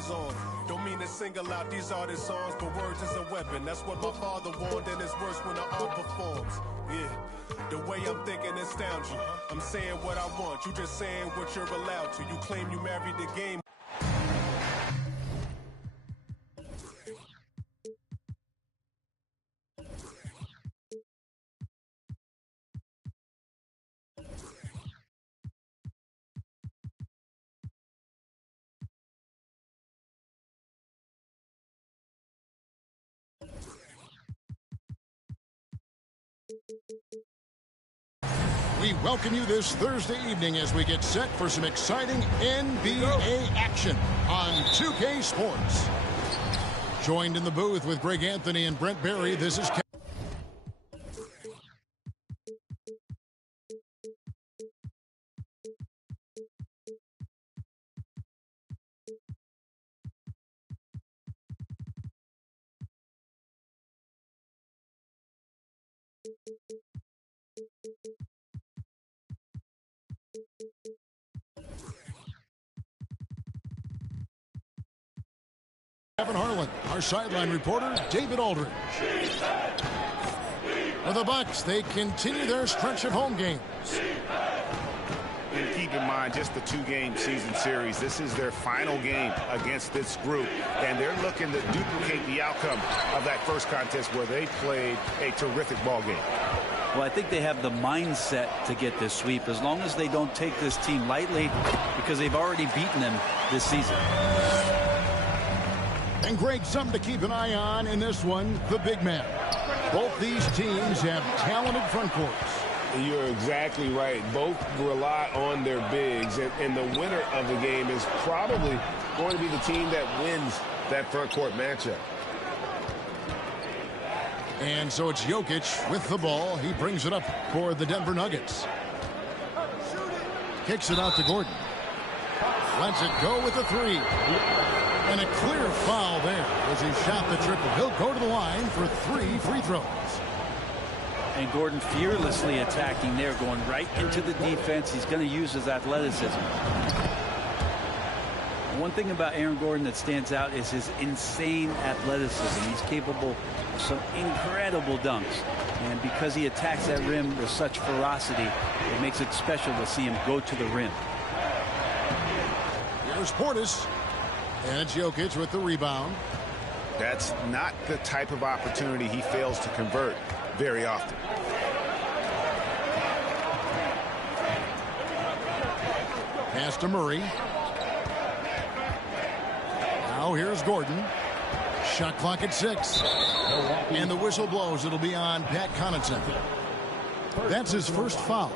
always on. Don't mean to single out these artists' songs, but words is a weapon. That's what my father warned, and it's worse when the art performs. Yeah, the way I'm thinking astounds you. I'm saying what I want, you just saying what you're allowed to. You claim you married the game. We welcome you this Thursday evening as we get set for some exciting NBA action on 2K Sports. Joined in the booth with Greg Anthony and Brent Barry, this is Kevin Harlan, our sideline reporter, David Aldridge. For the Bucks, they continue their stretch of home games. And keep in mind, just the two-game season series. This is their final game against this group, and they're looking to duplicate the outcome of that first contest where they played a terrific ball game. Well, I think they have the mindset to get this sweep as long as they don't take this team lightly, because they've already beaten them this season. And Greg, something to keep an eye on in this one, the big man. Both these teams have talented front courts. You're exactly right. Both rely on their bigs, and the winner of the game is probably going to be the team that wins that front court matchup. And so it's Jokic with the ball. He brings it up for the Denver Nuggets. Kicks it out to Gordon. Lets it go with the three. And a clear foul there as he shot the triple. He'll go to the line for 3 free throws. And Gordon fearlessly attacking there, going right into the defense. He's going to use his athleticism. One thing about Aaron Gordon that stands out is his insane athleticism. He's capable of some incredible dunks. And because he attacks that rim with such ferocity, it makes it special to see him go to the rim. Here's Portis. And it's Jokic with the rebound. That's not the type of opportunity he fails to convert very often. Pass to Murray. Now here's Gordon. Shot clock at 6. And the whistle blows. It'll be on Pat Connaughton. That's his first foul.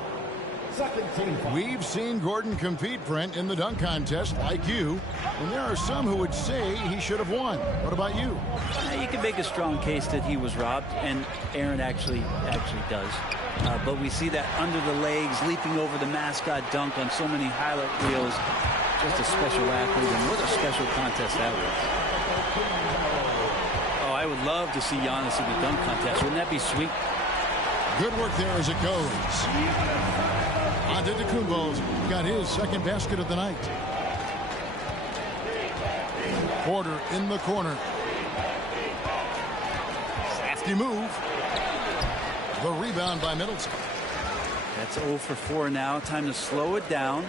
We've seen Gordon compete, Brent, in the dunk contest like you, and there are some who would say he should have won. What about you? You can make a strong case that he was robbed, and Aaron actually does. But we see that under the legs, leaping over the mascot dunk on so many highlight reels. Just a special athlete, and what a special contest that was. Oh, I would love to see Giannis in the dunk contest. Wouldn't that be sweet? Good work there as it goes. Antetokounmpo's got his second basket of the night. Porter in the corner. Safety move. The rebound by Middleton. That's 0 for 4 now. Time to slow it down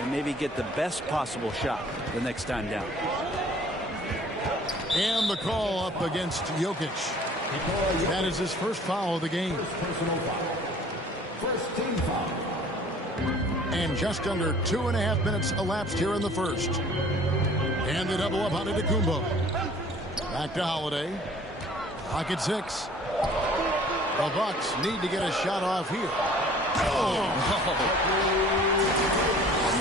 and maybe get the best possible shot the next time down. And the call up against Jokic. That is his first foul of the game. First team foul. And just under 2.5 minutes elapsed here in the first. And the double up on Antetokounmpo. Back to Holiday. Clock at 6. The Bucks need to get a shot off here. Oh.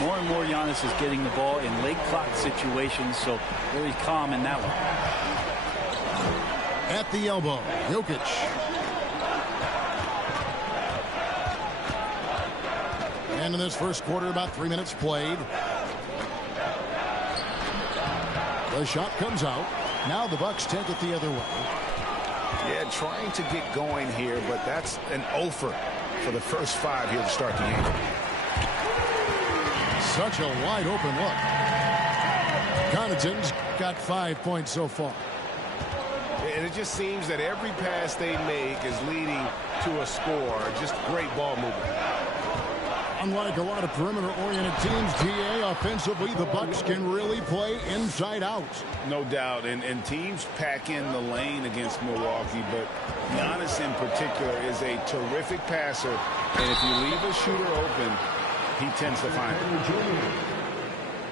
More and more Giannis is getting the ball in late clock situations, so very calm in that one. At the elbow, Jokic. And in this first quarter, about 3 minutes played. The shot comes out. Now the Bucks take it the other way. Yeah, trying to get going here, but that's an offer for the first 5 here to start the game. Such a wide open look. Connaughton's got 5 points so far. And it just seems that every pass they make is leading to a score. Just great ball movement. Unlike a lot of perimeter-oriented teams, GA, offensively, the Bucks can really play inside out. No doubt, and teams pack in the lane against Milwaukee, but Giannis in particular is a terrific passer, and if you leave a shooter open, he tends to find it.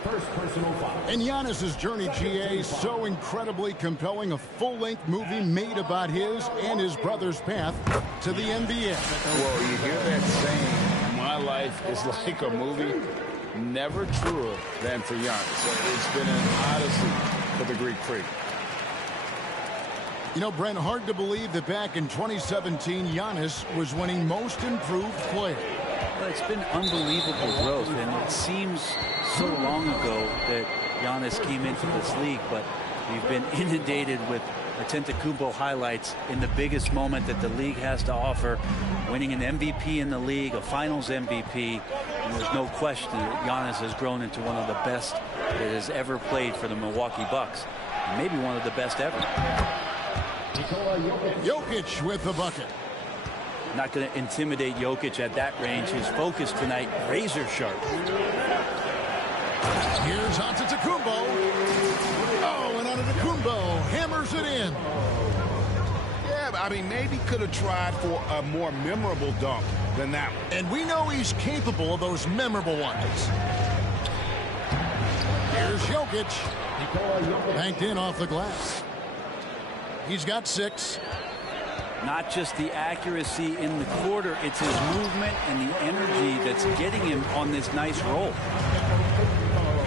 First personal foul. And Giannis's journey, GA, so incredibly compelling. A full-length movie made about his and his brother's path to the NBA. Well, you hear that saying, my life is like a movie. Never truer than for Giannis. It's been an odyssey for the Greek Freak. You know, Brent, hard to believe that back in 2017, Giannis was winning Most Improved Player. Well, it's been unbelievable growth, and it seems so long ago that Giannis came into this league, but we've been inundated with Antetokounmpo highlights in the biggest moment that the league has to offer, winning an MVP in the league, a Finals MVP, and there's no question that Giannis has grown into one of the best that has ever played for the Milwaukee Bucks, and maybe one of the best ever. Jokic with the bucket. Not going to intimidate Jokic at that range. His focus tonight, razor sharp. Here's Antetokounmpo. Oh, and Antetokounmpo hammers it in. Yeah, I mean, maybe could have tried for a more memorable dunk than that one. And we know he's capable of those memorable ones. Here's Jokic. Banked in off the glass. He's got 6. Not just the accuracy in the quarter, it's his movement and the energy that's getting him on this nice roll.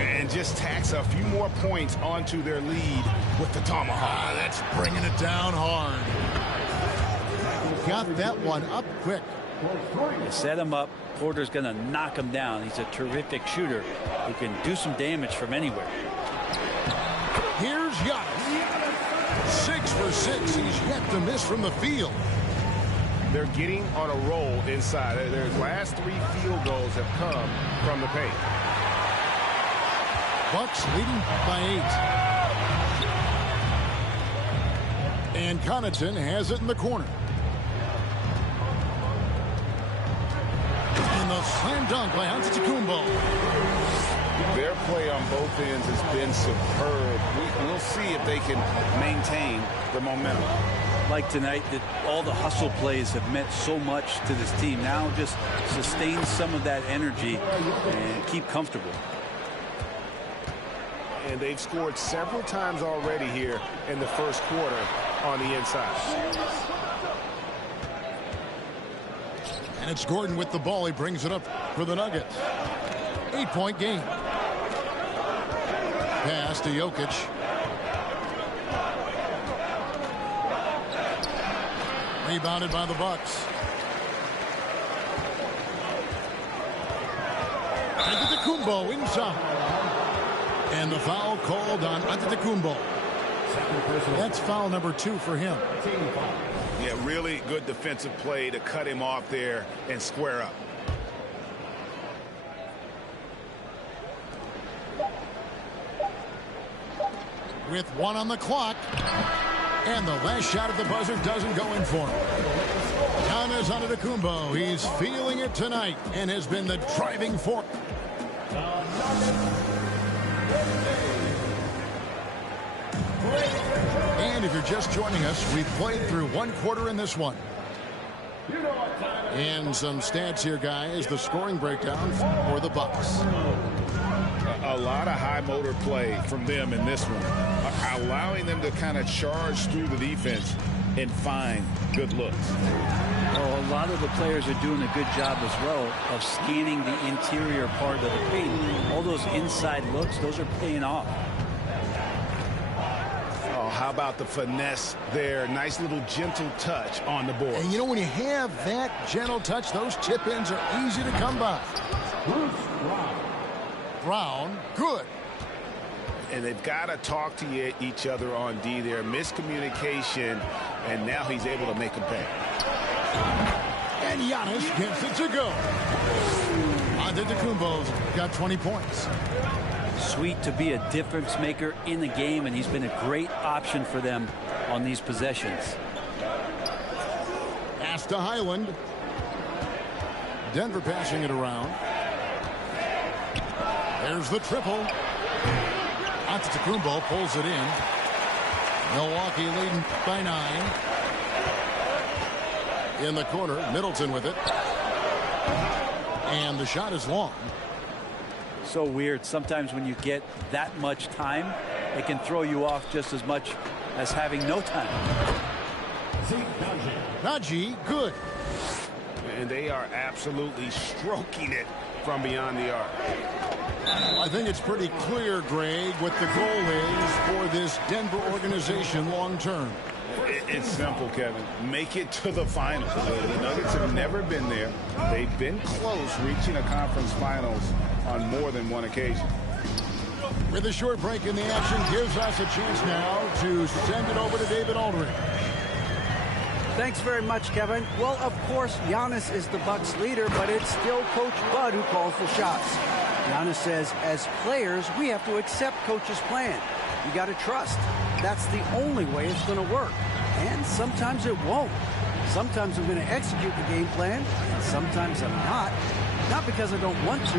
And just tacks a few more points onto their lead with the tomahawk. That's bringing it down hard. Got that one up quick. You set him up. Porter's going to knock him down. He's a terrific shooter who can do some damage from anywhere. Here's Giannis. 6 for 6. He's yet to miss from the field. They're getting on a roll inside. Their last 3 field goals have come from the paint. Bucks leading by 8. And Connaughton has it in the corner. And the slam dunk by Antetokounmpo. Their play on both ends has been superb. We'll see if they can maintain the momentum. Like tonight, that all the hustle plays have meant so much to this team. Now just sustain some of that energy and keep comfortable. And they've scored several times already here in the first quarter on the inside. And it's Gordon with the ball. He brings it up for the Nuggets. 8-point game. Pass to Jokic. Rebounded by the Bucks. Antetokounmpo inside. And the foul called on Antetokounmpo. That's foul number 2 for him. Yeah, really good defensive play to cut him off there and square up. With 1 on the clock. And the last shot at the buzzer doesn't go in for him. Giannis Antetokounmpo, he's feeling it tonight and has been the driving force. And if you're just joining us, we've played through 1 quarter in this one. And some stats here, guys. The scoring breakdown for the Bucks. A lot of high motor play from them in this one, allowing them to kind of charge through the defense and find good looks. Well, a lot of the players are doing a good job as well of scanning the interior part of the paint. All those inside looks, those are paying off. Oh, how about the finesse there? Nice little gentle touch on the board. And you know, when you have that gentle touch, those tip-ins are easy to come by. Brown, good. And they've got to talk to each other on D there. Miscommunication, and now he's able to make a pay. And Giannis gets it to go. Antetokounmpo's got 20 points. Sweet to be a difference maker in the game, and he's been a great option for them on these possessions. Pass to Highland. Denver passing it around. There's the triple. Antetokounmpo pulls it in. Milwaukee leading by 9. In the corner, Middleton with it. And the shot is long. So weird. Sometimes when you get that much time, it can throw you off just as much as having no time. Najee, good. And they are absolutely stroking it from beyond the arc. I think it's pretty clear, Greg, what the goal is for this Denver organization long term. It's simple, Kevin. Make it to the finals. The Nuggets have never been there. They've been close reaching a conference finals on more than one occasion. With a short break in the action, gives us a chance now to send it over to David Aldridge. Thanks very much, Kevin. Well, of course, Giannis is the Bucks leader, but it's still Coach Bud who calls the shots. Giannis says, as players, we have to accept Coach's plan. You got to trust. That's the only way it's going to work. And sometimes it won't. Sometimes I'm going to execute the game plan, and sometimes I'm not. Not because I don't want to,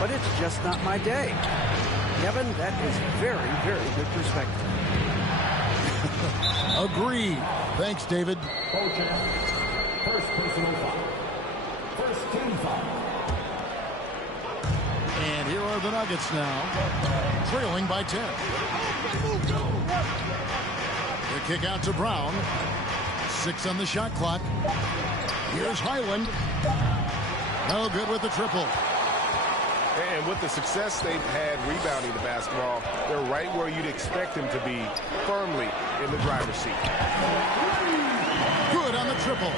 but it's just not my day. Kevin, that is very, very good perspective. Agreed. Thanks, David. First personal foul. First team foul. And here are the Nuggets now, trailing by 10. The kick out to Brown. 6 on the shot clock. Here's Highland. No good with the triple. And with the success they've had rebounding the basketball, they're right where you'd expect them to be, firmly in the driver's seat. Good on the triple.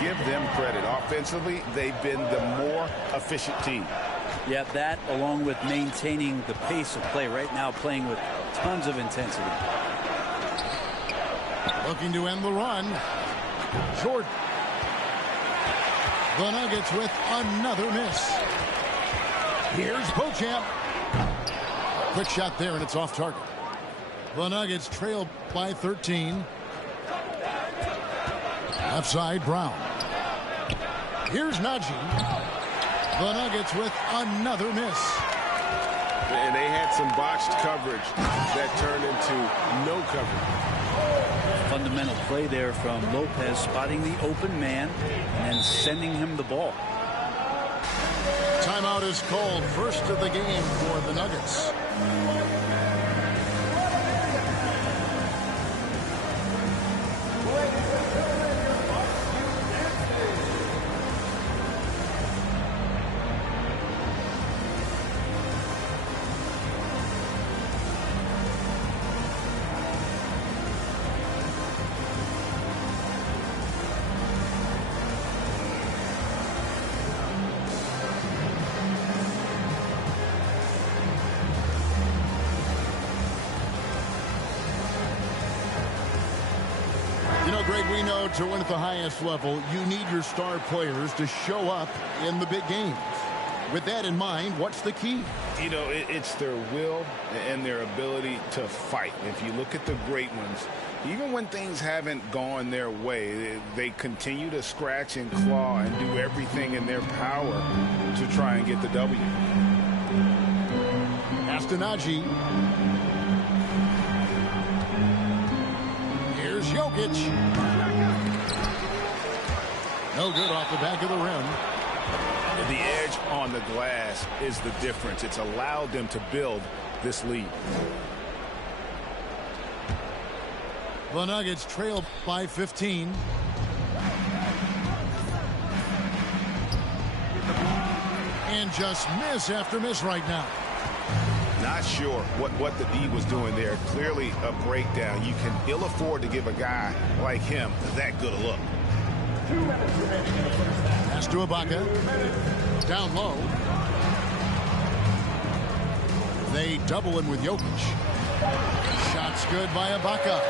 Give them credit. Offensively, they've been the more efficient team. Yeah, that along with maintaining the pace of play right now, playing with tons of intensity. Looking to end the run. Jordan. The Nuggets with another miss. Here's Beauchamp. Quick shot there, and it's off target. The Nuggets trail by 13. Left side, Brown. Here's Najee. The Nuggets with another miss. And they had some botched coverage that turned into no coverage. Fundamental play there from Lopez, spotting the open man and then sending him the ball. Timeout is called. First of the game for the Nuggets. Greg, we know to win at the highest level, you need your star players to show up in the big games. With that in mind, what's the key? You know, it's their will and their ability to fight. If you look at the great ones, even when things haven't gone their way, they continue to scratch and claw and do everything in their power to try and get the W. Pass to Najee. Here's Jokic. No good off the back of the rim. The edge on the glass is the difference. It's allowed them to build this lead. The Nuggets trail by 15. And just miss after miss right now. Not sure what the D was doing there. Clearly a breakdown. You can ill afford to give a guy like him that good a look. 2 minutes remaining in the first half. Pass to Ibaka. Down low. They double him with Jokic. Shots good by Ibaka.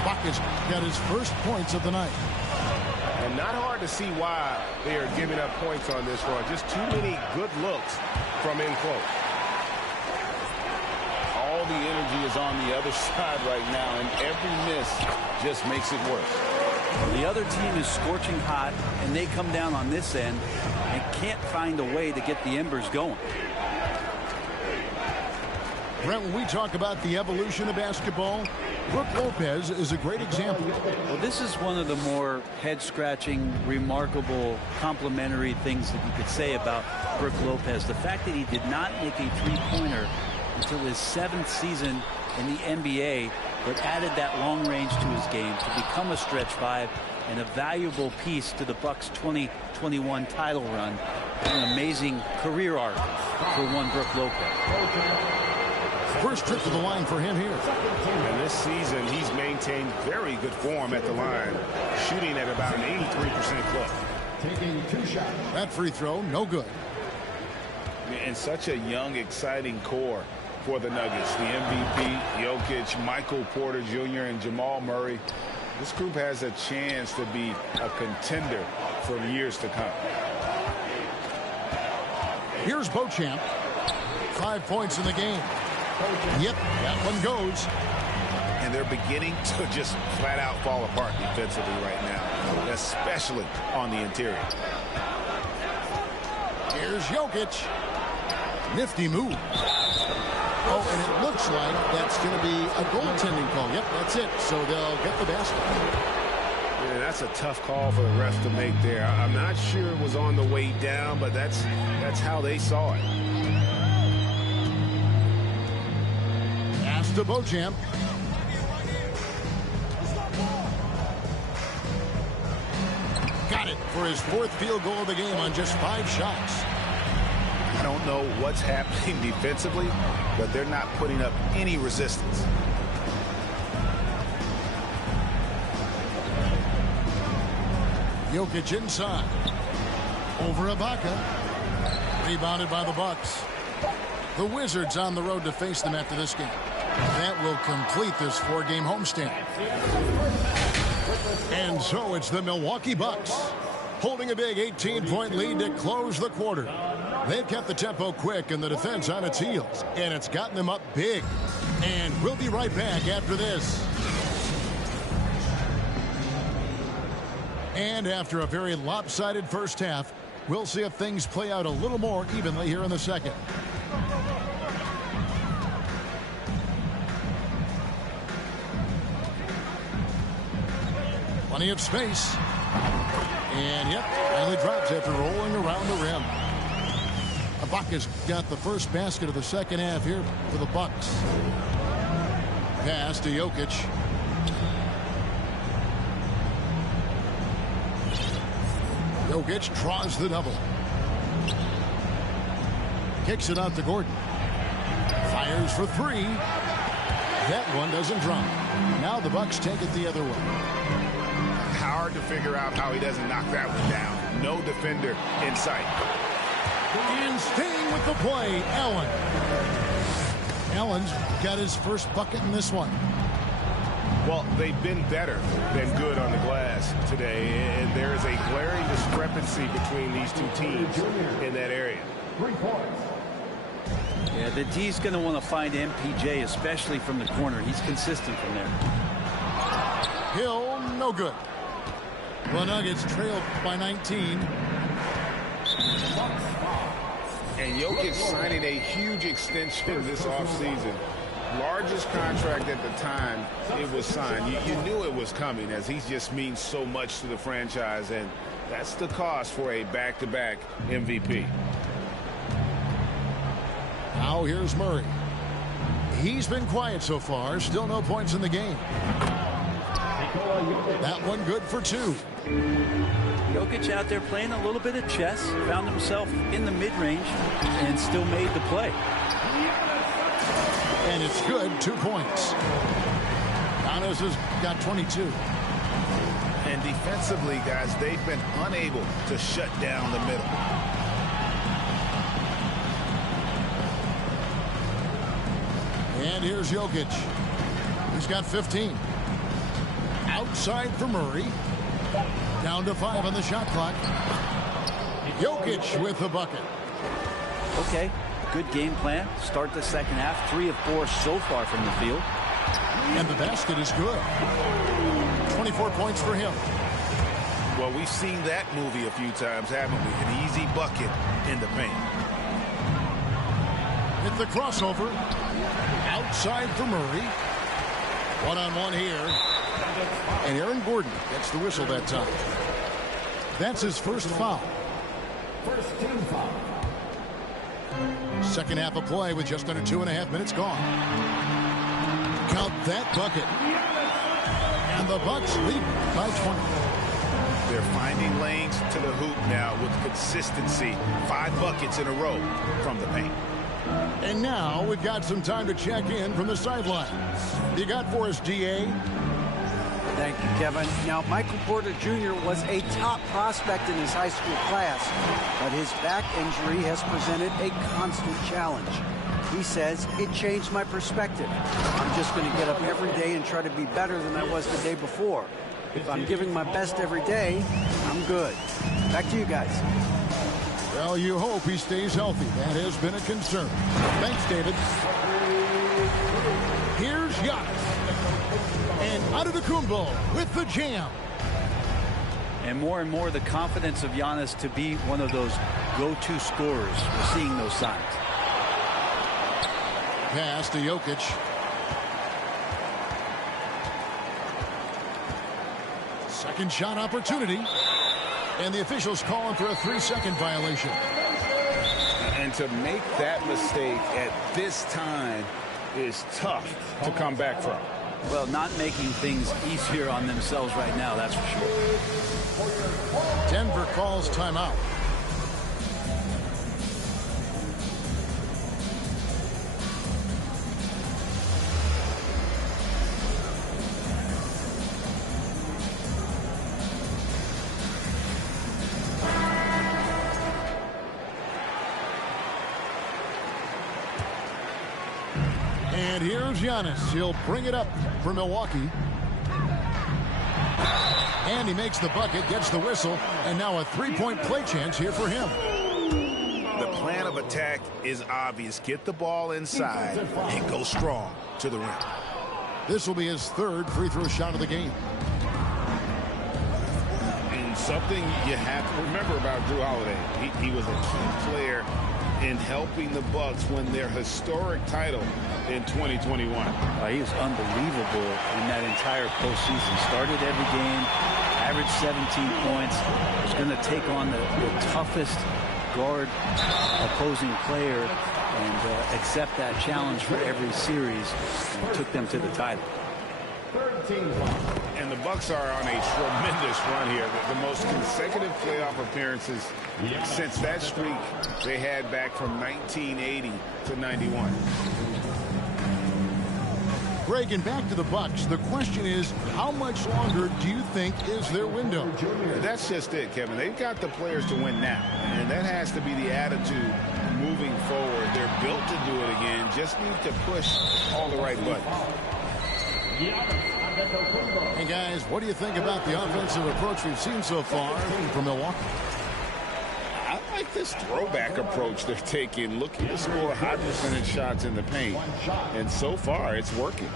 Ibaka's got his first points of the night. And not hard to see why they are giving up points on this run. Just too many good looks from in close. All the energy is on the other side right now, and every miss just makes it worse. The other team is scorching hot, and they come down on this end and can't find a way to get the embers going. Brent, when we talk about the evolution of basketball, Brook Lopez is a great example. Well, this is one of the more head-scratching, remarkable, complimentary things that you could say about Brook Lopez. The fact that he did not make a three-pointer until his 7th season in the NBA, but added that long range to his game to become a stretch 5 and a valuable piece to the Bucks' 2021 title run. An amazing career arc for one Brook Lopez. First trip to the line for him here. And this season, he's maintained very good form at the line, shooting at about an 83% clip. Taking 2 shots. That free throw, no good. And such a young, exciting core for the Nuggets. The MVP, Jokic, Michael Porter Jr., and Jamal Murray. This group has a chance to be a contender for years to come. Here's Beauchamp. 5 points in the game. Yep, that one goes. And they're beginning to just flat out fall apart defensively right now, especially on the interior. Here's Jokic. Nifty move. Oh, and it looks like that's going to be a goaltending call. Yep, that's it. So they'll get the basket. Yeah, that's a tough call for the ref to make there. I'm not sure it was on the way down, but that's how they saw it. Pass to Beauchamp. Got it for his 4th field goal of the game on just 5 shots. I don't know what's happening defensively, but they're not putting up any resistance. Jokic inside. Over Ibaka. Rebounded by the Bucks. The Wizards on the road to face them after this game. That will complete this 4-game homestand. And so it's the Milwaukee Bucks holding a big 18-point lead to close the quarter. They've kept the tempo quick and the defense on its heels, and it's gotten them up big. And we'll be right back after this. And after a very lopsided first half, we'll see if things play out a little more evenly here in the second. Plenty of space. And yep, finally drops after rolling around the rim. Ibaka's got the first basket of the second half here for the Bucks. Pass to Jokic. Jokic draws the double. Kicks it out to Gordon. Fires for 3. That one doesn't drop. Now the Bucks take it the other way. Hard to figure out how he doesn't knock that one down. No defender in sight. And staying with the play, Allen. Allen's got his first bucket in this one. Well, they've been better than good on the glass today, and there is a glaring discrepancy between these two teams in that area. 3 points. Yeah, the D's going to want to find MPJ, especially from the corner. He's consistent from there. Hill, no good. The Nuggets trail by 19. And Jokic signing a huge extension this offseason. Largest contract at the time it was signed. You knew it was coming, as he just means so much to the franchise, and that's the cost for a back-to-back MVP. Now here's Murray. He's been quiet so far. Still no points in the game. That one good for 2. Jokic out there playing a little bit of chess, found himself in the mid-range and still made the play. And it's good. 2 points. Giannis has got 22. And defensively, guys, they've been unable to shut down the middle. And here's Jokic. He's got 15. Outside for Murray. Down to 5 on the shot clock. Jokic with the bucket. Okay, good game plan. Start the second half. 3 of 4 so far from the field. And the basket is good. 24 points for him. Well, we've seen that movie a few times, haven't we? An easy bucket in the paint. With the crossover. Outside for Murray. One-on-one here. And Aaron Gordon gets the whistle that time. That's his first foul. First team foul. Second half of play with just under 2.5 minutes gone. Count that bucket. And the Bucks lead by 20. They're finding lanes to the hoop now with consistency. 5 buckets in a row from the paint. And now we've got some time to check in from the sidelines. You got for us, DA? Thank you, Kevin. Now, Michael Porter Jr. was a top prospect in his high school class, but his back injury has presented a constant challenge. He says, it changed my perspective. I'm just going to get up every day and try to be better than I was the day before. If I'm giving my best every day, I'm good. Back to you guys. Well, you hope he stays healthy. That has been a concern. Thanks, David. Here's Giannis. And Antetokounmpo with the jam. And more the confidence of Giannis to be one of those go-to scorers. We're seeing those signs. Pass to Jokic. Second shot opportunity. And the officials calling for a 3-second violation. And to make that mistake at this time is tough to come back from. Well, not making things easier on themselves right now, that's for sure. Denver calls timeout. And here's Giannis. He'll bring it up for Milwaukee. And he makes the bucket, gets the whistle, and now a 3-point play chance here for him. The plan of attack is obvious. Get the ball inside and go strong to the rim. This will be his 3rd free throw shot of the game. And something you have to remember about Drew Holiday. He was a key player in helping the Bucks win their historic title in 2021. He was unbelievable in that entire postseason. Started every game, averaged 17 points. Was going to take on the toughest guard opposing player and accept that challenge for every series, and took them to the title. And the Bucks are on a tremendous run here. The most consecutive playoff appearances since that streak they had back from 1980 to 91. Greg, and back to the Bucks. The question is, how much longer do you think is their window? That's just it, Kevin. They've got the players to win now, and that has to be the attitude moving forward. They're built to do it again. Just need to push all the right buttons. Hey, guys, what do you think about the offensive approach we've seen so far from Milwaukee? I like this throwback approach they're taking, looking to score high percentage shots in the paint. And so far, it's working.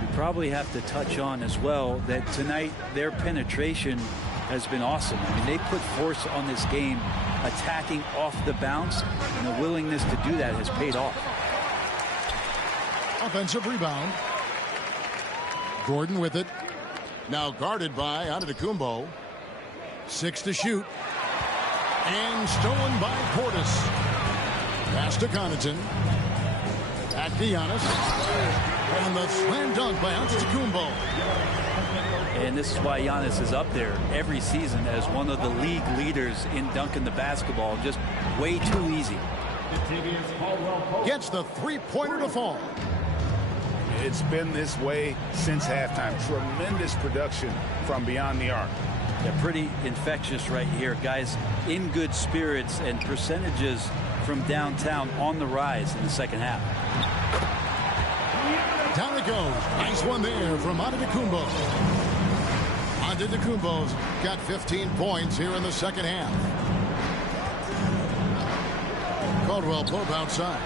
You probably have to touch on as well that tonight their penetration has been awesome. I mean, they put force on this game, attacking off the bounce, and the willingness to do that has paid off. Offensive rebound. Gordon with it. Now guarded by Antetokounmpo. 6 to shoot. And stolen by Portis. Pass to Connaughton. Back to Giannis. And the slam dunk by Antetokounmpo. And this is why Giannis is up there every season as one of the league leaders in dunking the basketball. Just way too easy. Gets the three-pointer to fall. It's been this way since halftime. Tremendous production from beyond the arc. Yeah, pretty infectious right here. Guys in good spirits, and percentages from downtown on the rise in the second half. Down it goes. Nice one there from Antetokounmpo. Antetokounmpo's got 15 points here in the second half. Caldwell Pope outside.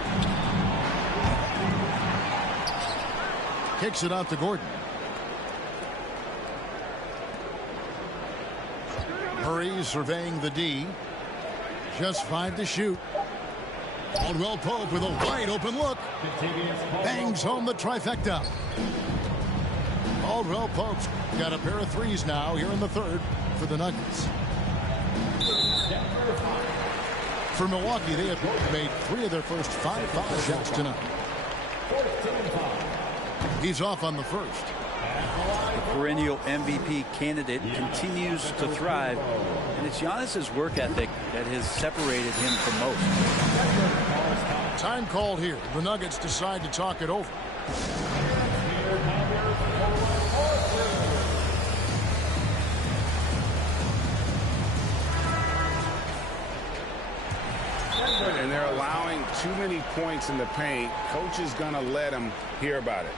Kicks it out to Gordon. Murray surveying the D. Just 5 to shoot. Caldwell Pope with a wide open look. Bangs home the trifecta. Caldwell Pope's got a pair of threes now here in the third for the Nuggets. For Milwaukee, they have made 3 of their first 5 foul shots tonight. He's off on the first. The perennial MVP candidate continues to thrive, and it's Giannis's work ethic that has separated him from most. Time called here. The Nuggets decide to talk it over. And they're allowing too many points in the paint. Coach is going to let them hear about it.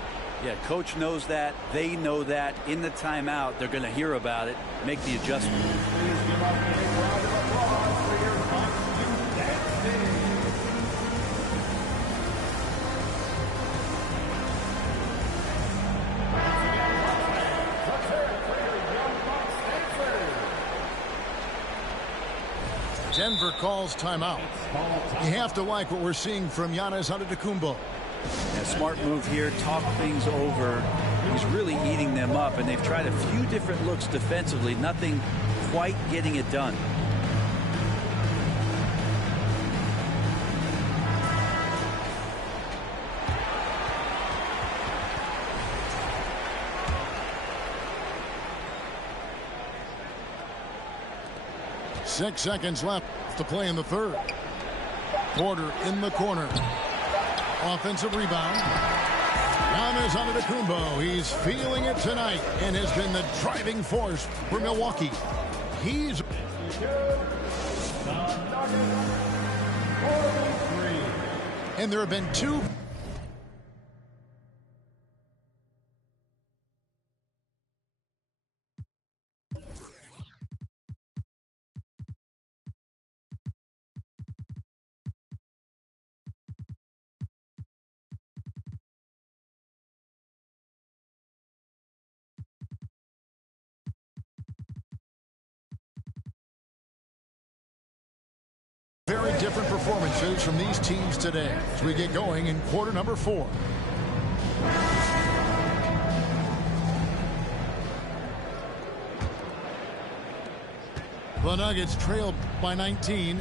Yeah, coach knows that. They know that. In the timeout, they're going to hear about it, make the adjustment. Denver calls timeout. You have to like what we're seeing from Giannis Antetokounmpo. A smart move here, talk things over. He's really eating them up, and they've tried a few different looks defensively. Nothing quite getting it done. Six seconds left to play in the third. Porter in the corner. Offensive rebound. Giannis Antetokounmpo. He's feeling it tonight and has been the driving force for Milwaukee. He's and there have been 2. Very different performances from these teams today as we get going in quarter number 4. The Nuggets trailed by 19.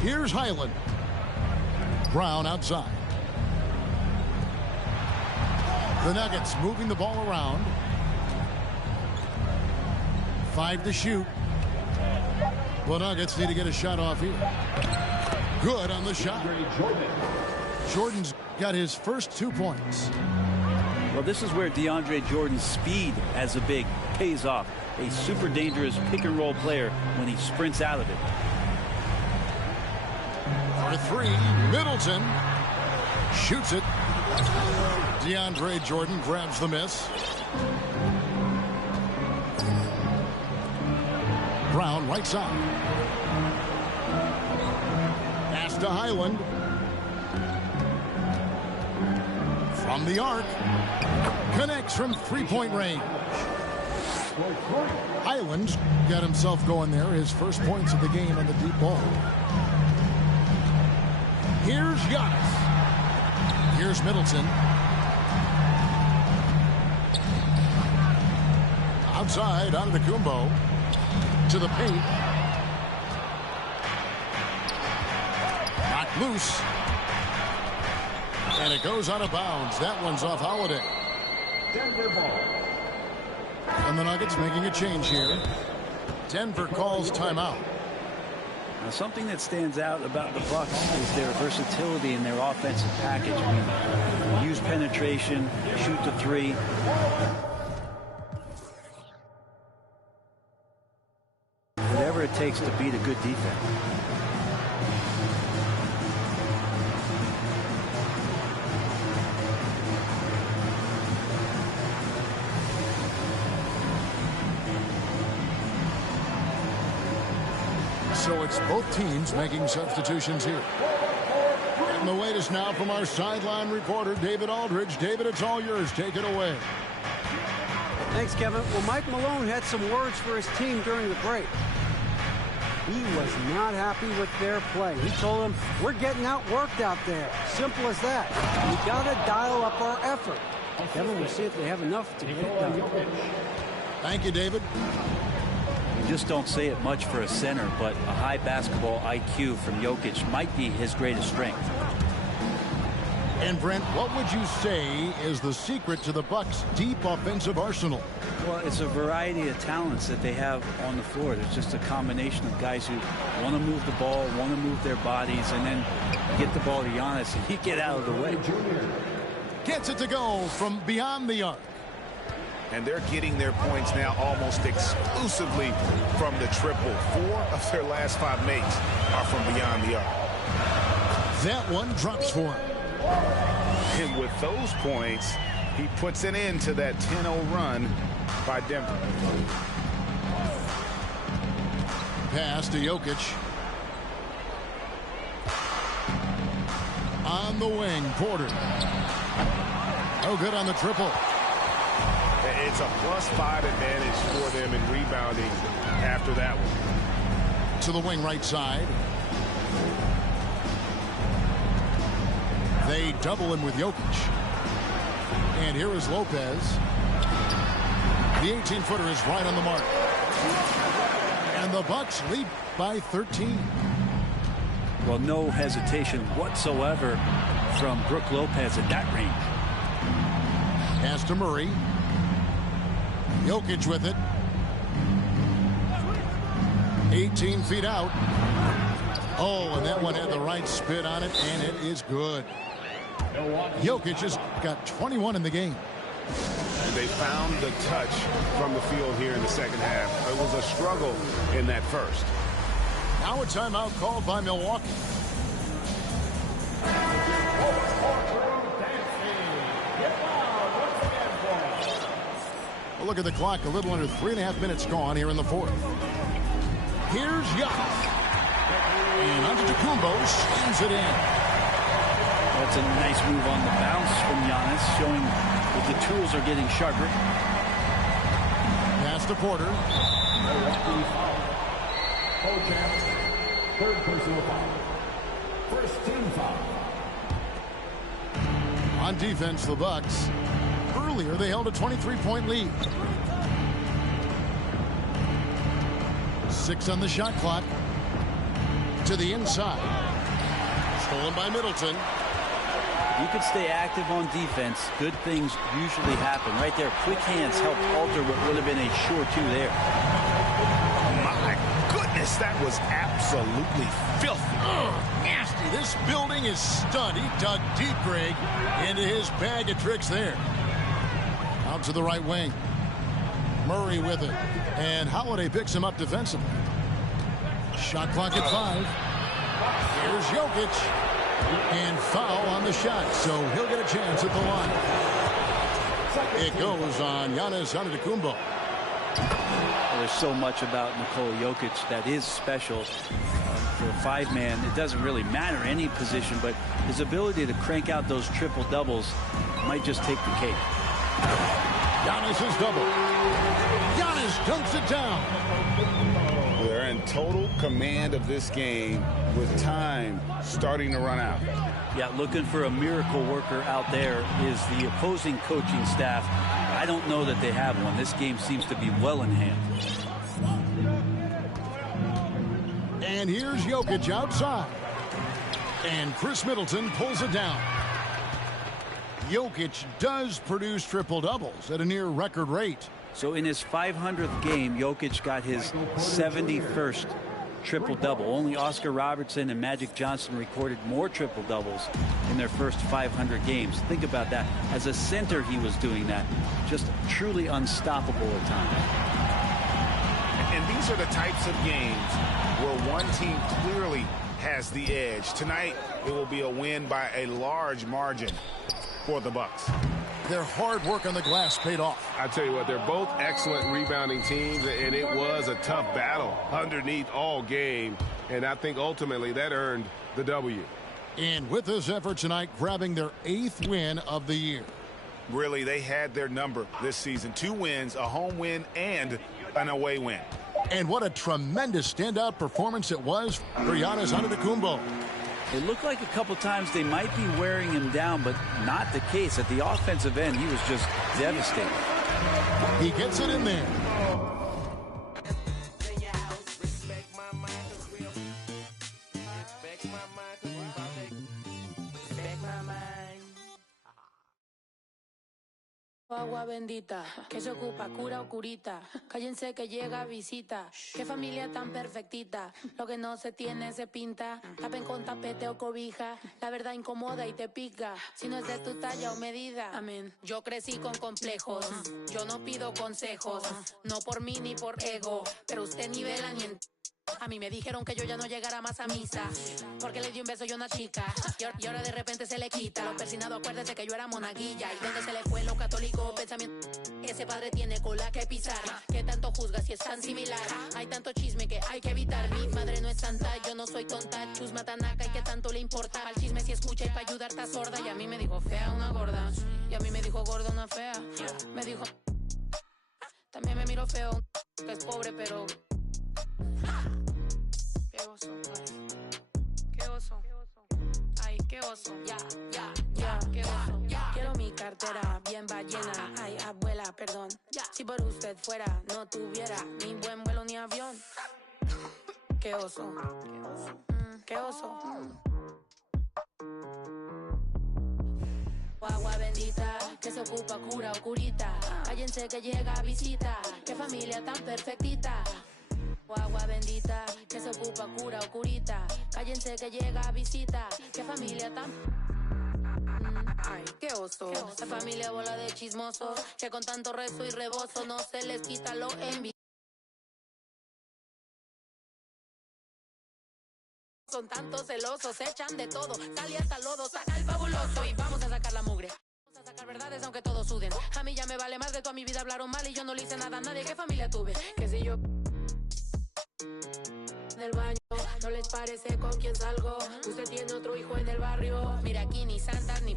Here's Highland. Brown outside. The Nuggets moving the ball around. 5 to shoot. The Nuggets need to get a shot off here. Good on the shot. Jordan's got his first 2 points. Well, this is where DeAndre Jordan's speed as a big pays off. A super dangerous pick-and-roll player when he sprints out of it. For 3, Middleton shoots it. DeAndre Jordan grabs the miss. Brown right side. Pass to Highland. From the arc. Connects from 3-point range. Highland's got himself going there. His first points of the game on the deep ball. Here's Giannis. Here's Middleton. Outside Antetokounmpo. To the paint. Knocked loose. And it goes out of bounds. That one's off Holiday. Denver ball. And the Nuggets making a change here. Denver calls timeout. Now, something that stands out about the Bucks is their versatility in their offensive package. I mean, use penetration, shoot the 3. Whatever it takes to beat a good defense. So it's both teams making substitutions here. And the wait is now from our sideline reporter, David Aldridge. David, it's all yours. Take it away. Thanks, Kevin. Well, Mike Malone had some words for his team during the break. He was not happy with their play. He told them, we're getting outworked out there. Simple as that. We got to dial up our effort. Kevin, we'll see if they have enough to get it done. Thank you, David. You just don't say it much for a center, but a high basketball IQ from Jokic might be his greatest strength. And Brent, what would you say is the secret to the Bucks' deep offensive arsenal? Well, it's a variety of talents that they have on the floor. There's just a combination of guys who want to move the ball, want to move their bodies, and then get the ball to Giannis and he get out of the way. Gets it to go from beyond the arc. And they're getting their points now almost exclusively from the triple. 4 of their last 5 makes are from beyond the arc. That one drops for him. And with those points, he puts an end to that 10-0 run by Denver. Pass to Jokic. On the wing, Porter. Oh, good on the triple. It's a +5 advantage for them in rebounding after that one. To the wing right side. They double him with Jokic. And here is Lopez. The 18-footer is right on the mark. And the Bucks lead by 13. Well, no hesitation whatsoever from Brook Lopez at that range. Pass to Murray. Jokic with it. 18 feet out. Oh, and that one had the right spin on it, and it is good. Jokic has got 21 in the game. And they found the touch from the field here in the second half. It was a struggle in that first. Now a timeout called by Milwaukee. Well, look at the clock. A little under 3.5 minutes gone here in the fourth. Here's Giannis. And Antetokounmpo slams it in. That's a nice move on the bounce from Giannis, showing that the tools are getting sharper. Pass to Porter. Third personal foul. First team foul. On defense, the Bucks. Earlier, they held a 23-point lead. 6 on the shot clock. To the inside. Stolen by Middleton. You could stay active on defense. Good things usually happen. Right there, quick hands help alter what would have been a sure 2 there. My goodness, that was absolutely filthy. Nasty. This building is stunned. He dug deep, Greg, into his bag of tricks there. Out to the right wing. Murray with it. And Holiday picks him up defensively. Shot clock at 5. Here's Jokic. And foul on the shot, so he'll get a chance at the line. It goes on Giannis Antetokounmpo. Well, there's so much about Nikola Jokic that is special. For a 5-man, it doesn't really matter any position, but his ability to crank out those triple doubles might just take the cake. Giannis is double. Giannis dunks it down. They're in total command of this game with time starting to run out. Yeah, looking for a miracle worker out there is the opposing coaching staff. I don't know that they have one. This game seems to be well in hand. And here's Jokic outside. And Chris Middleton pulls it down. Jokic does produce triple doubles at a near record rate. So in his 500th game, Jokic got his 71st triple-double. Only Oscar Robertson and Magic Johnson recorded more triple-doubles in their first 500 games. Think about that. As a center, he was doing that. Just truly unstoppable at times. And these are the types of games where one team clearly has the edge. Tonight, it will be a win by a large margin for the Bucks. Their hard work on the glass paid off. I tell you what, they're both excellent rebounding teams, and it was a tough battle underneath all game. and I think ultimately that earned the W. And with this effort tonight, grabbing their 8th win of the year. Really, they had their number this season. 2 wins, a home win, and an away win. And what a tremendous standout performance it was for Giannis Antetokounmpo. It looked like a couple times they might be wearing him down, but not the case. At the offensive end, he was just devastating. He gets it in there. Agua bendita, que se ocupa, cura o curita. Cállense que llega visita. Qué familia tan perfectita. Lo que no se tiene se pinta. Tapen con tapete o cobija. La verdad incomoda y te pica. Si no es de tu talla o medida. Amén. Yo crecí con complejos. Yo no pido consejos. No por mí ni por ego. Pero usted ni vela ni en... A mí me dijeron que yo ya no llegara más a misa, porque le di un beso yo a una chica, y ahora de repente se le quita. Lo persinado, acuérdese que yo era monaguilla, y donde se le fue lo católico pensamiento. Ese padre tiene cola que pisar, que tanto juzga si es tan similar. Hay tanto chisme que hay que evitar. Mi madre no es santa, yo no soy tonta. Chusma tanaca y que tanto le importa. Al chisme si escucha y para ayudar está sorda. Y a mí me dijo fea una gorda, y a mí me dijo gorda una fea. Me dijo, también me miró feo, que es pobre pero... Qué oso, ay. Qué oso. Ay, qué oso. Ya, qué oso. Quiero mi cartera bien ballena. Ay, abuela, perdón. Si por usted fuera, no tuviera ni buen vuelo ni avión. Qué oso. Qué oso. Agua bendita, que se ocupa, cura o curita. Cállense que llega visita. Qué familia tan perfectita. Agua bendita, que se ocupa, cura o curita. Cállense que llega visita. Qué familia tan... Ay, qué oso. Esta familia bola de chismosos, que con tanto rezo y rebozo no se les quita lo envidioso. Son tantos celosos, echan de todo. Sale hasta lodo, saca el fabuloso. Y vamos a sacar la mugre. Vamos a sacar verdades aunque todos suden. A mí ya me vale más de toda mi vida hablaron mal y yo no le hice nada a nadie. ¿Qué familia tuve? Que si yo... del baño, no les parece con quién salgo. Usted tiene otro hijo en el barrio. Mira, aquí ni santas ni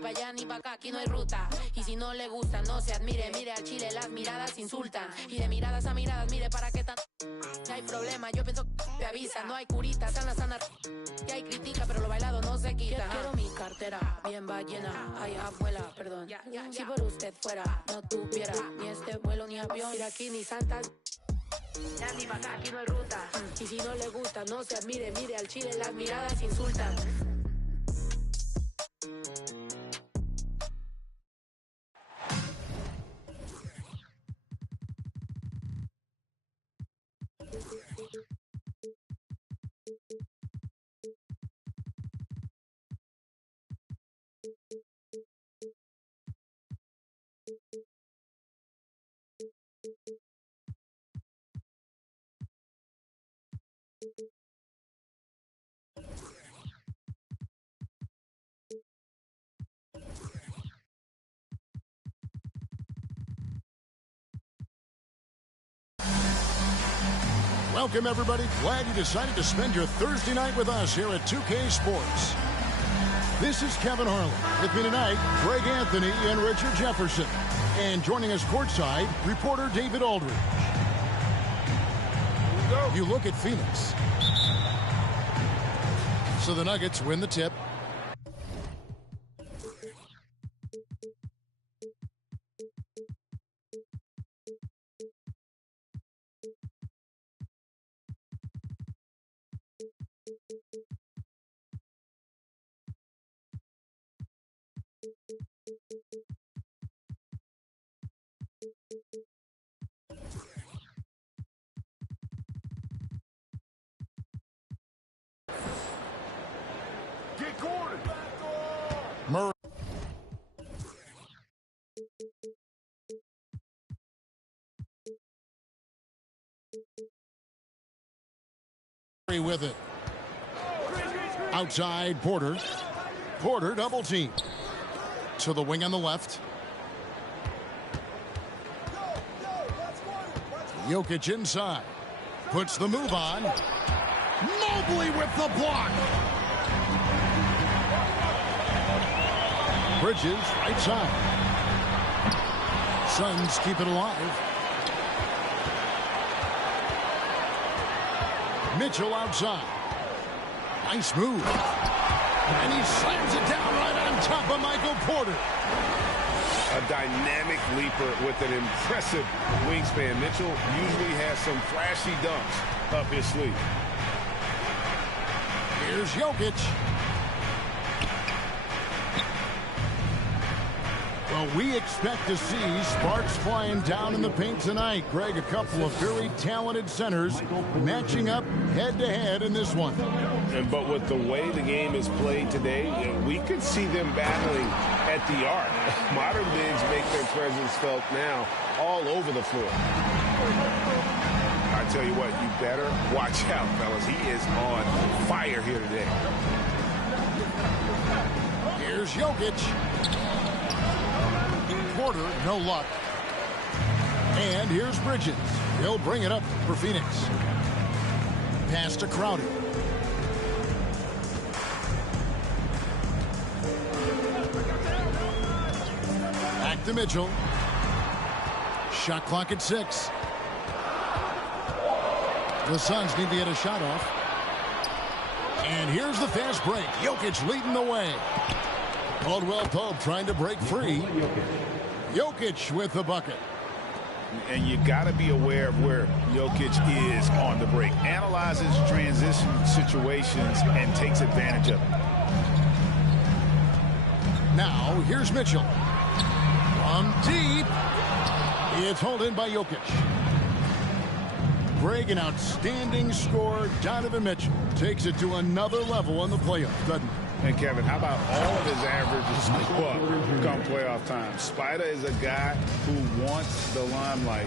pa' allá ni pa' acá, aquí no hay ruta. Y si no le gusta, no se admire. Mire al chile, las miradas insultan. Y de miradas a miradas, mire para qué tan... No hay problema, yo pienso que te avisa. No hay curita, sana. Y hay critica, pero lo bailado no se quita. Quiero mi cartera bien ballena. Ay, abuela, perdón. Si por usted fuera, no tuviera ni este vuelo ni avión. Mira, aquí ni santas... Ya ni pa' acá, aquí no hay ruta. Y si no le gusta, no se admire. Mire al chile, las miradas insultan. Welcome, everybody. Glad you decided to spend your Thursday night with us here at 2K Sports. This is Kevin Harlan. With me tonight, Greg Anthony and Richard Jefferson. And joining us courtside, reporter David Aldridge. You look at Phoenix. So the Nuggets win the tip. Murray with it. Outside, Porter. Porter double team. To the wing on the left. Jokic inside. Puts the move on. Mobley with the block. Bridges, right side. Suns keep it alive. Mitchell outside. Nice move. And he slams it down right on top of Michael Porter. A dynamic leaper with an impressive wingspan. Mitchell usually has some flashy dunks up his sleeve. Here's Jokic. Well, we expect to see sparks flying down in the paint tonight. Greg, a couple of very talented centers matching up head-to-head in this one. But with the way the game is played today, we could see them battling at the arc. Modern bigs make their presence felt now all over the floor. I tell you what, you better watch out, fellas. He is on fire here today. Here's Jokic. Porter, no luck. And here's Bridges. He'll bring it up for Phoenix. Pass to Crowder. Back to Mitchell. Shot clock at 6. The Suns need to get a shot off. And here's the fast break. Jokic leading the way. Caldwell Pope trying to break free. Jokic with the bucket. And you got to be aware of where Jokic is on the break. Analyzes transition situations and takes advantage of it. Now, here's Mitchell. From deep. It's hauled in by Jokic. Greg, an outstanding scorer. Donovan Mitchell takes it to another level in the playoffs, doesn't he? And Kevin, how about all of his averages go up come playoff time? Spider is a guy who wants the limelight,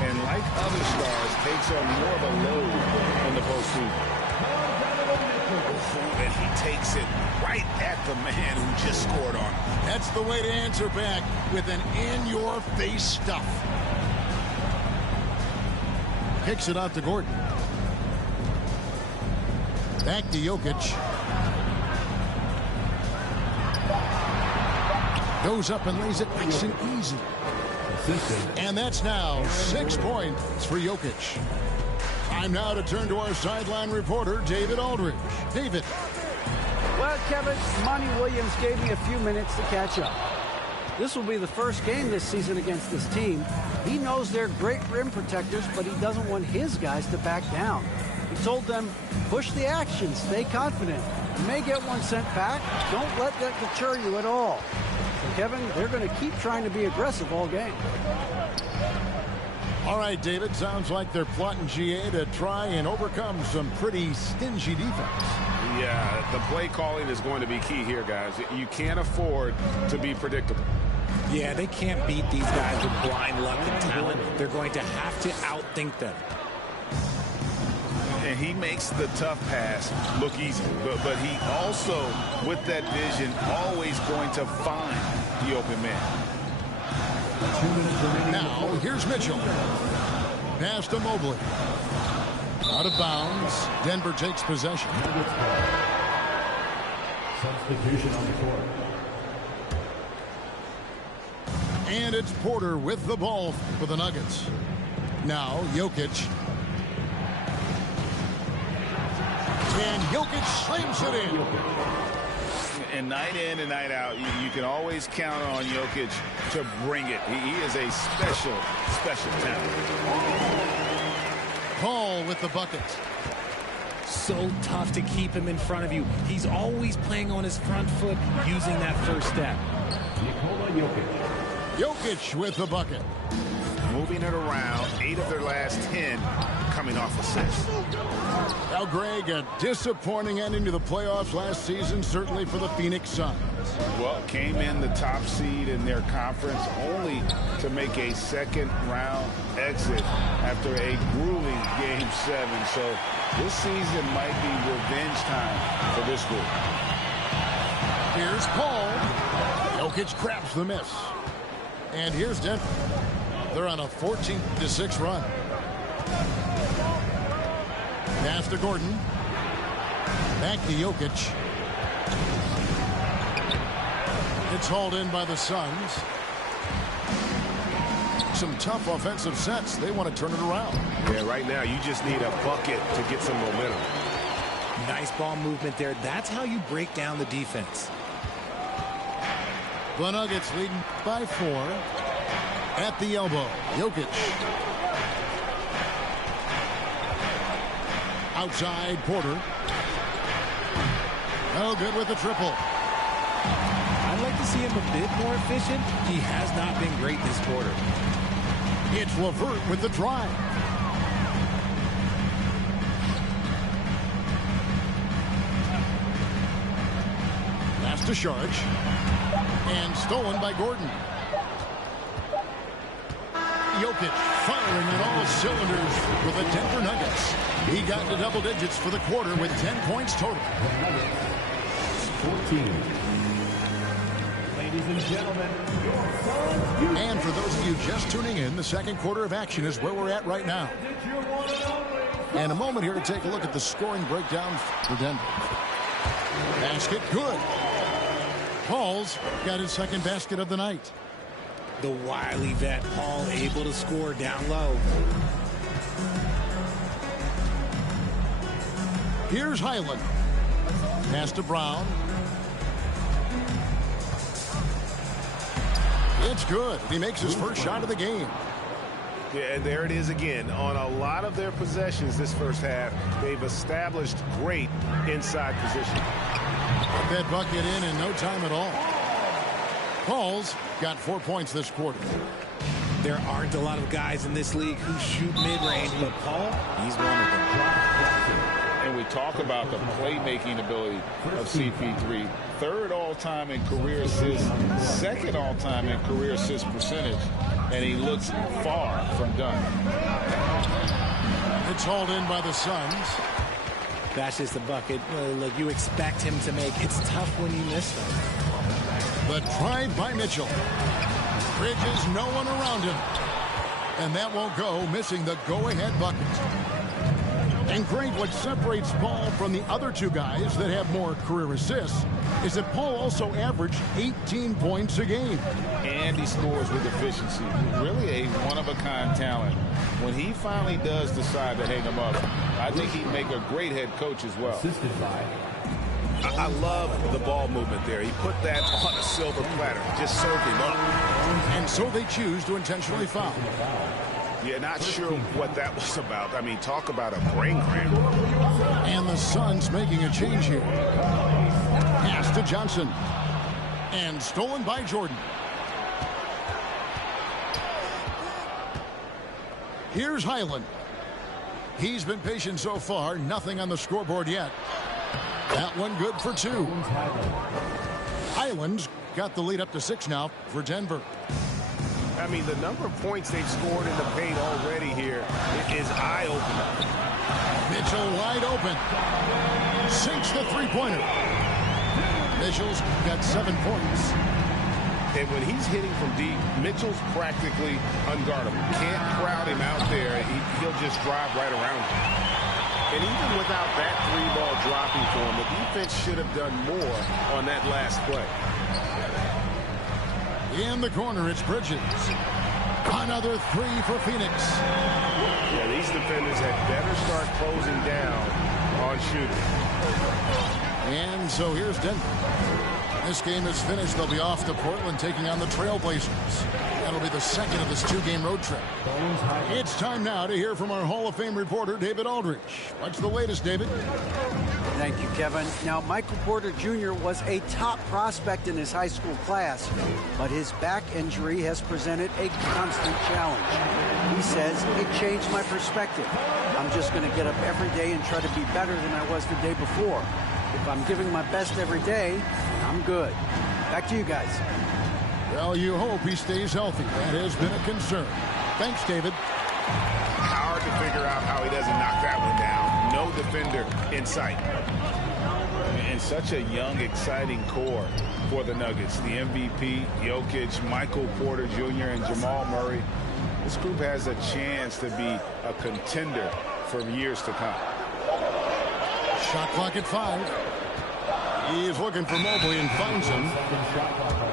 and like other stars, takes on more of a load in the postseason. And he takes it right at the man who just scored on him. That's the way to answer back with an in-your-face stuff. Kicks it out to Gordon. Back to Jokic. Goes up and lays it nice and easy. And that's now 6 points for Jokic. Time now to turn to our sideline reporter, David Aldridge. David. Well, Kevin, Monty Williams gave me a few minutes to catch up. This will be the first game this season against this team. He knows they're great rim protectors, but he doesn't want his guys to back down. He told them, push the action, stay confident. You may get one sent back. Don't let that deter you at all. So, Kevin, they're going to keep trying to be aggressive all game. All right, David, sounds like they're plotting GA to try and overcome some pretty stingy defense. Yeah, the play calling is going to be key here, guys. You can't afford to be predictable. Yeah, they can't beat these guys with blind luck and talent. They're going to have to outthink them. And he makes the tough pass look easy. But he also, with that vision, always going to find the open man. Now, here's Mitchell. Pass to Mobley. Out of bounds. Denver takes possession. Substitution on the court. And it's Porter with the ball for the Nuggets. Now, Jokic. And Jokic slams it in. And night in and night out, you can always count on Jokic to bring it. He is a special, special talent. Paul with the bucket. So tough to keep him in front of you. He's always playing on his front foot, using that first step. Nikola Jokic. Jokic with the bucket. Moving it around, 8 of their last 10 coming off assists. Now, Greg, a disappointing ending to the playoffs last season, certainly for the Phoenix Suns. Well, came in the top seed in their conference only to make a second-round exit after a grueling Game 7. So this season might be revenge time for this group. Here's Paul. Jokic grabs the miss. And here's Denver. They're on a 14-6 run. Pass to Gordon. Back to Jokic. It's hauled in by the Suns. Some tough offensive sets. They want to turn it around. Yeah, right now you just need a bucket to get some momentum. Nice ball movement there. That's how you break down the defense. The Nuggets leading by 4. At the elbow, Jokic. Outside, Porter. Oh, good with the triple. I'd like to see him a bit more efficient. He has not been great this quarter. It's LeVert with the drive. Pass to Sharge. And stolen by Gordon. Jokic firing on all cylinders with the Denver Nuggets. He got to double digits for the quarter with 10 points total. 14. Ladies and gentlemen, and for those of you just tuning in, the second quarter of action is where we're at right now. And a moment here to take a look at the scoring breakdown for Denver. Basket good. Paul's got his second basket of the night. The wily vet Paul able to score down low. Here's Highland. Pass to Brown. It's good. He makes his first shot of the game. Yeah, and there it is again. On a lot of their possessions this first half, they've established great inside position. Put that bucket in no time at all. Paul's got 4 points this quarter. There aren't a lot of guys in this league who shoot mid-range, but Paul, he's one of them. And we talk about the playmaking ability of CP3. Third all-time in career assists, second all-time in career assist percentage, and he looks far from done. It's hauled in by the Suns. That's just the bucket look you expect him to make. It's tough when you miss them. The drive by Mitchell. Bridges no one around him. And that won't go, missing the go-ahead bucket. And great, what separates Paul from the other two guys that have more career assists is that Paul also averaged 18 points a game. And he scores with efficiency. Really a one-of-a-kind talent. When he finally does decide to hang him up, I think he'd make a great head coach as well. assisted by I love the ball movement there. He put that on a silver platter. Just served him up. And so they choose to intentionally foul. Yeah, not sure what that was about. I mean, talk about a brain cramp. And the Suns making a change here. Pass to Johnson. And stolen by Jordan. Here's Highland. He's been patient so far. Nothing on the scoreboard yet. That one good for 2. Highland's got the lead up to 6 now for Denver. I mean, the number of points they've scored in the paint already here is eye-opening. Mitchell wide open. Sinks the three-pointer. Mitchell's got 7 points. And when he's hitting from deep, Mitchell's practically unguardable. Can't crowd him out there. He'll just drive right around him. And even without that 3-ball dropping for him, the defense should have done more on that last play. In the corner, it's Bridges. Another 3 for Phoenix. Yeah, these defenders had better start closing down on shooting. And so here's Denver. This game is finished. They'll be off to Portland taking on the Trailblazers. That'll be the second of this 2-game road trip. It's time now to hear from our Hall of Fame reporter, David Aldridge. What's the latest, David? Thank you, Kevin. Now, Michael Porter Jr. was a top prospect in his high school class, but his back injury has presented a constant challenge. He says, it changed my perspective. I'm just going to get up every day and try to be better than I was the day before. If I'm giving my best every day, I'm good. Back to you guys. Well, you hope he stays healthy. That has been a concern. Thanks, David. Hard to figure out how he doesn't knock that one down. No defender in sight. And such a young, exciting core for the Nuggets. The MVP, Jokic, Michael Porter Jr., and Jamal Murray. This group has a chance to be a contender for years to come. Shot clock at 5. He is looking for Mobley and finds him.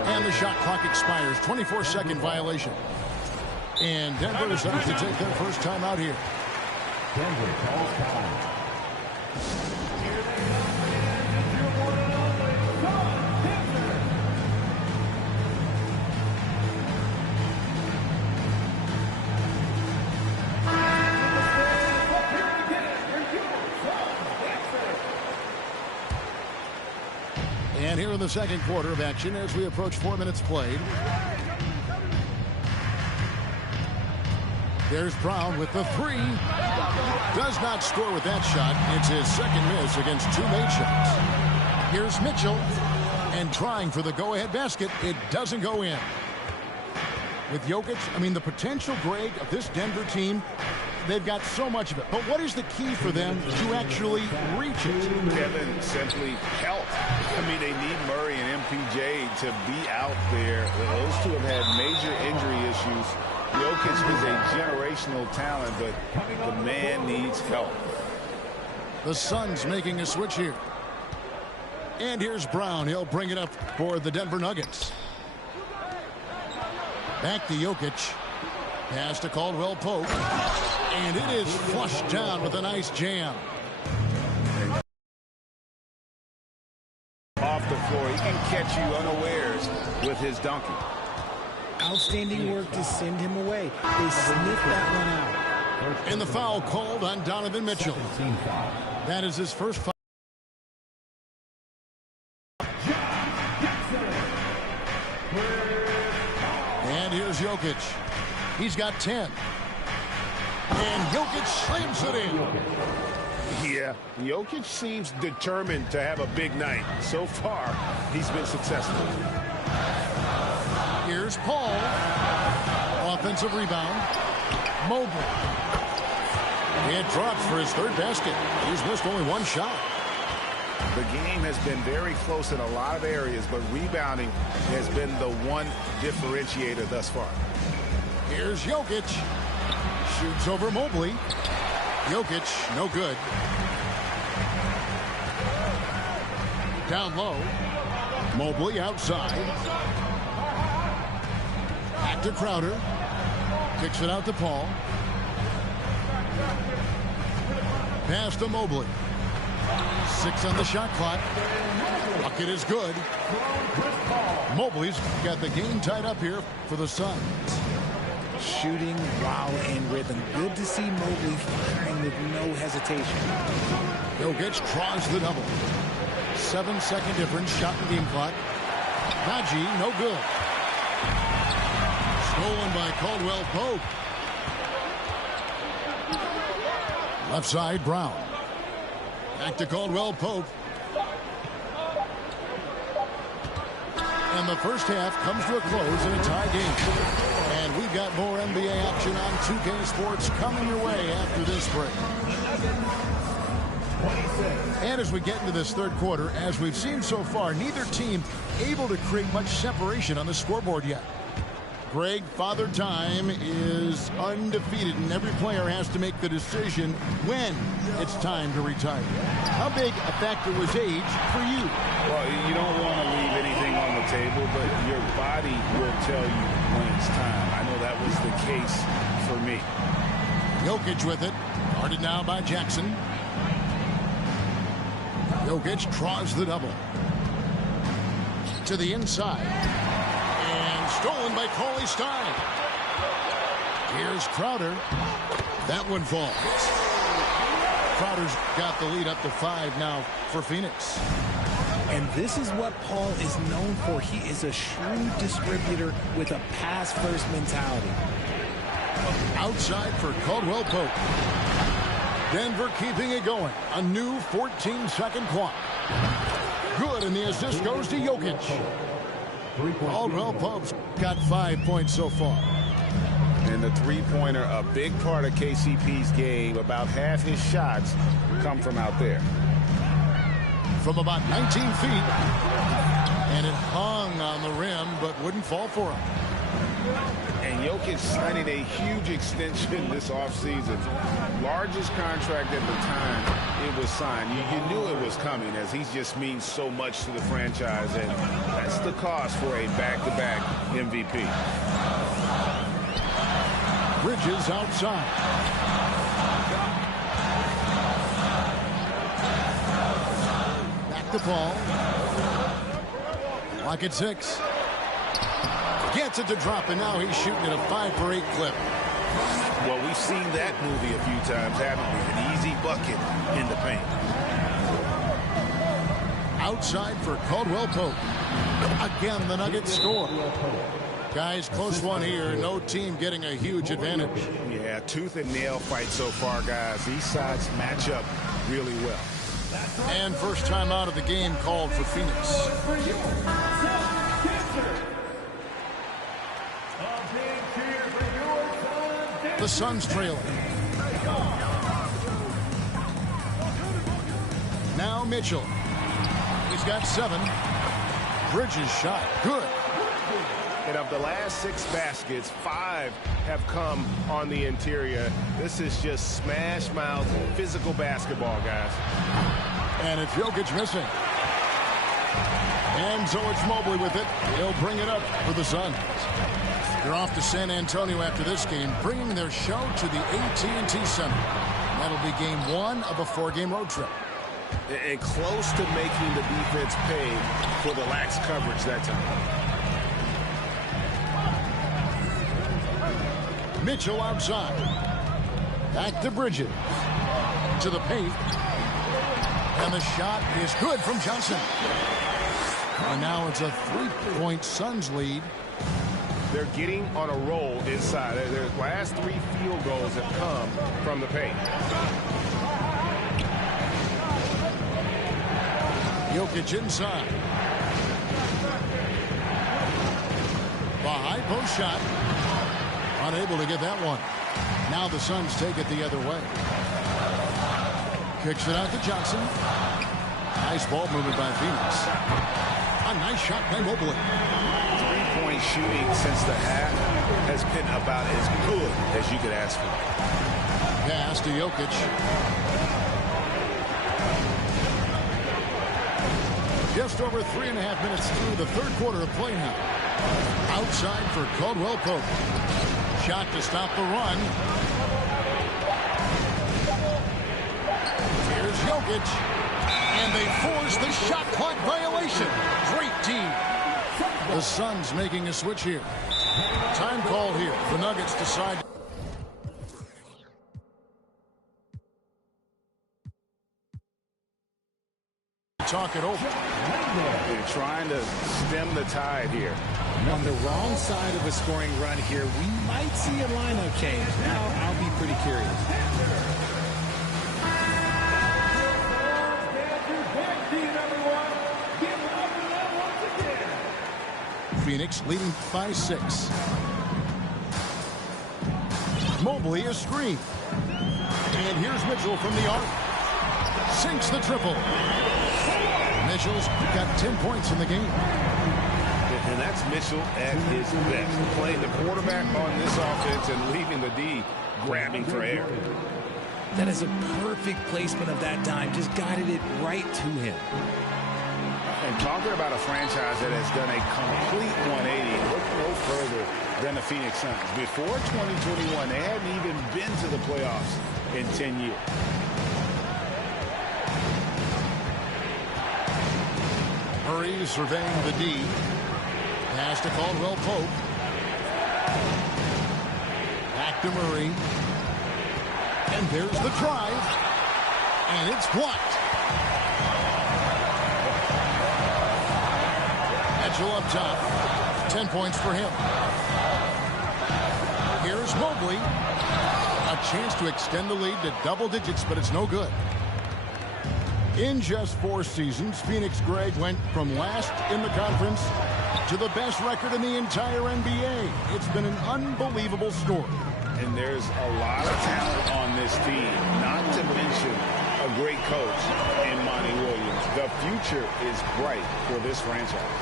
And the shot clock expires. 24-second violation. And Denver decides to take their first time out here. Denver calls time. And here in the second quarter of action as we approach 4 minutes played. There's Brown with the 3. Does not score with that shot. It's his second miss against 2 made shots. Here's Mitchell. And trying for the go-ahead basket. It doesn't go in. With Jokic, the potential, Greg, of this Denver team, they've got so much of it. But what is the key for them to actually reach it? Kevin, simply health. They need Murray and MPJ to be out there. Those two have had major injury issues. Jokic is a generational talent, but the man needs help. The Suns making a switch here. And here's Brown. He'll bring it up for the Denver Nuggets. Back to Jokic. Pass to Caldwell Pope. And it is flushed down with a nice jam. Off the floor, he can catch you unawares with his dunking. Outstanding work to send him away. They sniffed that one out. And the foul called on Donovan Mitchell. That is his first foul. And here's Jokic. He's got 10. And Jokic slams it in. Yeah, Jokic seems determined to have a big night. So far, he's been successful. Here's Paul. Offensive rebound. Mobley. It drops for his third basket. He's missed only one shot. The game has been very close in a lot of areas, but rebounding has been the one differentiator thus far. Here's Jokic. Shoots over Mobley. Jokic, no good. Down low. Mobley outside. Back to Crowder. Kicks it out to Paul. Pass to Mobley. 6 on the shot clock. Bucket is good. Mobley's got the game tied up here for the Suns. Shooting while in rhythm. Good to see Mobley firing with no hesitation. Jokic draws the double. 7-second difference. Shot in game clock. Haji, no good. Stolen by Caldwell Pope. Left side, Brown. Back to Caldwell Pope. And the first half comes to a close in a tie game. And we've got more NBA action on 2K Sports coming your way after this break. And as we get into this third quarter, as we've seen so far, neither team able to create much separation on the scoreboard yet. Greg, Father Time is undefeated, and every player has to make the decision when it's time to retire. How big a factor was age for you? Well, you don't want to leave anything on the table, but your body will tell you when it's time. I know that was the case for me. Jokic with it. Guarded now by Jackson. Jokic draws the double. To the inside. Stolen by Cauley Stein. Here's Crowder. That one falls. Crowder's got the lead up to 5 now for Phoenix. And this is what Paul is known for. He is a shrewd distributor with a pass-first mentality. Outside for Caldwell Pope. Denver keeping it going. A new 14-second clock. Good, and the assist goes to Jokic. Caldwell Pope's got 5 points so far. And the three-pointer, a big part of KCP's game. About half his shots come from out there. From about 19 feet. And it hung on the rim, but wouldn't fall for him. And Jokic signing a huge extension this offseason. Largest contract at the time it was signed. You knew it was coming, as he just means so much to the franchise, and that's the cost for a back-to-back MVP. Bridges outside. Back to Paul. Clock at 6. Gets it to drop, and now he's shooting at a 5-for-8 clip. Well, we've seen that movie a few times, haven't we? An easy bucket in the paint. Outside for Caldwell Pope. Again, the Nuggets score. Guys, close one here. No team getting a huge advantage. Yeah, tooth and nail fight so far, guys. These sides match up really well. And first time out of the game called for Phoenix. The Suns trailing. Now Mitchell. He's got 7. Bridges shot. Good. And of the last 6 baskets, 5 have come on the interior. This is just smash mouth physical basketball, guys. And it's Jokic missing. And so it's Mobley with it. He'll bring it up for the Suns. They're off to San Antonio after this game, bringing their show to the AT&T Center. That'll be game 1 of a 4-game road trip. And close to making the defense pay for the lax coverage that time. Mitchell outside. Back to Bridges. To the paint. And the shot is good from Johnson. And now it's a 3-point Suns lead. They're getting on a roll inside. Their last 3 field goals have come from the paint. Jokic inside. The high post shot. Unable to get that one. Now the Suns take it the other way. Kicks it out to Johnson. Nice ball movement by Phoenix. A nice shot by Mobley. 3-point shooting since the half has been about as good as you could ask for. Pass to Jokic. Just over 3.5 minutes through the third quarter of play now. Outside for Caldwell Pope. Shot to stop the run. Here's Jokic. And they force the shot clock violation. Great team. The Suns making a switch here. Time call here. The Nuggets decide. Talk it over. They're trying to stem the tide here. On the wrong side of a scoring run here, we might see a lineup change. Now, I'll be pretty curious. Phoenix leading by 6. Mobley a screen. And here's Mitchell from the arc. Sinks the triple. Mitchell's got 10 points in the game. And that's Mitchell at his best. Playing the quarterback on this offense and leaving the D grabbing for air. That is a perfect placement of that dime. Just guided it right to him. And talking about a franchise that has done a complete 180, look no further than the Phoenix Suns. Before 2021, they hadn't even been to the playoffs in 10 years. Murray surveying the D. Pass to Caldwell Pope. Back to Murray. And there's the drive. And it's blocked. Mitchell up top. 10 points for him. Here's Mobley. A chance to extend the lead to double digits, but it's no good. In just 4 seasons, Phoenix Greg went from last in the conference to the best record in the entire NBA. It's been an unbelievable story. And there's a lot of talent on this team, not to mention a great coach in Monty Williams. The future is bright for this franchise.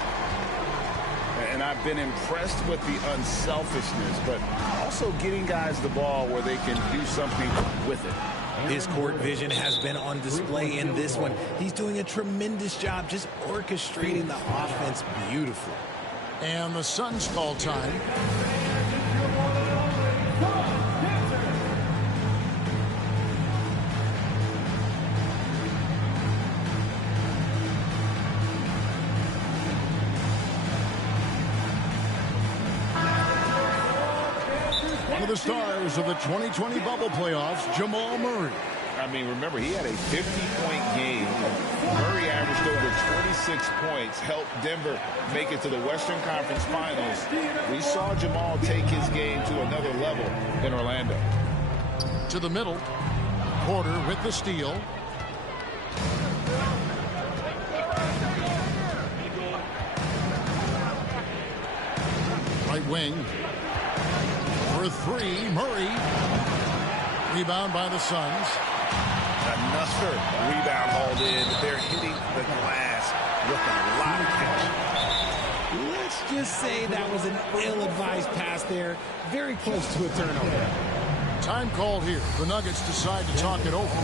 And I've been impressed with the unselfishness, but also getting guys the ball where they can do something with it. His court vision has been on display in this one. He's doing a tremendous job just orchestrating the offense beautifully. And the Suns call time. One of the stars of the 2020 bubble playoffs, Jamal Murray. I mean, remember, he had a 50-point game. Murray averaged over 26 points, helped Denver make it to the Western Conference Finals. We saw Jamal take his game to another level in Orlando. To the middle. Porter with the steal. Right wing. For three, Murray. Rebound by the Suns. Another rebound hauled in. They're hitting the glass with a lot of catch. Let's just say that was an ill-advised pass there. Very close to a turnover. Time called here. The Nuggets decide to talk it over.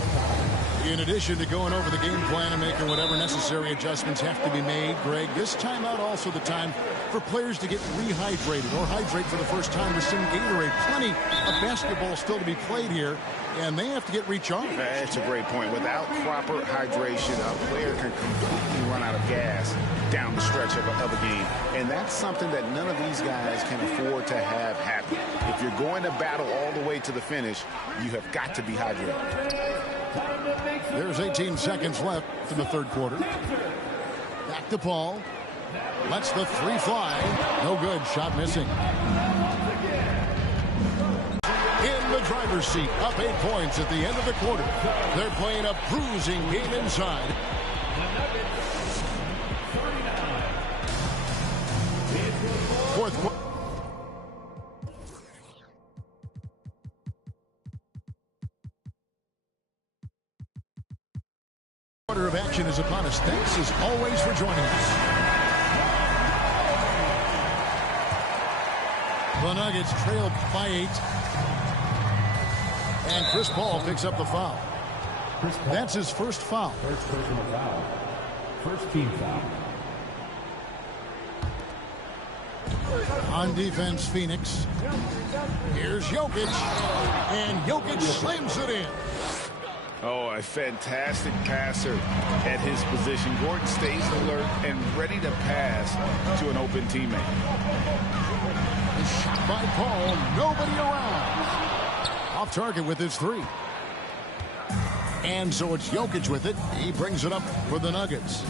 In addition to going over the game plan and making whatever necessary adjustments have to be made, Greg, this timeout also the time for players to get rehydrated or hydrate for the first time with some Gatorade. Plenty of basketball still to be played here, and they have to get recharged. That's a great point. Without proper hydration, a player can completely run out of gas down the stretch of a game. And that's something that none of these guys can afford to have happen. If you're going to battle all the way to the finish, you have got to be hydrated. There's 18 seconds left in the third quarter. Back to Paul. Lets the three fly. No good. Shot missing. In the driver's seat. Up 8 points at the end of the quarter. They're playing a bruising game inside. Fourth quarter. Quarter of action is upon us. Thanks as always for joining us. The Nuggets trail by 8. And Chris Paul picks up the foul. That's his first foul. First personal foul. First team foul. On defense, Phoenix. Here's Jokic. And Jokic slams it in. Oh, a fantastic passer at his position. Gordon stays alert and ready to pass to an open teammate. Shot by Paul. Nobody around. Off target with his three. And so it's Jokic with it. He brings it up for the Nuggets.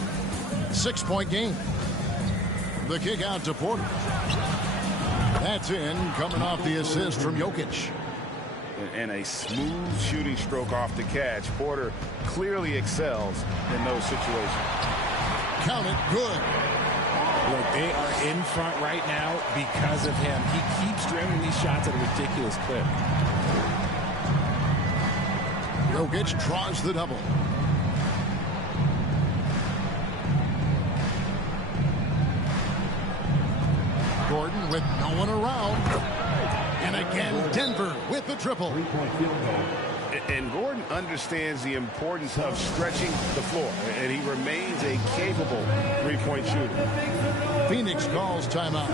6-point game. The kick out to Porter. That's in, coming off the assist from Jokic. And a smooth shooting stroke off the catch. Porter clearly excels in those situations. Count it, good. Look, they are in front right now because of him. He keeps driving these shots at a ridiculous clip. Jokic draws the double. Gordon with no one around. And again, Denver with the triple. 3-point field goal. And Gordon understands the importance of stretching the floor. And he remains a capable three-point shooter. Phoenix calls timeout.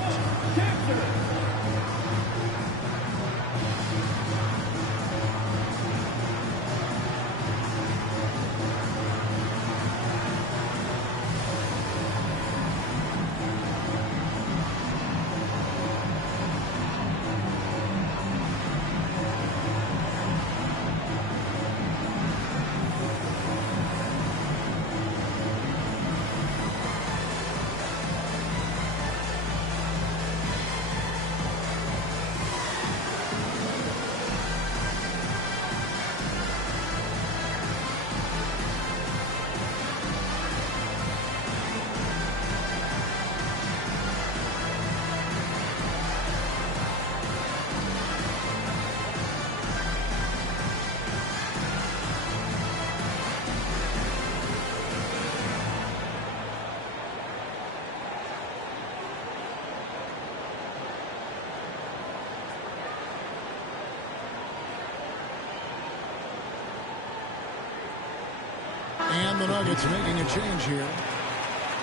And the Nuggets making a change here.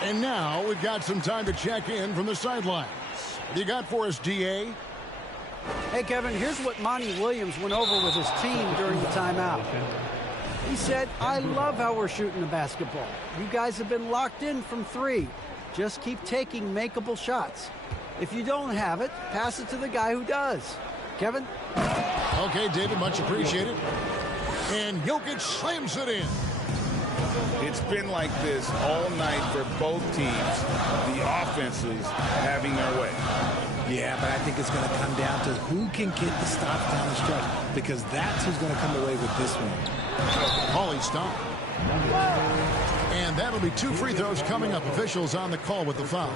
And now we've got some time to check in from the sidelines. What do you got for us, DA? Hey, Kevin, here's what Monty Williams went over with his team during the timeout. He said, I love how we're shooting the basketball. You guys have been locked in from 3. Just keep taking makeable shots. If you don't have it, pass it to the guy who does. Kevin? Okay, David, much appreciated. And Jokic slams it in. It's been like this all night for both teams. The offenses having their way. Yeah, but I think it's going to come down to who can get the stops down the stretch, because that's who's going to come away with this one. Paulie stop. And that'll be 2 free throws coming up. Officials on the call with the foul.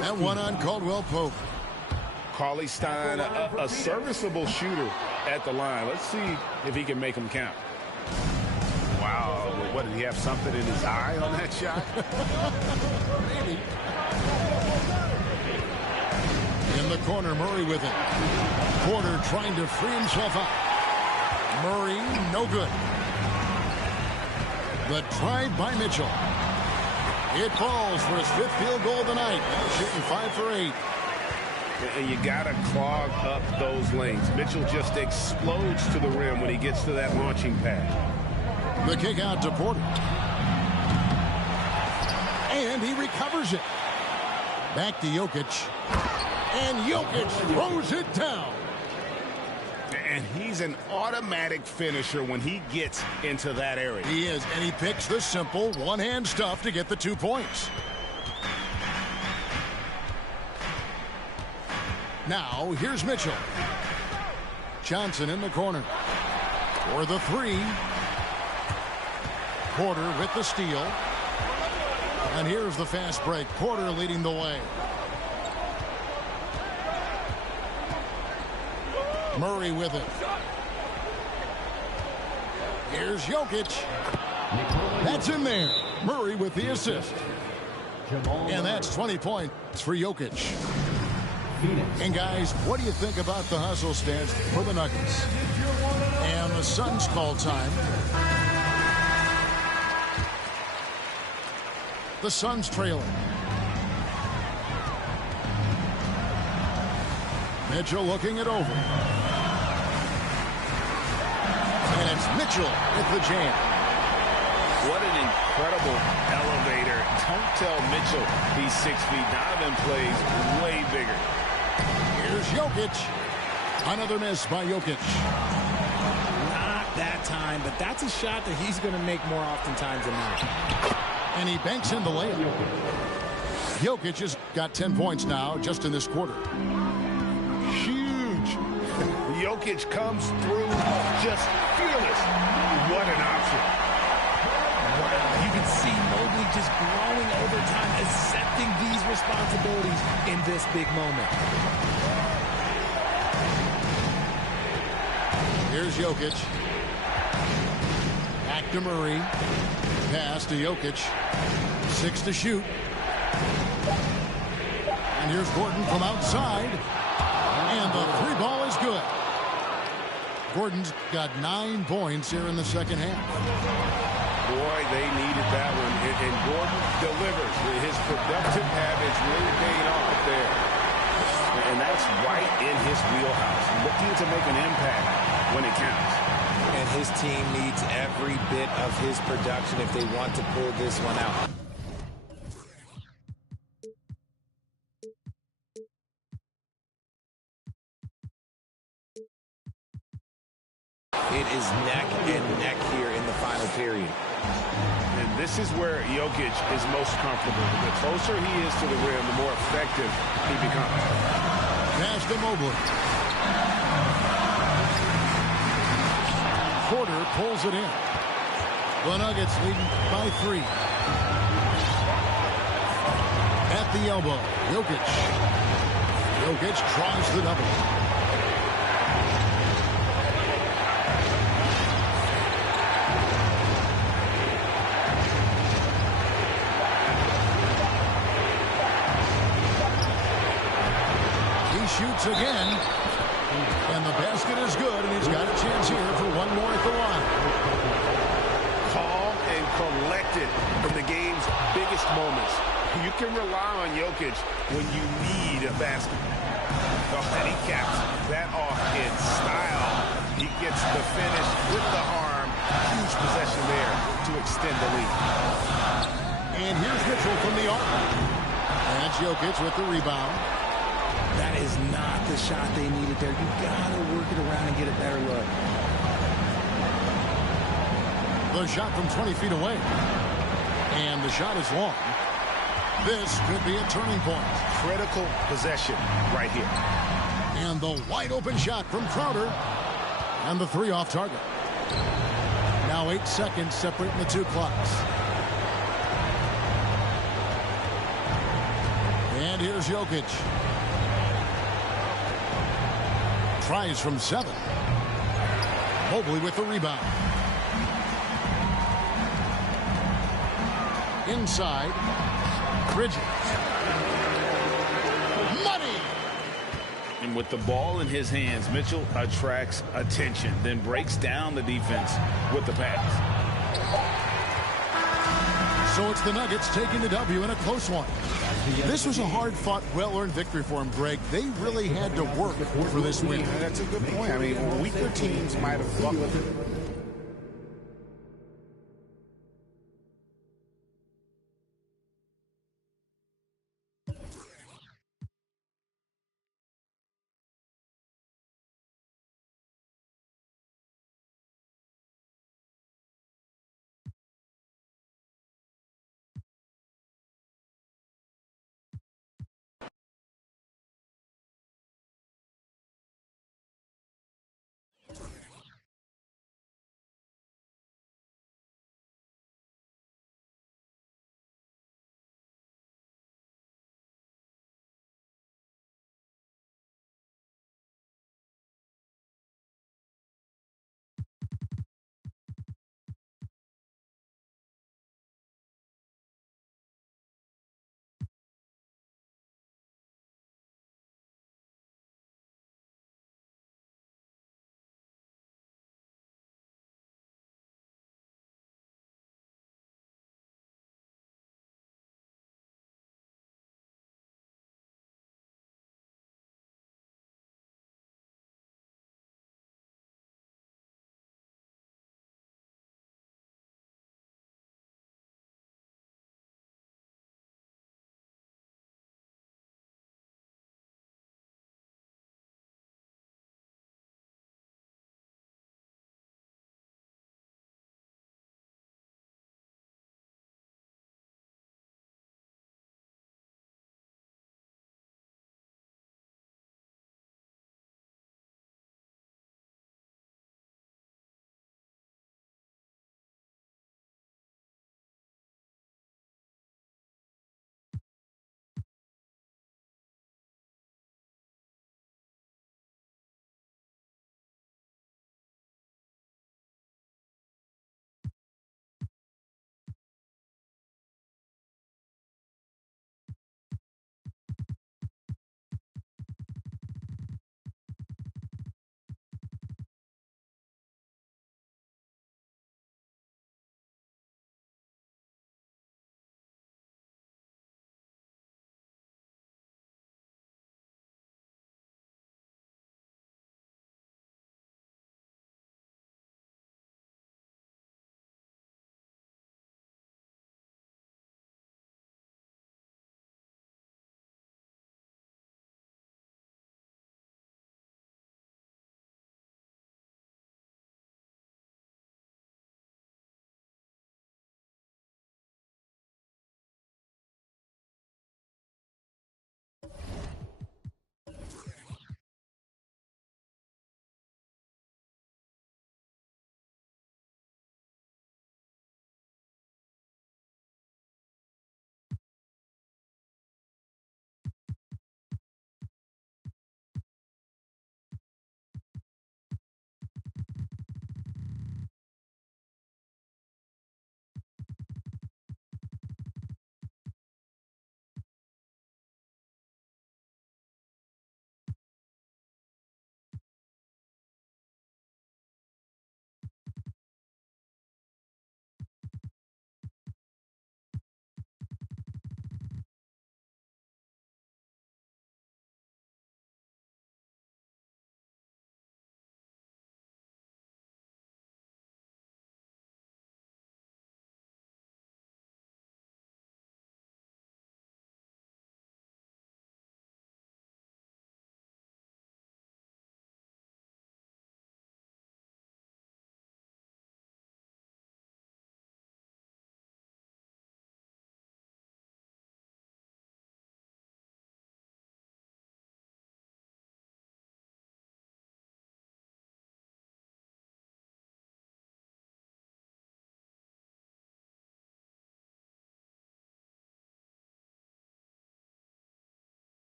That one on Caldwell Pope. Cauley Stein, a serviceable shooter at the line. Let's see if he can make them count. Wow, what, did he have something in his eye on that shot? Maybe. In the corner, Murray with it. Porter trying to free himself up. Murray, no good. The drive by Mitchell. It falls for his 5th field goal of the night. Shooting 5 for 8. And you got to clog up those lanes. Mitchell just explodes to the rim when he gets to that launching pad. The kick out to Porter. And he recovers it. Back to Jokic. And Jokic throws it down. And he's an automatic finisher when he gets into that area. He is, and he picks the simple one-hand stuff to get the 2 points. Now, here's Mitchell. Johnson in the corner. For the 3. Porter with the steal. And here's the fast break. Porter leading the way. Murray with it. Here's Jokic. That's in there. Murray with the assist. And that's 20 points for Jokic. And guys, what do you think about the hustle stance for the Nuggets? And the Suns call time. The Suns trailing. Mitchell looking it over. And it's Mitchell with the jam. What an incredible elevator. Don't tell Mitchell he's 6 feet. Donovan plays way bigger. Here's Jokic. Another miss by Jokic. Not that time, but that's a shot that he's going to make more oftentimes than not. And he banks in the layup. Jokic has got 10 points now just in this quarter. Huge. Jokic comes through just fearless. What an option. Wow, you can see Mobley just growing over time, accepting these responsibilities in this big moment. Here's Jokic. Back to Murray. Pass to Jokic. 6 to shoot. And here's Gordon from outside. And the 3 ball is good. Gordon's got 9 points here in the second half. Boy, they needed that one. And Gordon delivers. His productive habits really paying off there. And that's right in his wheelhouse. Looking to make an impact when it counts. And his team needs every bit of his production if they want to pull this one out. It is neck and neck here in the final period. And this is where Jokic is most comfortable. The closer he is to the rim, the more effective he becomes. Pass to Mobley. Porter pulls it in. The Nuggets leading by 3. At the elbow, Jokic. Jokic tries the double. Shoots again, and the basket is good, and he's got a chance here for one more at the line. Calm and collected in the game's biggest moments. You can rely on Jokic when you need a basket. Oh, and he caps that off in style. He gets the finish with the arm. Huge possession there to extend the lead. And here's Mitchell from the arc. That's Jokic with the rebound. That is not the shot they needed there. You gotta work it around and get a better look. The shot from 20 feet away. And the shot is long. This could be a turning point. Critical possession right here. And the wide open shot from Crowder. And the three off target. Now 8 seconds separating the two clocks. And here's Jokic. Tries from 7. Mobley with the rebound. Inside. Bridges. Money! And with the ball in his hands, Mitchell attracts attention, then breaks down the defense with the pass. So it's the Nuggets taking the W in a close one. This was a hard-fought, well-earned victory for them, Greg. They really had to work for this win. That's a good point. I mean, weaker teams might have buckled.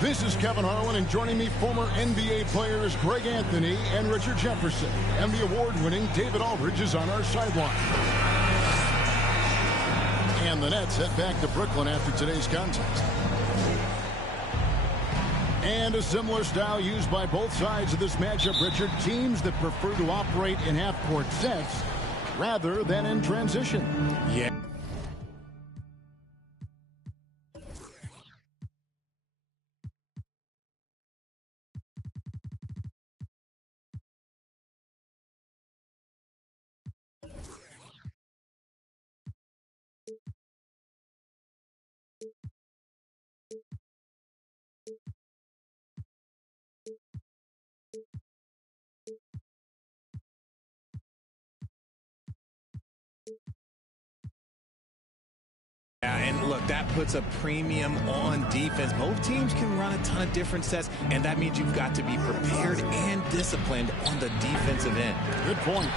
This is Kevin Harlan, and joining me, former NBA players Greg Anthony and Richard Jefferson. And the award-winning David Aldridge is on our sideline. And the Nets head back to Brooklyn after today's contest. And a similar style used by both sides of this matchup, Richard. Teams that prefer to operate in half-court sets rather than in transition. Yeah. Yeah, and look, that puts a premium on defense. Both teams can run a ton of different sets, and that means you've got to be prepared and disciplined on the defensive end. Good points.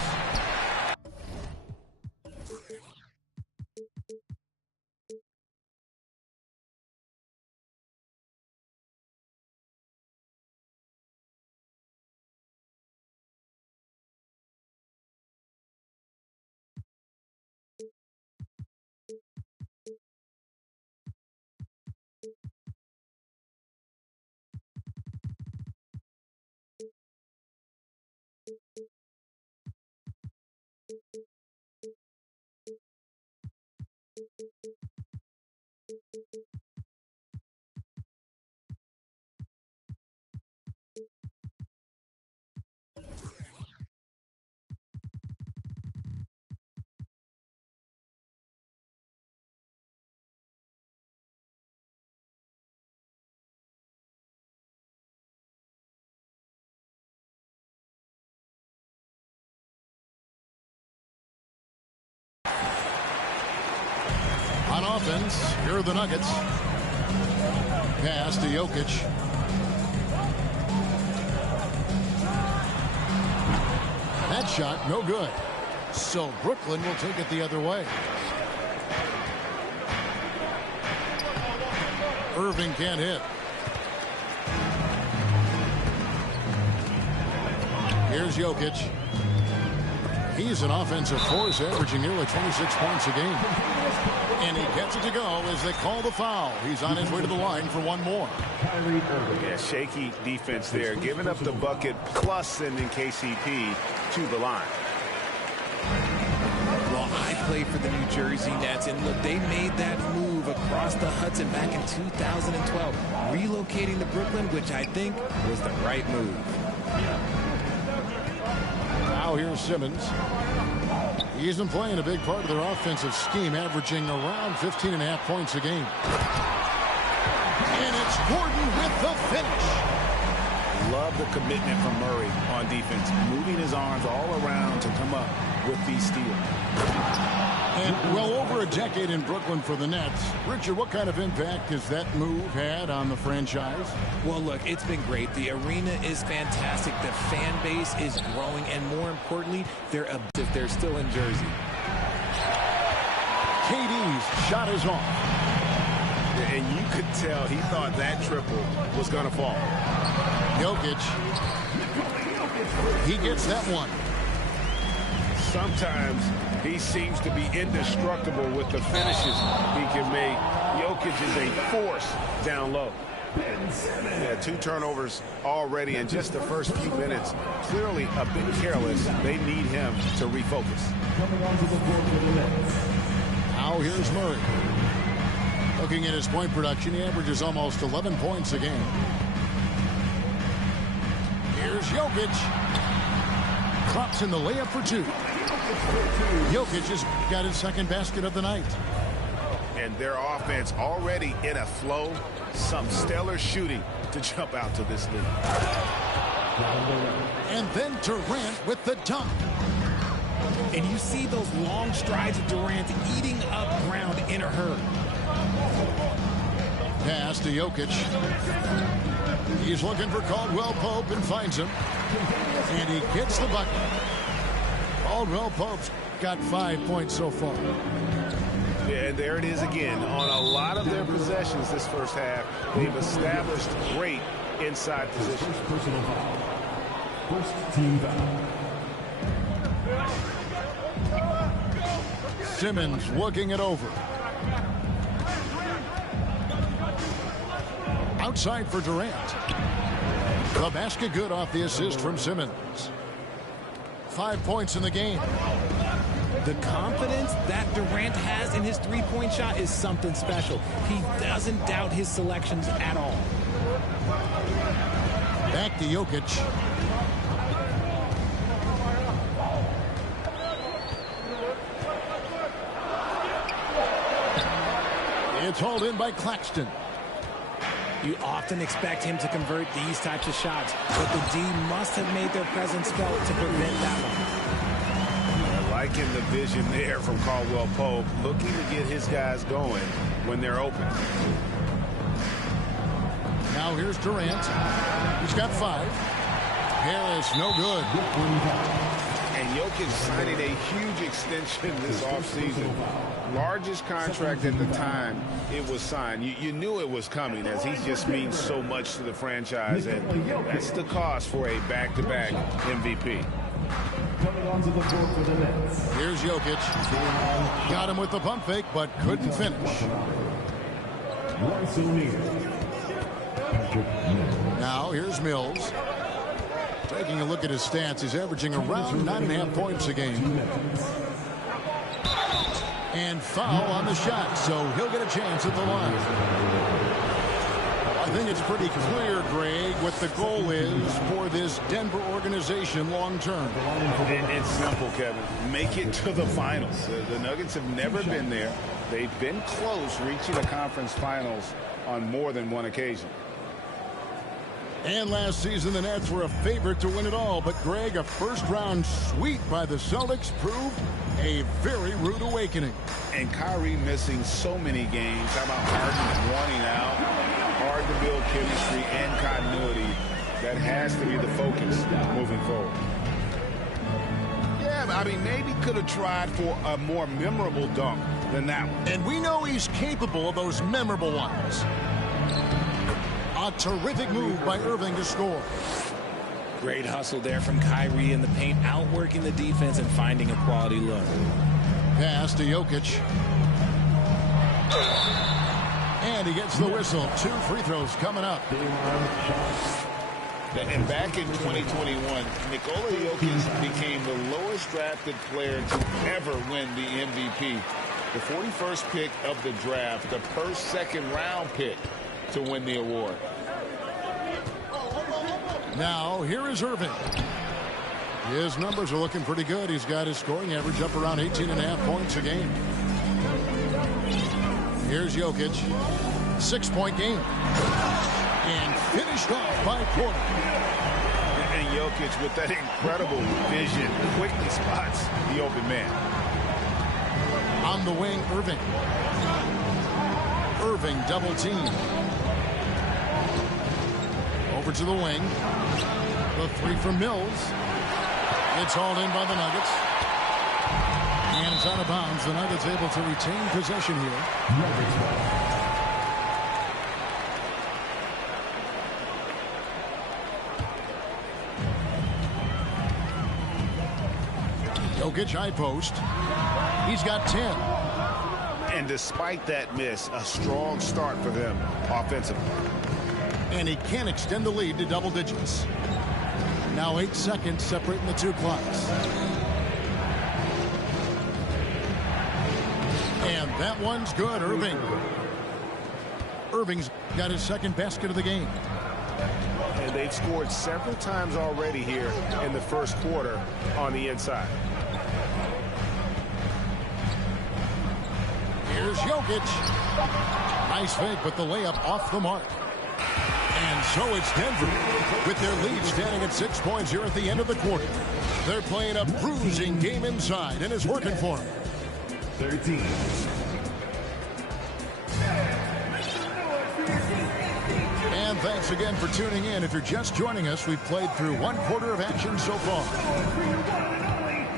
offense. Here are the Nuggets. Pass to Jokic. That shot, no good. So Brooklyn will take it the other way. Irving can't hit. Here's Jokic. He's an offensive force, averaging nearly 26 points a game. And he gets it to go as they call the foul. He's on his way to the line for one more. Yeah, shaky defense there, giving up the bucket plus sending KCP to the line. Well, I play for the New Jersey Nets, and look, they made that move across the Hudson back in 2012, relocating to Brooklyn, which I think was the right move. Now here's Simmons. He's been playing a big part of their offensive scheme, averaging around 15.5 points a game. And it's Gordon with the finish. Love the commitment from Murray on defense, moving his arms all around to come up with these steals. And well over a decade in Brooklyn for the Nets. Richard, what kind of impact has that move had on the franchise? Well, look, it's been great. The arena is fantastic. The fan base is growing, and more importantly, they're still in Jersey. KD's shot is off. And you could tell he thought that triple was going to fall. Jokic. He gets that one. Sometimes he seems to be indestructible with the finishes he can make. Jokic is a force down low. Yeah, 2 turnovers already in just the first few minutes. Clearly a bit careless. They need him to refocus. Now here's Murray. Looking at his point production, he averages almost 11 points a game. Here's Jokic. Drops in the layup for 2. Jokic has got his second basket of the night. And their offense already in a flow. Some stellar shooting to jump out to this lead. And then Durant with the dunk. And you see those long strides of Durant eating up ground in a hurry. Pass to Jokic. He's looking for Caldwell Pope and finds him. And he gets the bucket. Caldwell Pope's got 5 points so far. Yeah, and there it is again. On a lot of their possessions this first half, they've established great inside position. First team foul. Simmons looking it over. Outside for Durant. The basket good off the assist from Simmons. 5 points in the game. The confidence that Durant has in his three-point shot is something special. He doesn't doubt his selections at all. Back to Jokic. It's hauled in by Claxton. You often expect him to convert these types of shots, but the D must have made their presence felt to prevent that one. Liking the vision there from Caldwell Pope, looking to get his guys going when they're open. Now here's Durant. He's got 5. Harris, no good. And Jokic signing a huge extension this offseason. Largest contract at the time it was signed. You knew it was coming, as he just means so much to the franchise, and that's the cost for a back-to-back MVP. Here's Jokic. Got him with the pump fake, but couldn't finish. Now here's Mills. Taking a look at his stats, he's averaging around 9.5 points a game. And foul on the shot, so he'll get a chance at the line. I think it's pretty clear, Greg, what the goal is for this Denver organization long term. It's simple, Kevin. Make it to the finals. The Nuggets have never been there. They've been close reaching the conference finals on more than one occasion. And last season, the Nets were a favorite to win it all. But, Greg, a first-round sweep by the Celtics proved a very rude awakening. And Kyrie missing so many games. How about Harden wanting out? Hard to build chemistry and continuity. That has to be the focus moving forward. Yeah, I mean, maybe could have tried for a more memorable dunk than that one. And we know he's capable of those memorable ones. A terrific move by Irving to score. Great hustle there from Kyrie in the paint, outworking the defense and finding a quality look. Pass to Jokic. And he gets the whistle. 2 free throws coming up. And back in 2021, Nikola Jokic became the lowest drafted player to ever win the MVP. The 41st pick of the draft, the first second-round pick to win the award. Now, here is Irving. His numbers are looking pretty good. He's got his scoring average up around 18.5 points a game. Here's Jokic. 6-point game. And finished off by Porter. And Jokic, with that incredible vision, quickly spots the open man. On the wing, Irving. Irving double team. Over to the wing. The 3 from Mills. It's hauled in by the Nuggets. And it's out of bounds. The Nuggets able to retain possession here. Jokic high post. He's got 10. And despite that miss, a strong start for them offensively. And he can extend the lead to double digits. Now 8 seconds separating the 2 clocks. And that one's good, Irving. Irving's got his second basket of the game. And they've scored several times already here in the first quarter on the inside. Here's Jokic. Nice fake, but the layup off the mark. And so it's Denver with their lead standing at 6 points here at the end of the quarter. They're playing a bruising game inside, and it's working for them. 13. And thanks again for tuning in. If you're just joining us, we've played through 1 quarter of action so far.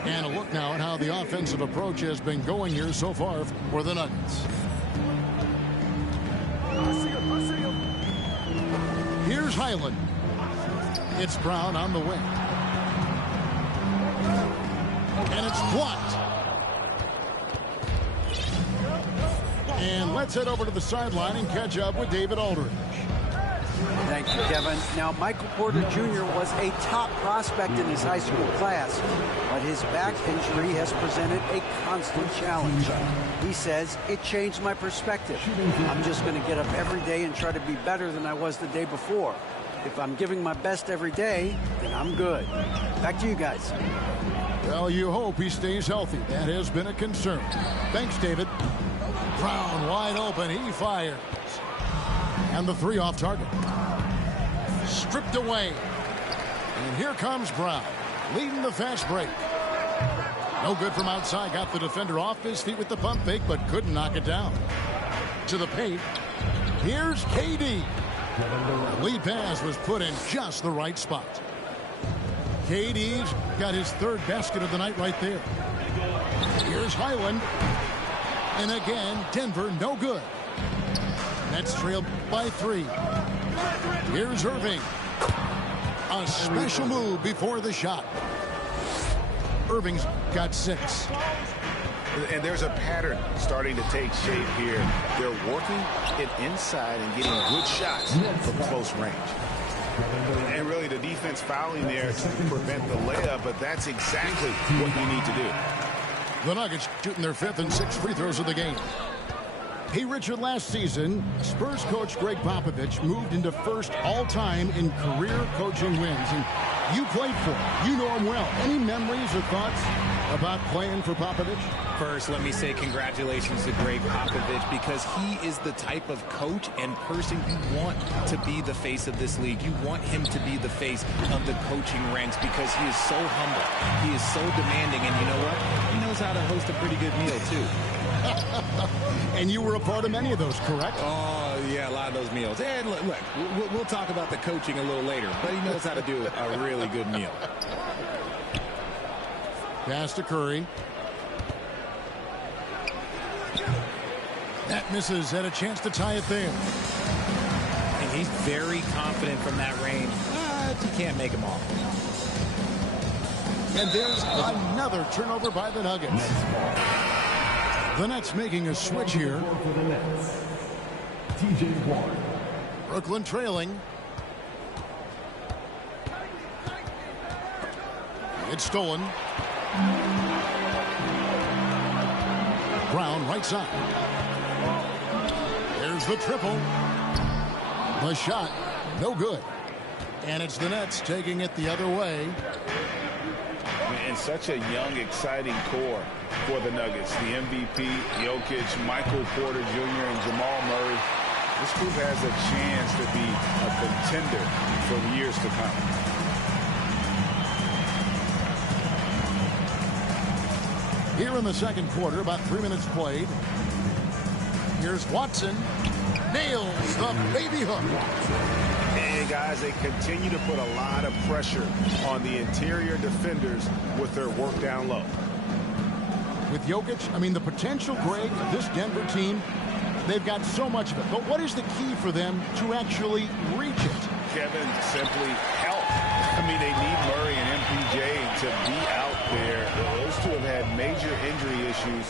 And a look now at how the offensive approach has been going here so far for the Nuggets. Here's Highland. It's Brown on the wing. And it's blocked. And let's head over to the sideline and catch up with David Aldridge. Thank you, Kevin. Now, Michael Porter Jr. was a top prospect in his high school class, but his back injury has presented a constant challenge. He says, it changed my perspective. I'm just going to get up every day and try to be better than I was the day before. If I'm giving my best every day, then I'm good. Back to you guys. Well, you hope he stays healthy. That has been a concern. Thanks, David. Brown wide open. He fires. And the 3 off target. Stripped away. And here comes Brown, leading the fast break. No good from outside. Got the defender off his feet with the pump fake, but couldn't knock it down. To the paint. Here's KD. The lead pass was put in just the right spot. KD's got his 3rd basket of the night right there. Here's Highland. And again, Denver no good. Nets trailed by 3. Here's Irving. A special move before the shot. Irving's got 6. And there's a pattern starting to take shape here. They're working it inside and getting good shots from close range. And really the defense fouling there to prevent the layup, but that's exactly what you need to do. The Nuggets shooting their 5th and 6th free throws of the game. Hey, Richard, last season, Spurs coach Greg Popovich moved into 1st all-time in career coaching wins. And you played for him. You know him well. Any memories or thoughts about playing for Popovich? First, let me say congratulations to Greg Popovich, because he is the type of coach and person you want to be the face of this league. You want him to be the face of the coaching ranks, because he is so humble. He is so demanding, and you know what? He knows how to host a pretty good meal, too. And you were a part of many of those, correct? Oh, yeah, a lot of those meals. And look, we'll talk about the coaching a little later, but he knows how to do a really good meal. Pass to Curry. That misses, had a chance to tie it there. And he's very confident from that range. You can't make him all. And there's another turnover by the Nuggets. The Nets making a switch here. Brooklyn trailing. It's stolen. Brown right side. There's the triple. The shot, no good. And it's the Nets taking it the other way. And such a young, exciting core for the Nuggets. The MVP, Jokic, Michael Porter Jr., and Jamal Murray. This group has a chance to be a contender for years to come. Here in the second quarter, about 3 minutes played. Here's Watson. Nails the baby hook. And guys, they continue to put a lot of pressure on the interior defenders with their work down low. With Jokic, I mean, the potential, Greg, of this Denver team, they've got so much of it. But what is the key for them to actually reach it? Kevin, simply help. I mean, they need Murray and MPJ to be out there. Those two have had major injury issues.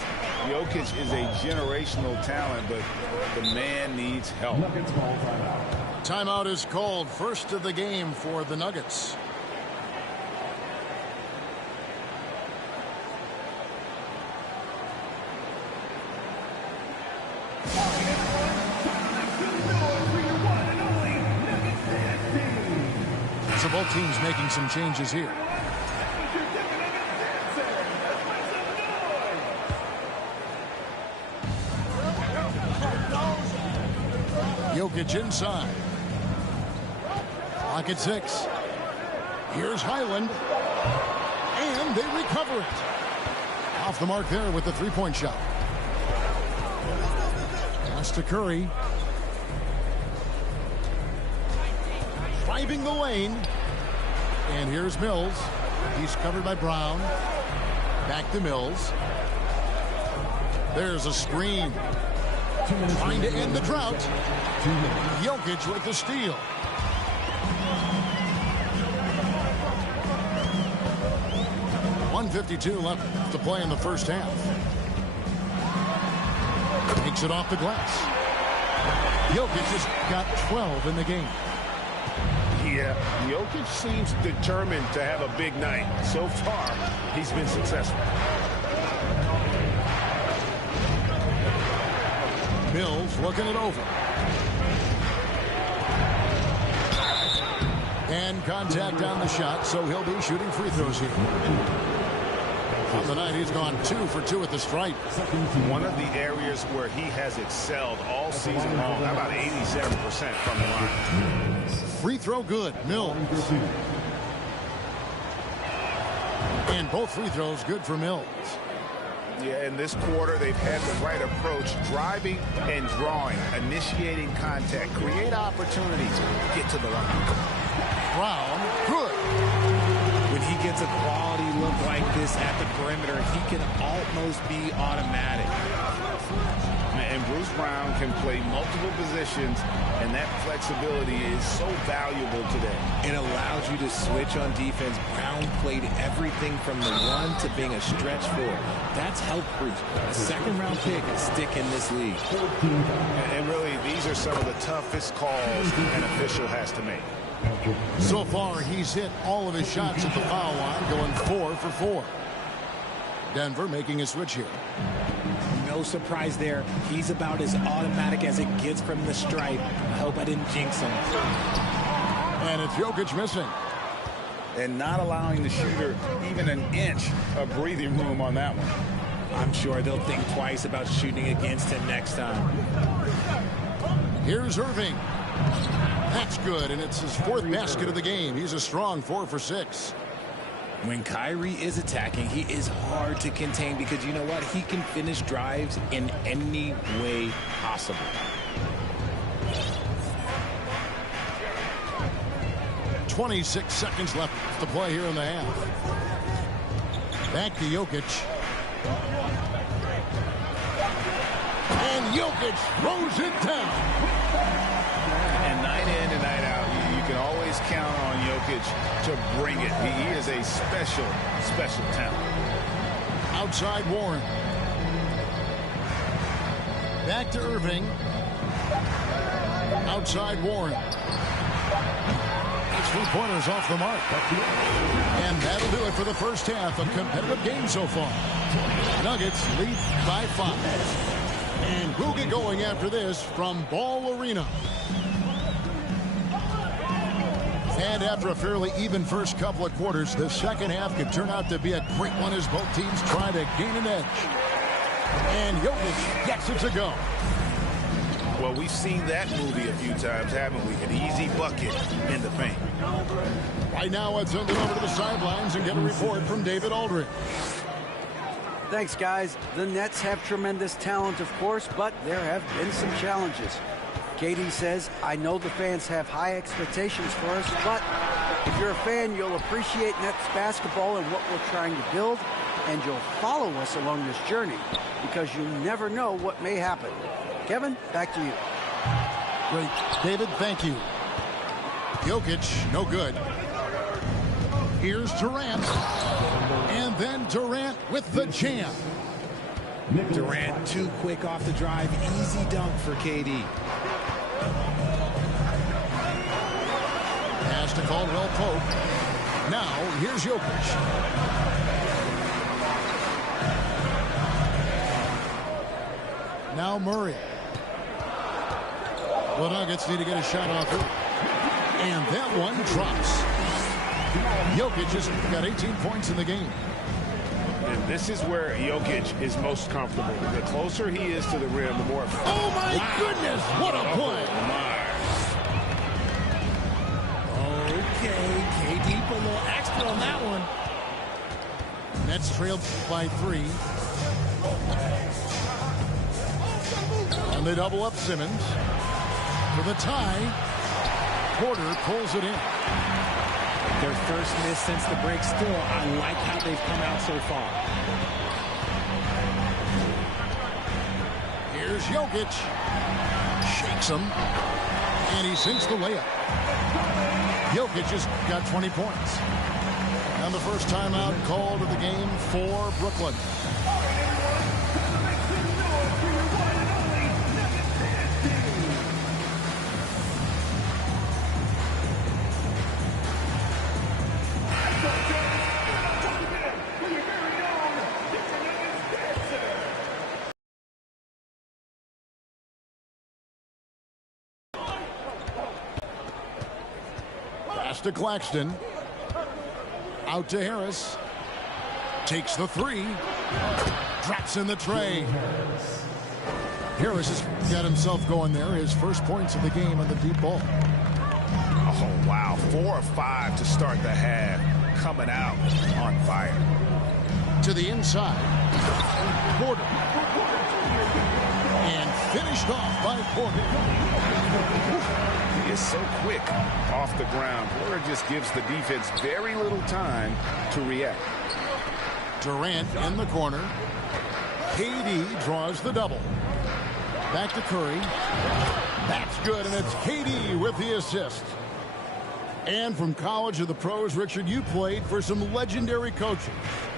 Jokic is a generational talent, but the man needs help. Timeout is called. First of the game for the Nuggets. So both teams making some changes here. Jokic inside. Clock at 6. Here's Highland. And they recover it. Off the mark there with the three-point shot. Pass to Curry. Driving the lane. And here's Mills. He's covered by Brown. Back to Mills. There's a screen. Trying to end the drought. Jokic with the steal. .152 left to play in the first half. Takes it off the glass. Jokic has got 12 in the game. Yeah, Jokic seems determined to have a big night. So far, he's been successful. Mills looking it over. And contact on the shot, so he'll be shooting free throws here. On the night, he's gone 2 for 2 at the stripe. One of the areas where he has excelled all season long, about 87% from the line. Free throw good, Mills. And both free throws good for Mills. Yeah, in this quarter, they've had the right approach, driving and drawing, initiating contact, create opportunities, get to the line. Brown, good. When he gets a quality look like this at the perimeter, he can almost be automatic. And Bruce Brown can play multiple positions, and that flexibility is so valuable today. It allows you to switch on defense. Brown played everything from the run to being a stretch forward. That's helped Bruce, a second-round pick, stick in this league. And really, these are some of the toughest calls an official has to make. So far, he's hit all of his shots at the foul line, going 4 for 4. Denver making a switch here. No surprise there. He's about as automatic as it gets from the stripe. I hope I didn't jinx him. And it's Jokic missing. and not allowing the shooter even an inch of breathing room on that one. I'm sure they'll think twice about shooting against him next time. Here's Irving. That's good, and it's his 4th basket of the game. He's a strong 4 for 6. When Kyrie is attacking, he is hard to contain because you know what? He can finish drives in any way possible. .26 seconds left to play here in the half. Back to Jokic. And Jokic throws it down. And night in and night out, you can always count on Jokic to bring it. He is a special, special talent. Outside Warren. Back to Irving. Outside Warren. 3-pointers off the mark. And that'll do it for the first half. A competitive game so far. Nuggets lead by 5. And we'll get going after this from Ball Arena. And after a fairly even first couple of quarters, the second half could turn out to be a great one as both teams try to gain an edge. And Jokic gets it to go. Well, we've seen that movie a few times, haven't we? An easy bucket in the paint. Right now, let's send it over to the sidelines and get a report from David Aldridge. Thanks, guys. The Nets have tremendous talent, of course, but there have been some challenges. KD says, I know the fans have high expectations for us, but if you're a fan, you'll appreciate Nets basketball and what we're trying to build, and you'll follow us along this journey because you never know what may happen. Kevin, back to you. Great. David, thank you. Jokic, no good. Here's Durant. And then Durant with the jam. Durant too quick off the drive. Easy dunk for KD. Pass to Caldwell Pope. Now, here's Jokic. Now Murray. The Nuggets need to get a shot off it. And that one drops. Jokic has got 18 points in the game. And this is where Jokic is most comfortable. The closer he is to the rim, the more... Oh, my goodness! What a play! Okay, KD put a little extra on that one. Nets trailed by 3. And they double up Simmons. For the tie, Porter pulls it in. Their first miss since the break. Still, I like how they've come out so far. Here's Jokic. Shakes him. And he sinks the layup. Jokic has got 20 points. And the first timeout called of the game for Brooklyn. To Claxton. Out to Harris. Takes the 3. Drops in the tray. Harris has got himself going there. His first points of the game on the deep ball. Oh, wow. 4 of 5 to start the half. Coming out on fire. To the inside. Porter. And finished off by Porter. He is so quick off the ground. Porter just gives the defense very little time to react. Durant in the corner. KD draws the double. Back to Curry. That's good, and it's KD with the assist. And from college to the pros, Richard, you played for some legendary coaches.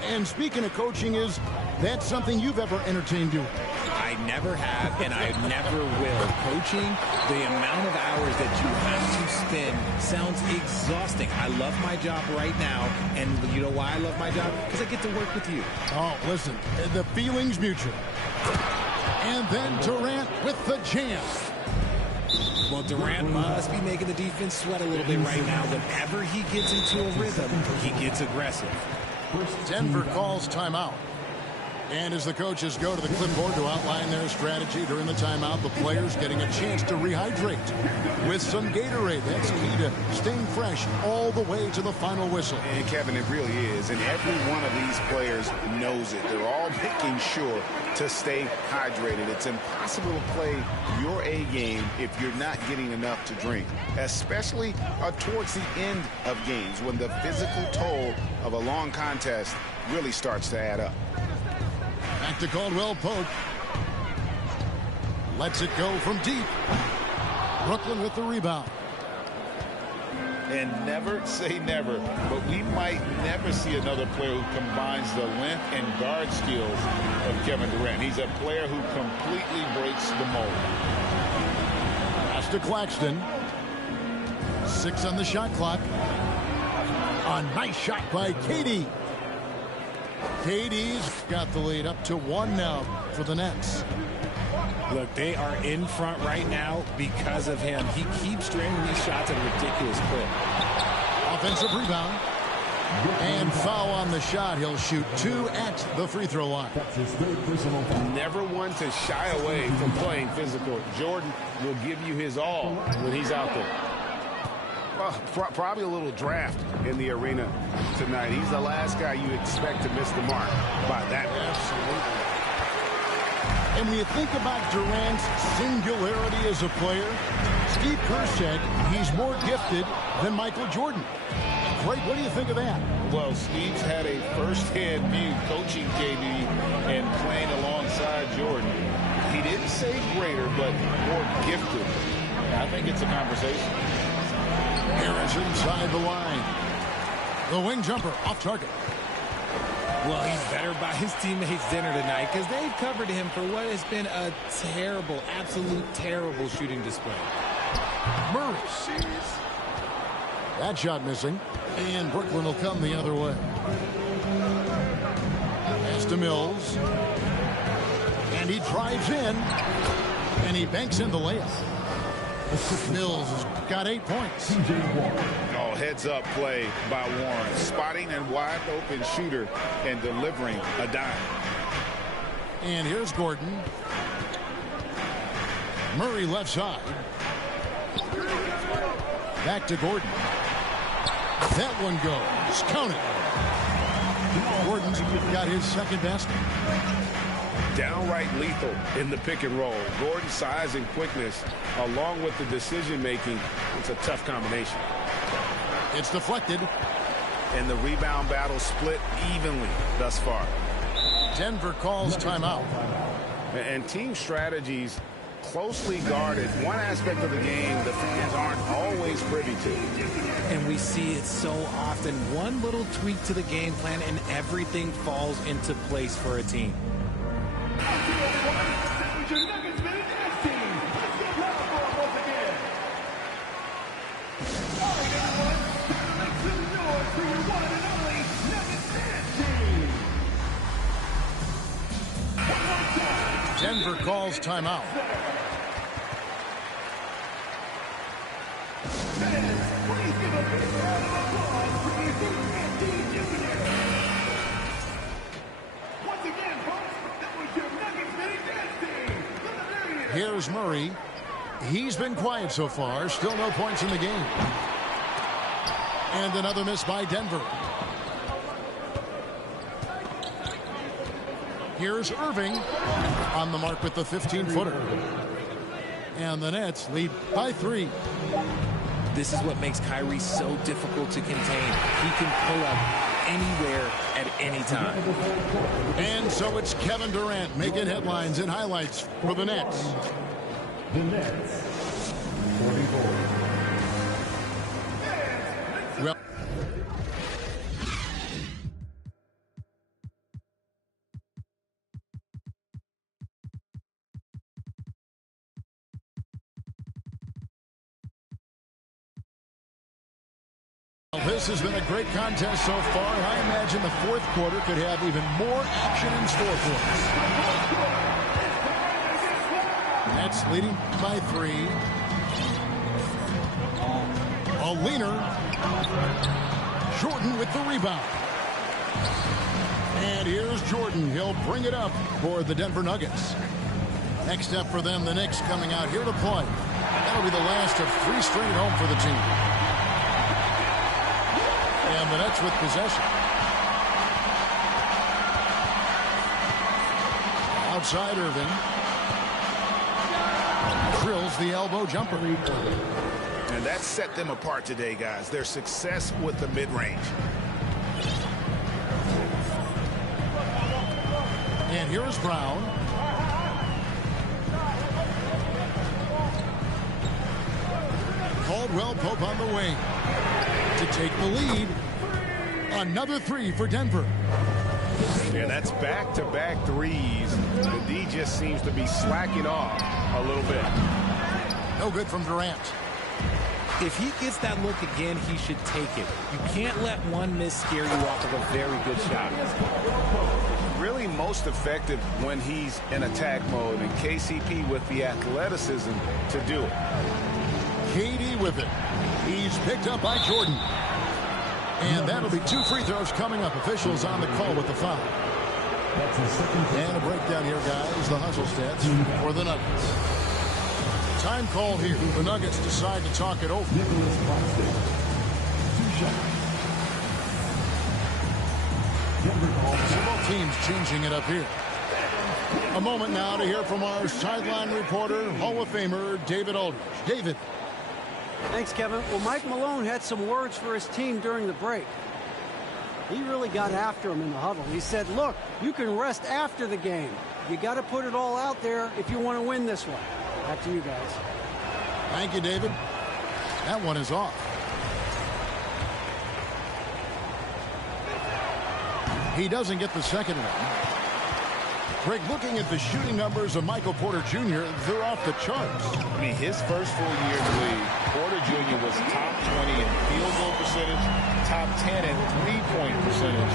And speaking of coaching, is that something you've ever entertained doing? I never have, and I never will. Coaching, the amount of hours that you have to spend sounds exhausting. I love my job right now, and you know why I love my job? Because I get to work with you. Oh, listen, the feeling's mutual. And then Durant with the jam. Well, Durant must be making the defense sweat a little bit right now. Whenever he gets into a rhythm, he gets aggressive. Denver calls timeout. And as the coaches go to the clipboard to outline their strategy during the timeout, the players getting a chance to rehydrate with some Gatorade. That's key to staying fresh all the way to the final whistle. And Kevin, it really is. And every one of these players knows it. They're all making sure to stay hydrated. It's impossible to play your A game if you're not getting enough to drink, especially towards the end of games when the physical toll of a long contest really starts to add up. Back to Caldwell Pope. Lets it go from deep. Brooklyn with the rebound. And never say never, but we might never see another player who combines the length and guard skills of Kevin Durant. He's a player who completely breaks the mold. Pass to Claxton. 6 on the shot clock. A nice shot by Katie. Katie's got the lead up to 1 now for the Nets. Look, they are in front right now because of him. He keeps draining these shots at a ridiculous clip. Offensive rebound. And foul on the shot. He'll shoot 2 at the free throw line. Never one to shy away from playing physical. Jordan will give you his all when he's out there. Well, probably a little draft in the arena tonight. He's the last guy you expect to miss the mark by that much. Absolutely. And when you think about Durant's singularity as a player, Steve Kerr said he's more gifted than Michael Jordan. Craig, what do you think of that? Well, Steve's had a first-hand view coaching KD and playing alongside Jordan. He didn't say greater, but more gifted. I think it's a conversation. Harris inside the line. The wing jumper off target. Well, he's better by his teammates' dinner tonight because they've covered him for what has been a terrible, absolute terrible shooting display. Murray. That shot missing. And Brooklyn will come the other way. Pass to Mills. And he drives in. And he banks in the layup. Mills has got 8 points. Oh, heads-up play by Warren. Spotting a wide-open shooter and delivering a dime. And here's Gordon. Murray left side. Back to Gordon. That one goes. Count it. Gordon's got his second basket. Downright lethal in the pick and roll. Gordon's size and quickness, along with the decision-making, it's a tough combination. It's deflected. And the rebound battle split evenly thus far. Denver calls timeout. And team strategies closely guarded. One aspect of the game the fans aren't always privy to. And we see it so often. One little tweak to the game plan and everything falls into place for a team. Denver calls timeout. Here's Murray. He's been quiet so far. Still no points in the game. And another miss by Denver. Here's Irving on the mark with the 15-footer. And the Nets lead by 3. This is what makes Kyrie so difficult to contain. He can pull up anywhere at any time. And so it's Kevin Durant making headlines and highlights for the Nets. The Nets, 44. Well, this has been a great contest so far, and I imagine the fourth quarter could have even more action in store for us. Nets leading by 3. A leaner. Jordan with the rebound. And here's Jordan. He'll bring it up for the Denver Nuggets. Next up for them, the Knicks coming out here to play. That'll be the last of 3 straight home for the team. And the Nets with possession. Outside Irving. Drills the elbow jumper. And that set them apart today, guys. Their success with the mid-range. And here's Brown. Caldwell Pope on the wing to take the lead. Another 3 for Denver. And that's back-to-back threes. The D just seems to be slacking off a little bit. No good from Durant. If he gets that look again, he should take it. You can't let one miss scare you off of a very good shot. Really most effective when he's in attack mode, and KCP with the athleticism to do it. KD with it. He's picked up by Jordan. And that'll be 2 free throws coming up. Officials on the call with the foul. And a breakdown here, guys. The hustle stats for the Nuggets. Time call here. The Nuggets decide to talk it over. Both teams changing it up here. A moment now to hear from our sideline reporter, Hall of Famer David Aldridge. David. Thanks, Kevin. Well, Mike Malone had some words for his team during the break. He really got after him in the huddle. He said, look, you can rest after the game. You got to put it all out there if you want to win this one. Back to you guys. Thank you, David. That one is off. He doesn't get the second one. Greg, looking at the shooting numbers of Michael Porter Jr., they're off the charts. I mean, his first full year in the league, Porter Jr. was top 20 in field goal percentage, top 10 in three-point percentage.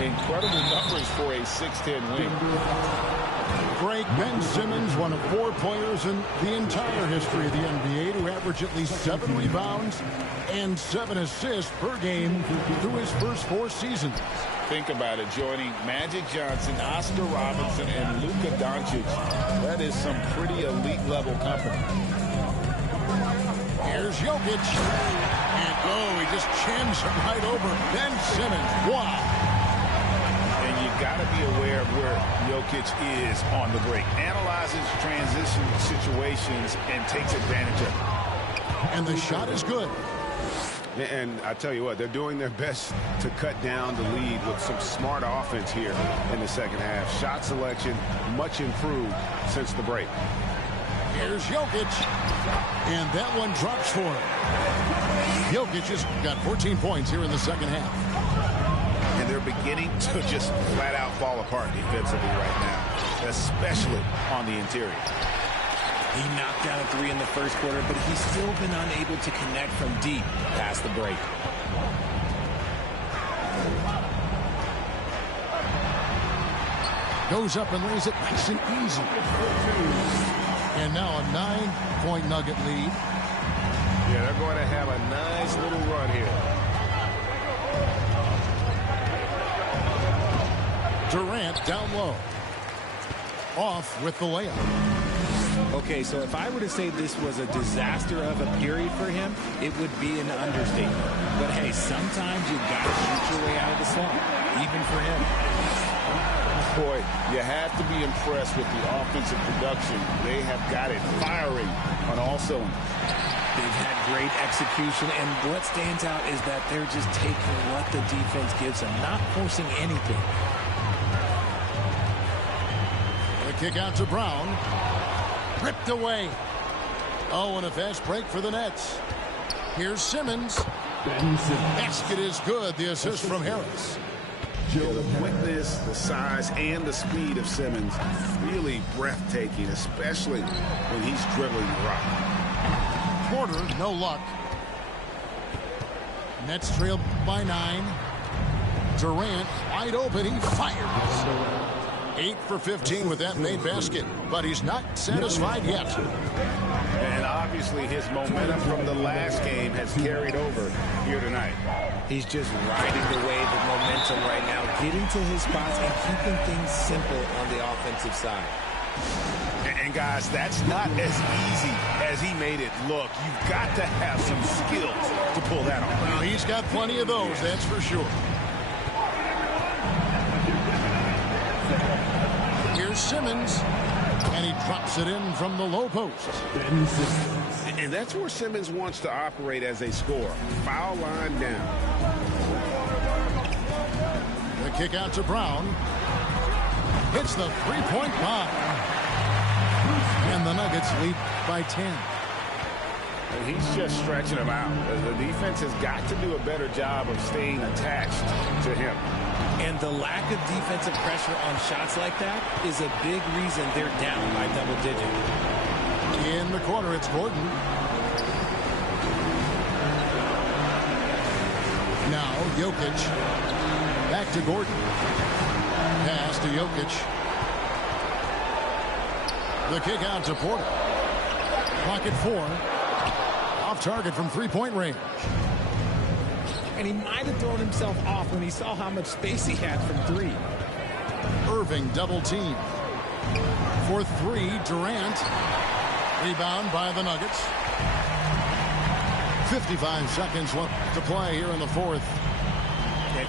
Incredible numbers for a 6'10" wing. Greg, Ben Simmons, one of 4 players in the entire history of the NBA to average at least 7 rebounds and 7 assists per game through his first 4 seasons. Think about it, joining Magic Johnson, Oscar Robertson, and Luka Doncic. That is some pretty elite level company. Here's Jokic. And he just chins it right over Ben Simmons. Wow. And you got to be aware of where Jokic is on the break. Analyzes transition situations and takes advantage of it. And the shot is good. And I tell you what, they're doing their best to cut down the lead with some smart offense here in the second half. Shot selection much improved since the break. Here's Jokic. And that one drops for him. Jokic has got 14 points here in the second half. And they're beginning to just flat out fall apart defensively right now, especially on the interior. He knocked down a 3 in the first quarter, but he's still been unable to connect from deep past the break. Goes up and lays it nice and easy. And now a 9-point Nugget lead. Yeah, they're going to have a nice little run here. Durant down low. Off with the layup. Okay, so if I were to say this was a disaster of a period for him, it would be an understatement. But hey, sometimes you got to shoot your way out of the slump, even for him. Boy, you have to be impressed with the offensive production. They have got it firing on all cylinders. They've had great execution, and what stands out is that they're just taking what the defense gives them, not forcing anything. The kick out to Brown. Ripped away. Oh, and a fast break for the Nets. Here's Simmons. Basket is good. The assist from Harris. The quickness, the size, and the speed of Simmons really breathtaking, especially when he's dribbling the rock. Porter, no luck. Nets trail by 9. Durant wide open. He fires. 8 for 15 with that made basket, but he's not satisfied yet. And obviously his momentum from the last game has carried over here tonight. He's just riding the wave of momentum right now, getting to his spots and keeping things simple on the offensive side. And guys, that's not as easy as he made it look. You've got to have some skills to pull that off. Well, he's got plenty of those, that's for sure. Here's Simmons, and he drops it in from the low post. And that's where Simmons wants to operate as a scorer. Foul line down. The kick out to Brown. Hits the three-point bomb. And the Nuggets lead by 10. And he's just stretching him out. The defense has got to do a better job of staying attached to him. And the lack of defensive pressure on shots like that is a big reason they're down by double digit. In the corner, it's Gordon. Now Jokic. Back to Gordon. Pass to Jokic. The kick out to Porter. Clock at 4. Off target from three-point range. And he might have thrown himself off when he saw how much space he had from 3. Irving double team. For 3, Durant. Rebound by the Nuggets. 55 seconds left to play here in the fourth.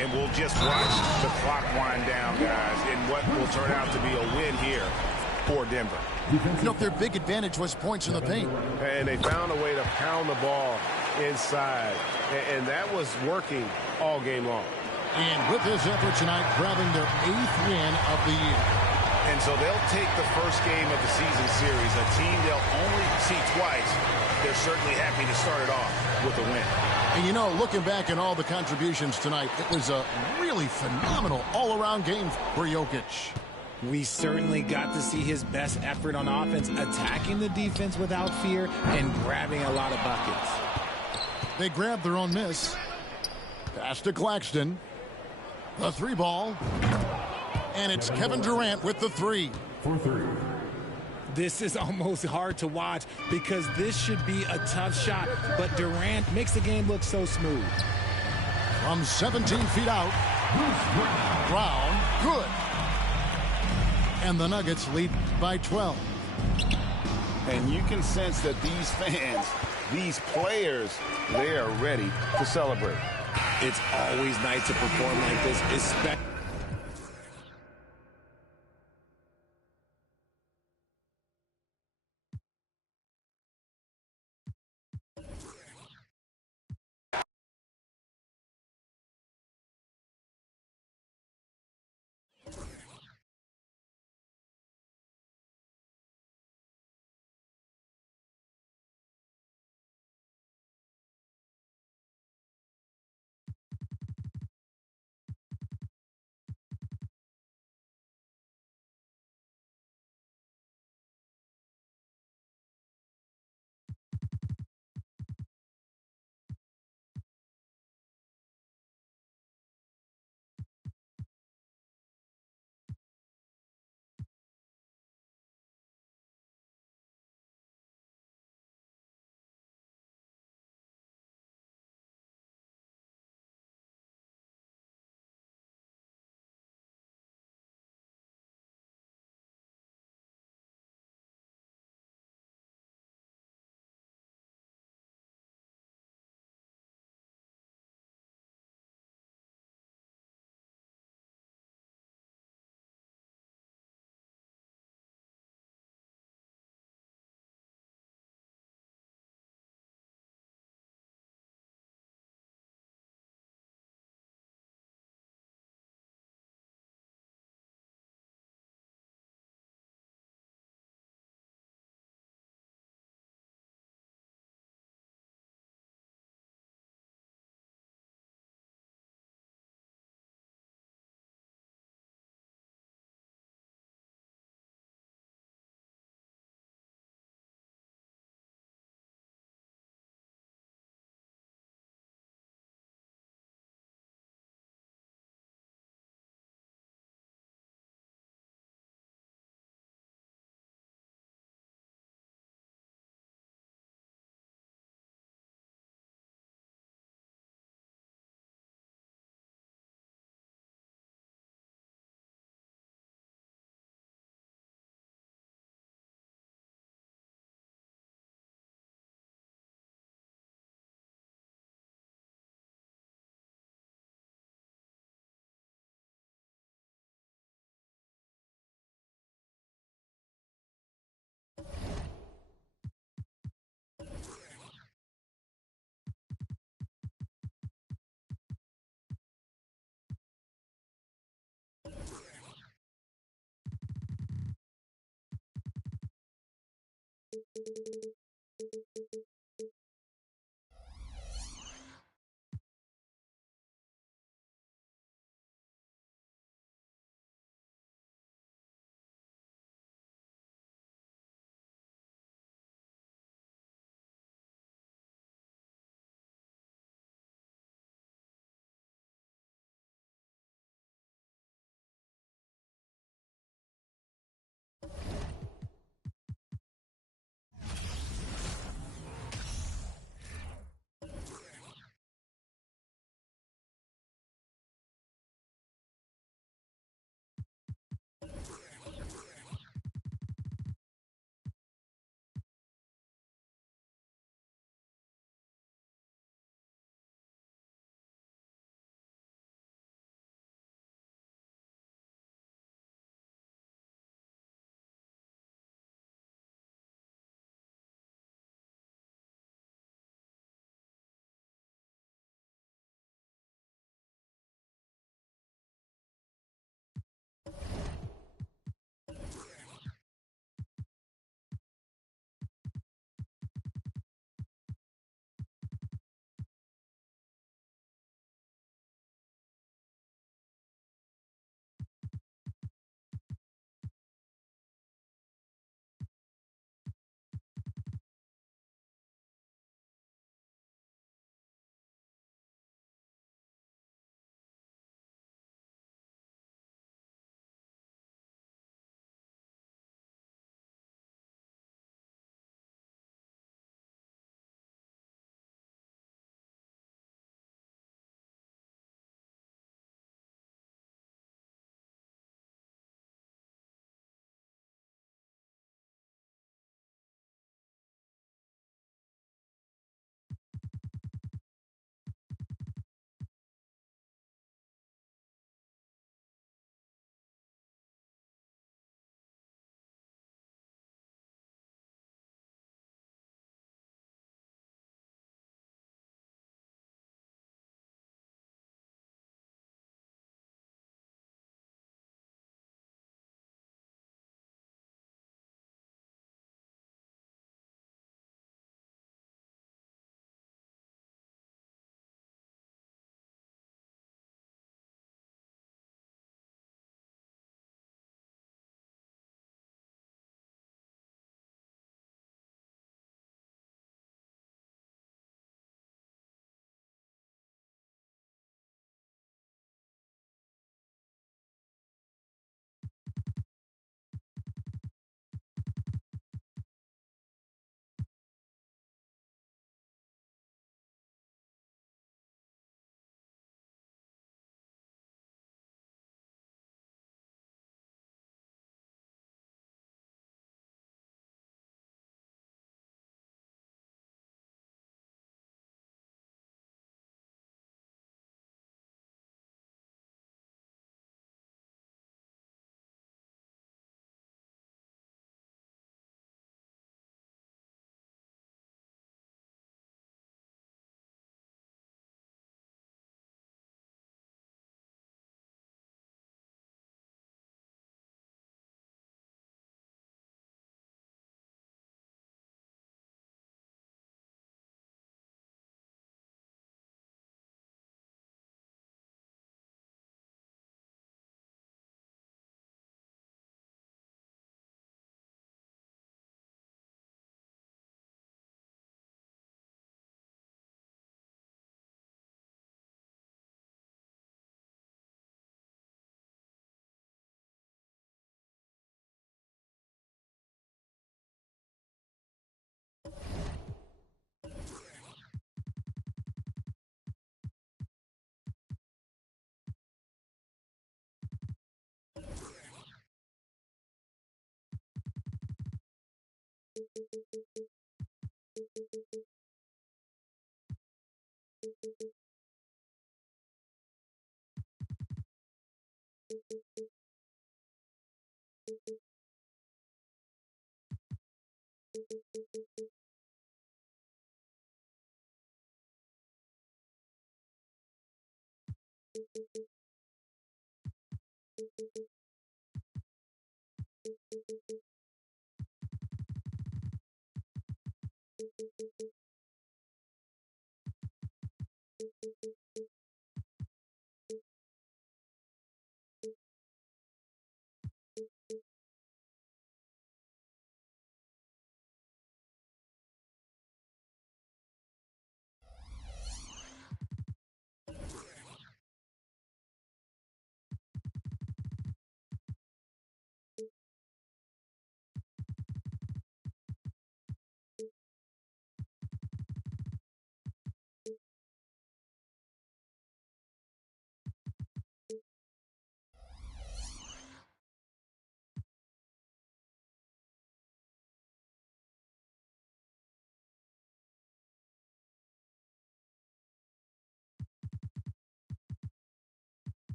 And we'll just watch the clock wind down, guys, in what will turn out to be a win here for Denver. You know, their big advantage was points in the paint. And they found a way to pound the ball inside. And that was working all game long. And with this effort tonight, grabbing their 8th win of the year. And so they'll take the first game of the season series, a team they'll only see twice. They're certainly happy to start it off with a win. And you know, looking back at all the contributions tonight, it was a really phenomenal all-around game for Jokic. We certainly got to see his best effort on offense, attacking the defense without fear and grabbing a lot of buckets. They grabbed their own miss. Pass to Claxton. The 3 ball. And it's Kevin Durant with the 3. For 3. This is almost hard to watch because this should be a tough shot, but Durant makes the game look so smooth. From 17 feet out. Brown, good. And the Nuggets lead by 12. And you can sense that these fans, these players, they are ready to celebrate. It's always nice to perform like this, especially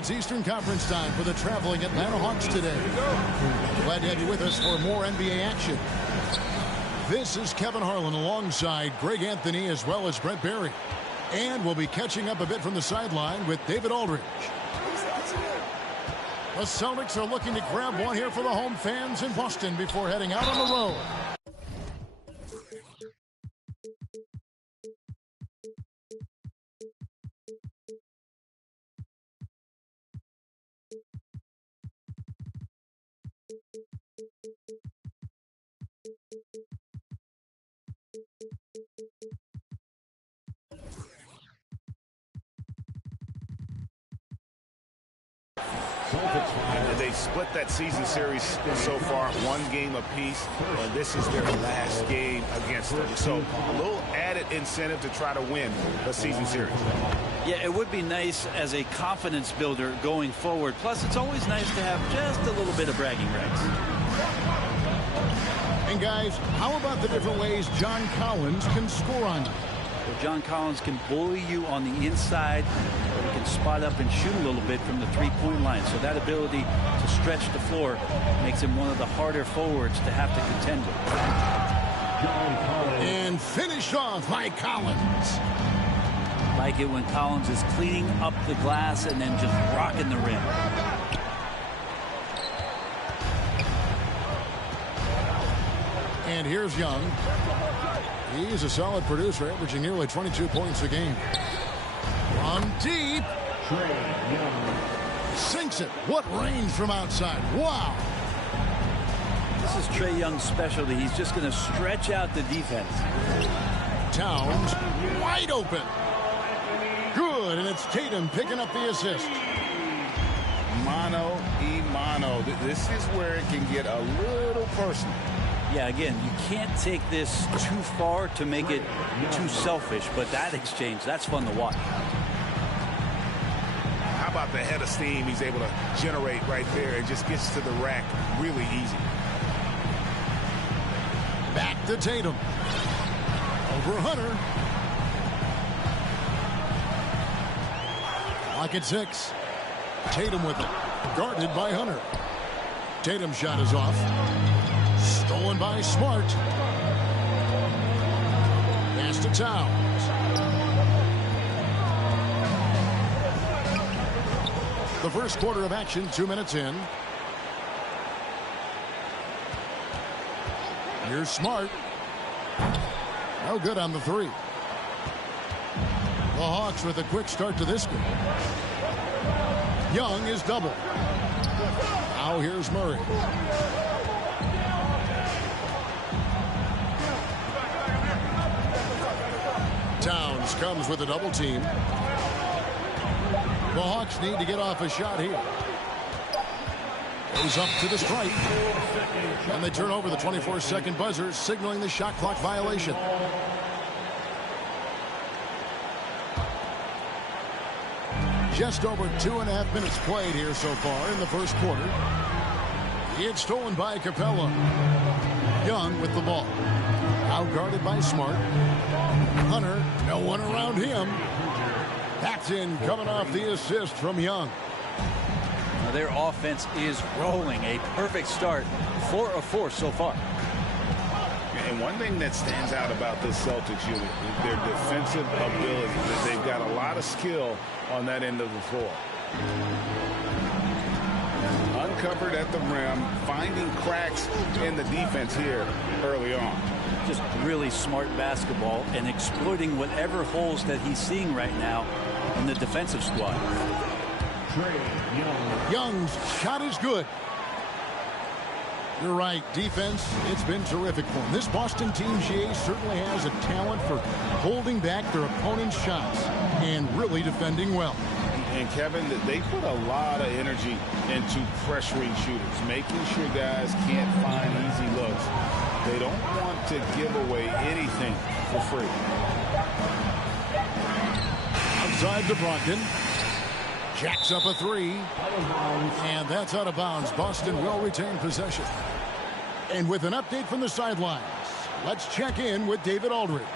It's Eastern Conference time for the traveling Atlanta Hawks today. Glad to have you with us for more NBA action. This is Kevin Harlan alongside Greg Anthony as well as Brent Barry. And we'll be catching up a bit from the sideline with David Aldridge. The Celtics are looking to grab one here for the home fans in Boston before heading out on the road. They split that season series so far, 1 game apiece, and this is their last game against them. So a little added incentive to try to win a season series. Yeah, it would be nice as a confidence builder going forward. Plus, it's always nice to have just a little bit of bragging rights. And guys, how about the different ways John Collins can score on you? Well, John Collins can bully you on the inside, or he can spot up and shoot a little bit from the three-point line. So that ability to stretch the floor makes him one of the harder forwards to have to contend with. And finished off by Collins. Like it when Collins is cleaning up the glass and then just rocking the rim. And here's Young. He's a solid producer, averaging nearly 22 points a game. From deep. Sinks it. What range from outside. Wow. This is Trae Young's specialty. He's just going to stretch out the defense. Towns wide open. Good, and it's Tatum picking up the assist. Mano y mano. This is where it can get a little personal. Yeah, again, you can't take this too far to make it too selfish, but that exchange, that's fun to watch. How about the head of steam he's able to generate right there? It just gets to the rack really easy. Back to Tatum. Over Hunter. Lock at 6. Tatum with it. Guarded by Hunter. Tatum's shot is off. Stolen by Smart. Pass to Towns. The first quarter of action, 2 minutes in. Here's Smart. No good on the 3. The Hawks with a quick start to this game. Young is double. Now here's Murray. Towns comes with a double team. The Hawks need to get off a shot here. Goes up to the strike. And they turn over the 24-second buzzer, signaling the shot clock violation. Just over 2.5 minutes played here so far in the first quarter. It's stolen by Capella. Young with the ball. Out guarded by Smart. Hunter, no one around him. Paxton coming off the assist from Young. Now their offense is rolling. A perfect start. 4 of 4 so far. And one thing that stands out about this Celtics unit is their defensive ability. They've got a lot of skill on that end of the floor. Uncovered at the rim, finding cracks in the defense here early on. Just really smart basketball and exploiting whatever holes that he's seeing right now in the defensive squad. Young's shot is good. You're right. Defense, it's been terrific for him. This Boston team, GA, certainly has a talent for holding back their opponent's shots and really defending well. And Kevin, they put a lot of energy into pressuring shooters, making sure guys can't find easy looks. They don't want to give away anything for free. Outside to Brogdon. Jacks up a 3. And that's out of bounds. Boston will retain possession. And with an update from the sidelines, let's check in with David Aldridge.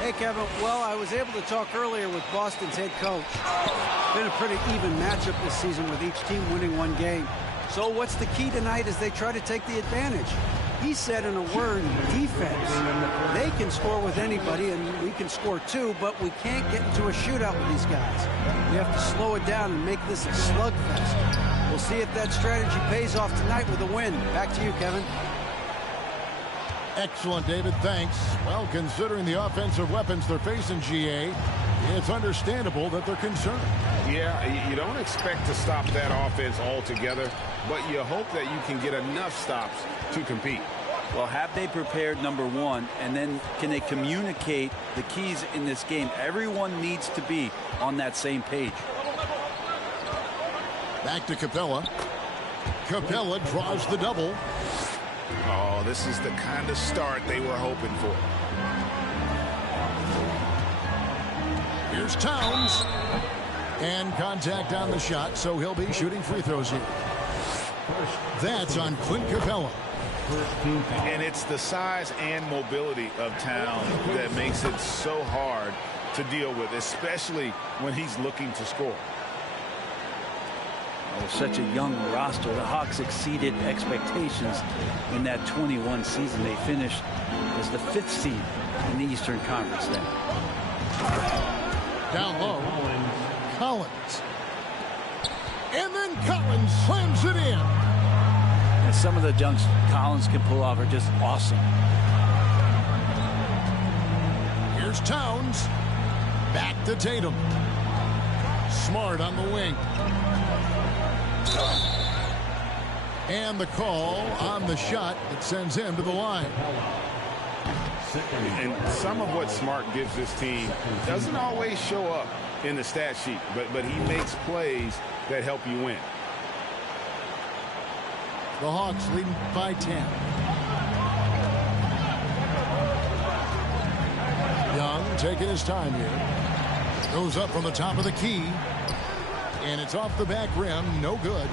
Hey, Kevin. Well, I was able to talk earlier with Boston's head coach. It's been a pretty even matchup this season with each team winning one game. So what's the key tonight as they try to take the advantage? He said in a word, defense. They can score with anybody, and we can score too, but we can't get into a shootout with these guys. We have to slow it down and make this a slugfest. We'll see if that strategy pays off tonight with a win. Back to you, Kevin. Excellent, David. Thanks. Well, considering the offensive weapons they're facing, GA, it's understandable that they're concerned. Yeah, you don't expect to stop that offense altogether, but you hope that you can get enough stops to compete. Well, have they prepared, number one, and then can they communicate the keys in this game? Everyone needs to be on that same page. Back to Capella. Capella draws the double. Oh, this is the kind of start they were hoping for. Here's Towns. And contact on the shot, so he'll be shooting free throws here. That's on Clint Capella. And it's the size and mobility of Towns that makes it so hard to deal with, especially when he's looking to score. With such a young roster, the Hawks exceeded expectations in that 21 season. They finished as the 5th seed in the Eastern Conference then. Down low, Collins. And then Collins slams it in. And some of the dunks Collins can pull off are just awesome. Here's Towns. Back to Tatum. Smart on the wing. And the call on the shot that sends him to the line. And some of what Smart gives this team doesn't always show up in the stat sheet, but he makes plays that help you win. The Hawks leading by 10. Young taking his time here. Goes up from the top of the key. And it's off the back rim. No good.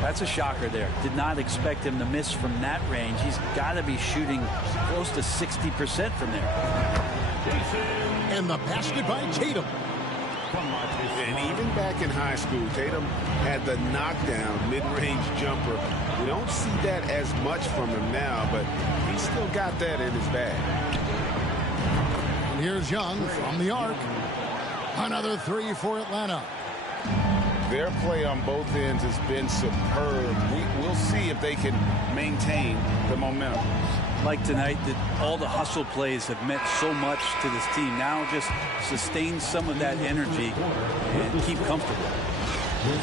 That's a shocker there. Did not expect him to miss from that range. He's got to be shooting close to 60% from there. And the basket by Tatum. And even back in high school, Tatum had the knockdown mid-range jumper. We don't see that as much from him now, but he's still got that in his bag. And here's Young from the arc. Another three for Atlanta. Their play on both ends has been superb. We'll see if they can maintain the momentum. Like tonight, all the hustle plays have meant so much to this team. Now just sustain some of that energy and keep comfortable.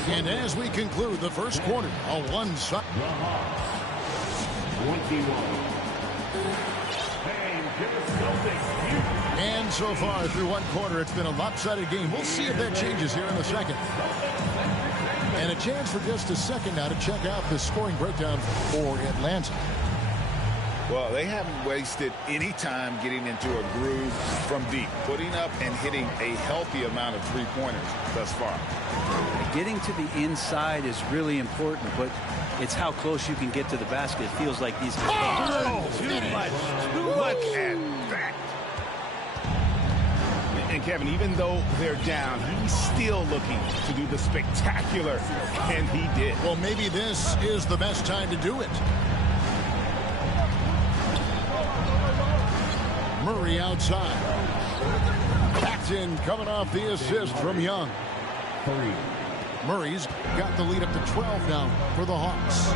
And as we conclude the first quarter, a one-side. And so far through one quarter, it's been a lopsided game. We'll see if that changes here in the second. And a chance for just a second now to check out the scoring breakdown for Atlanta. Well, they haven't wasted any time getting into a groove from deep, putting up and hitting a healthy amount of three-pointers thus far. Getting to the inside is really important, but it's how close you can get to the basket. It feels like these guys. Too much. Look at that. And Kevin, even though they're down, he's still looking to do the spectacular, and he did. Well, maybe this is the best time to do it. Murray outside. Paxton coming off the assist from Young. Murray's got the lead up to 12 now for the Hawks.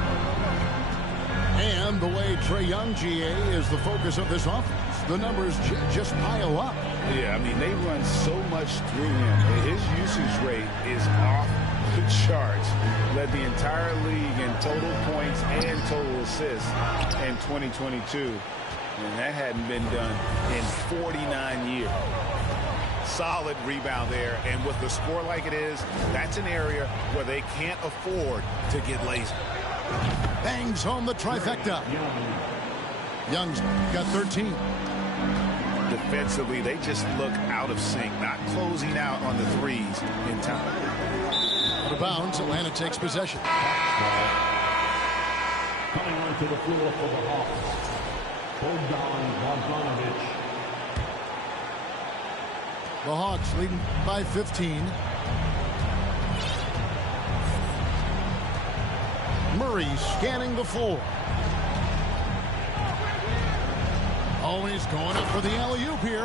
And the way Trae Young, GA, is the focus of this offense. The numbers just pile up. Yeah, I mean, they run so much through him. His usage rate is off the charts. Led the entire league in total points and total assists in 2022. And that hadn't been done in 49 years. Solid rebound there. And with the score like it is, that's an area where they can't afford to get lazy. Bangs home the trifecta. Young's got 13. Defensively, they just look out of sync, not closing out on the threes in time. Out of bounds, Atlanta takes possession. Coming onto the floor for the Hawks, Bogdan Bogdanovic. The Hawks leading by 15. Murray scanning the floor. Oh, he's going up for the alley-oop here.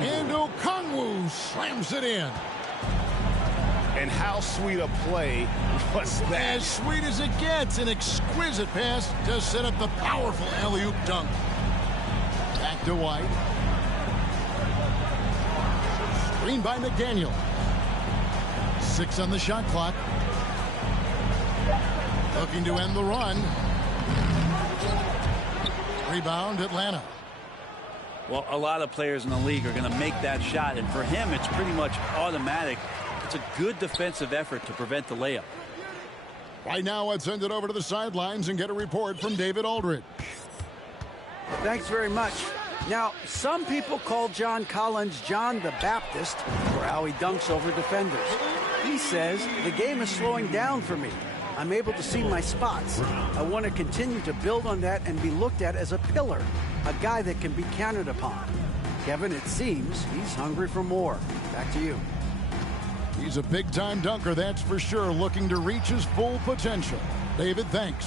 And Okongwu slams it in. And how sweet a play was that? As sweet as it gets. An exquisite pass to set up the powerful alley-oop dunk. Back to White. Screen by McDaniel. 6 on the shot clock. Looking to end the run. Rebound, Atlanta. Well, a lot of players in the league are going to make that shot, and for him, it's pretty much automatic. It's a good defensive effort to prevent the layup. Right now, let's send it over to the sidelines and get a report from David Aldridge. Thanks very much. Now, some people call John Collins John the Baptist for how he dunks over defenders. He says, the game is slowing down for me. I'm able to see my spots. I want to continue to build on that and be looked at as a pillar, a guy that can be counted upon. Kevin, it seems he's hungry for more. Back to you. He's a big-time dunker, that's for sure, looking to reach his full potential. David, thanks.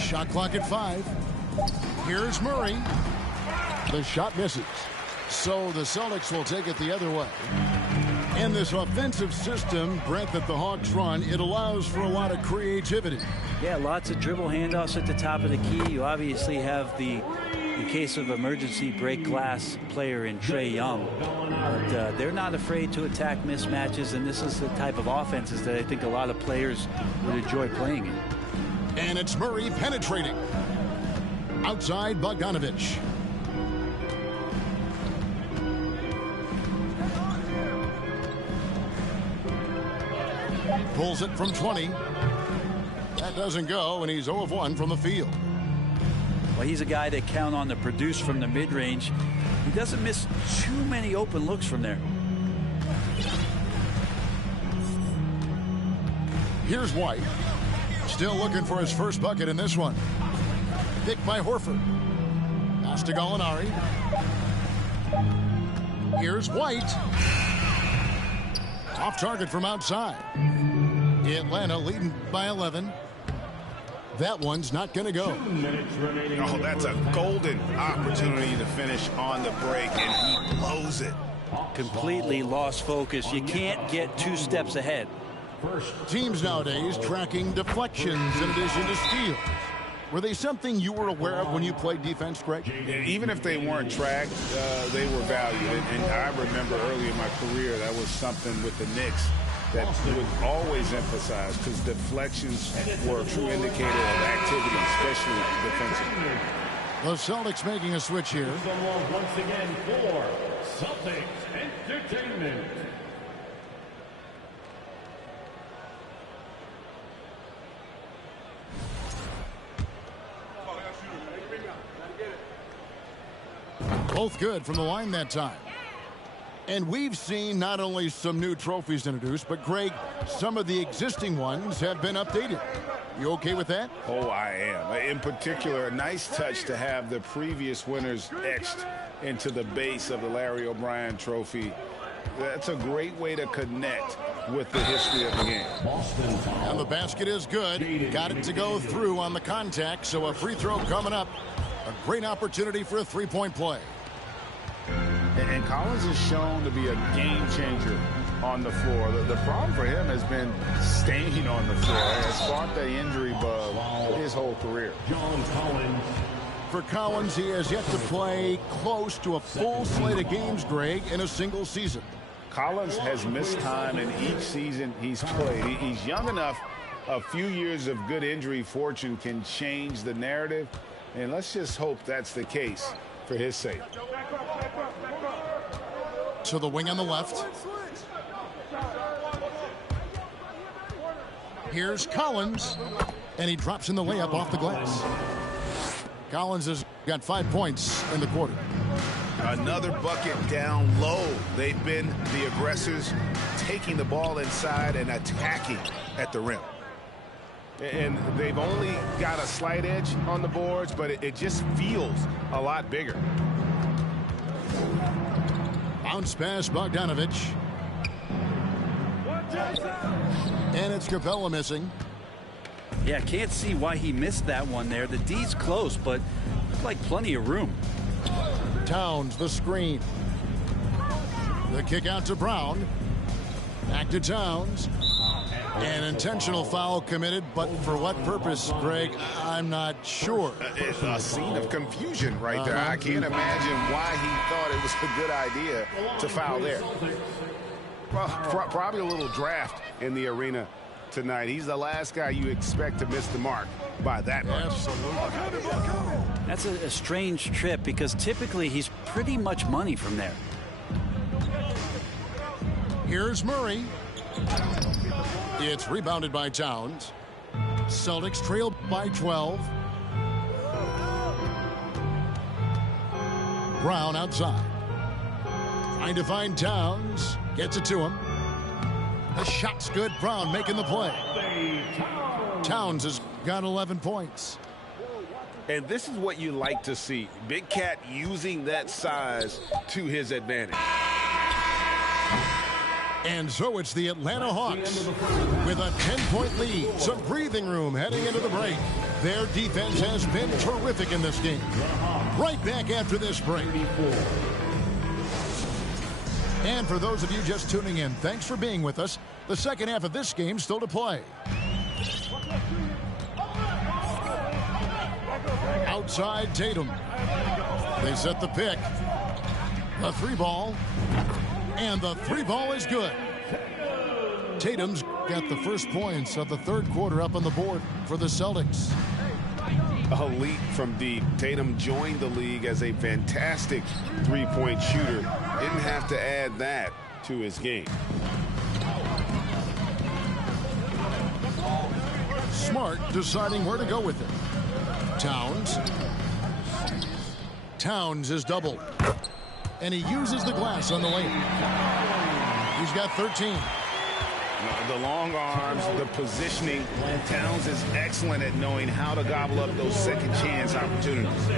Shot clock at 5. Here's Murray. The shot misses. So the Celtics will take it the other way. In this offensive system, Brent, that the Hawks run, it allows for a lot of creativity. Yeah, lots of dribble handoffs at the top of the key. You obviously have the, in case of emergency, break glass player in Trae Young. But they're not afraid to attack mismatches, and this is the type of offenses that I think a lot of players would enjoy playing in. And it's Murray penetrating. Outside, Bogdanovich. Pulls it from 20. That doesn't go, and he's 0 of 1 from the field. Well, he's a guy that count on to produce from the mid-range. He doesn't miss too many open looks from there. Here's White. Still looking for his first bucket in this one. Picked by Horford. Pass to Gallinari. Here's White. Off target from outside. Atlanta leading by 11. That one's not going to go. Oh, that's a golden opportunity to finish on the break, and he blows it. Completely lost focus. You can't get 2 steps ahead. Teams nowadays tracking deflections in addition to steals. Were they something you were aware of when you played defense, Greg? Even if they weren't tracked, they were valued. And I remember early in my career, that was something with the Knicks that would always emphasize, because deflections were a true indicator of activity, especially defensively. The Celtics making a switch here. Once again for Celtics Entertainment. Both good from the line that time. And we've seen not only some new trophies introduced, but Greg, some of the existing ones have been updated. You okay with that? Oh, I am. In particular, a nice touch to have the previous winners etched into the base of the Larry O'Brien trophy. That's a great way to connect with the history of the game. And the basket is good. Got it to go through on the contact, so a free throw coming up. A great opportunity for a three-point play. And Collins is shown to be a game changer on the floor. The problem for him has been staying on the floor. It has sparked the injury bug his whole career. For Collins, he has yet to play close to a full slate of games, Greg, in a single season. Collins has missed time in each season he's played. He's young enough. A few years of good injury fortune can change the narrative, and let's just hope that's the case for his sake. To the wing on the left. Here's Collins, and he drops in the layup off the glass. Collins has got 5 points in the quarter. Another bucket down low. They've been the aggressors, taking the ball inside and attacking at the rim. And they've only got a slight edge on the boards, but it just feels a lot bigger. Bounce pass, Bogdanovich. And it's Capella missing. Yeah, can't see why he missed that one there. The D's close, but looked like plenty of room. Towns, the screen. The kick out to Brown. Back to Towns. An intentional foul committed, but for what purpose, Greg, I'm not sure. It's a scene of confusion right there. I can't imagine why he thought it was a good idea to foul there. Well, probably a little draft in the arena tonight. He's the last guy you expect to miss the mark by that much. Absolutely. That's a strange trip because typically he's pretty much money from there. Here's Murray. It's rebounded by Towns. Celtics trail by 12. Brown outside. Trying to find Towns. Gets it to him. The shot's good. Brown making the play. Towns has got 11 points. And this is what you like to see. Big Cat using that size to his advantage. And so it's the Atlanta Hawks with a 10-point lead. Some breathing room heading into the break. Their defense has been terrific in this game. Right back after this break. And for those of you just tuning in, thanks for being with us. The second half of this game still to play. Outside Tatum. They set the pick. The three ball. And the three ball is good. Tatum's got the first points of the third quarter up on the board for the Celtics. A leap from deep. Tatum joined the league as a fantastic three-point shooter. Didn't have to add that to his game. Smart deciding where to go with it. Towns. Towns is doubled. And he uses the glass on the lane. He's got 13. The long arms, the positioning. Towns is excellent at knowing how to gobble up those second chance opportunities.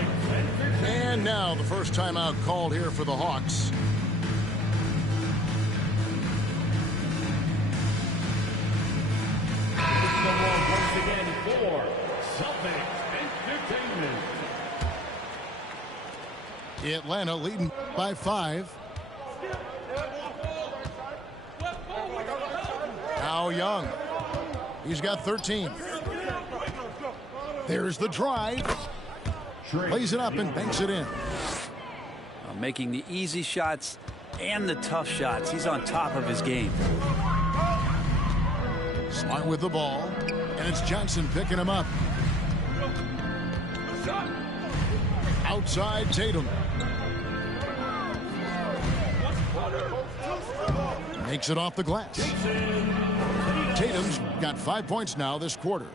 And now the first timeout called here for the Hawks. Once again for Celtics Entertainment. Atlanta leading by 5. Now Young. He's got 13. There's the drive. Lays it up and banks it in. Making the easy shots and the tough shots. He's on top of his game. Smart with the ball. And it's Johnson picking him up. Outside Tatum. Makes it off the glass. Tatum's got 5 points now this quarter.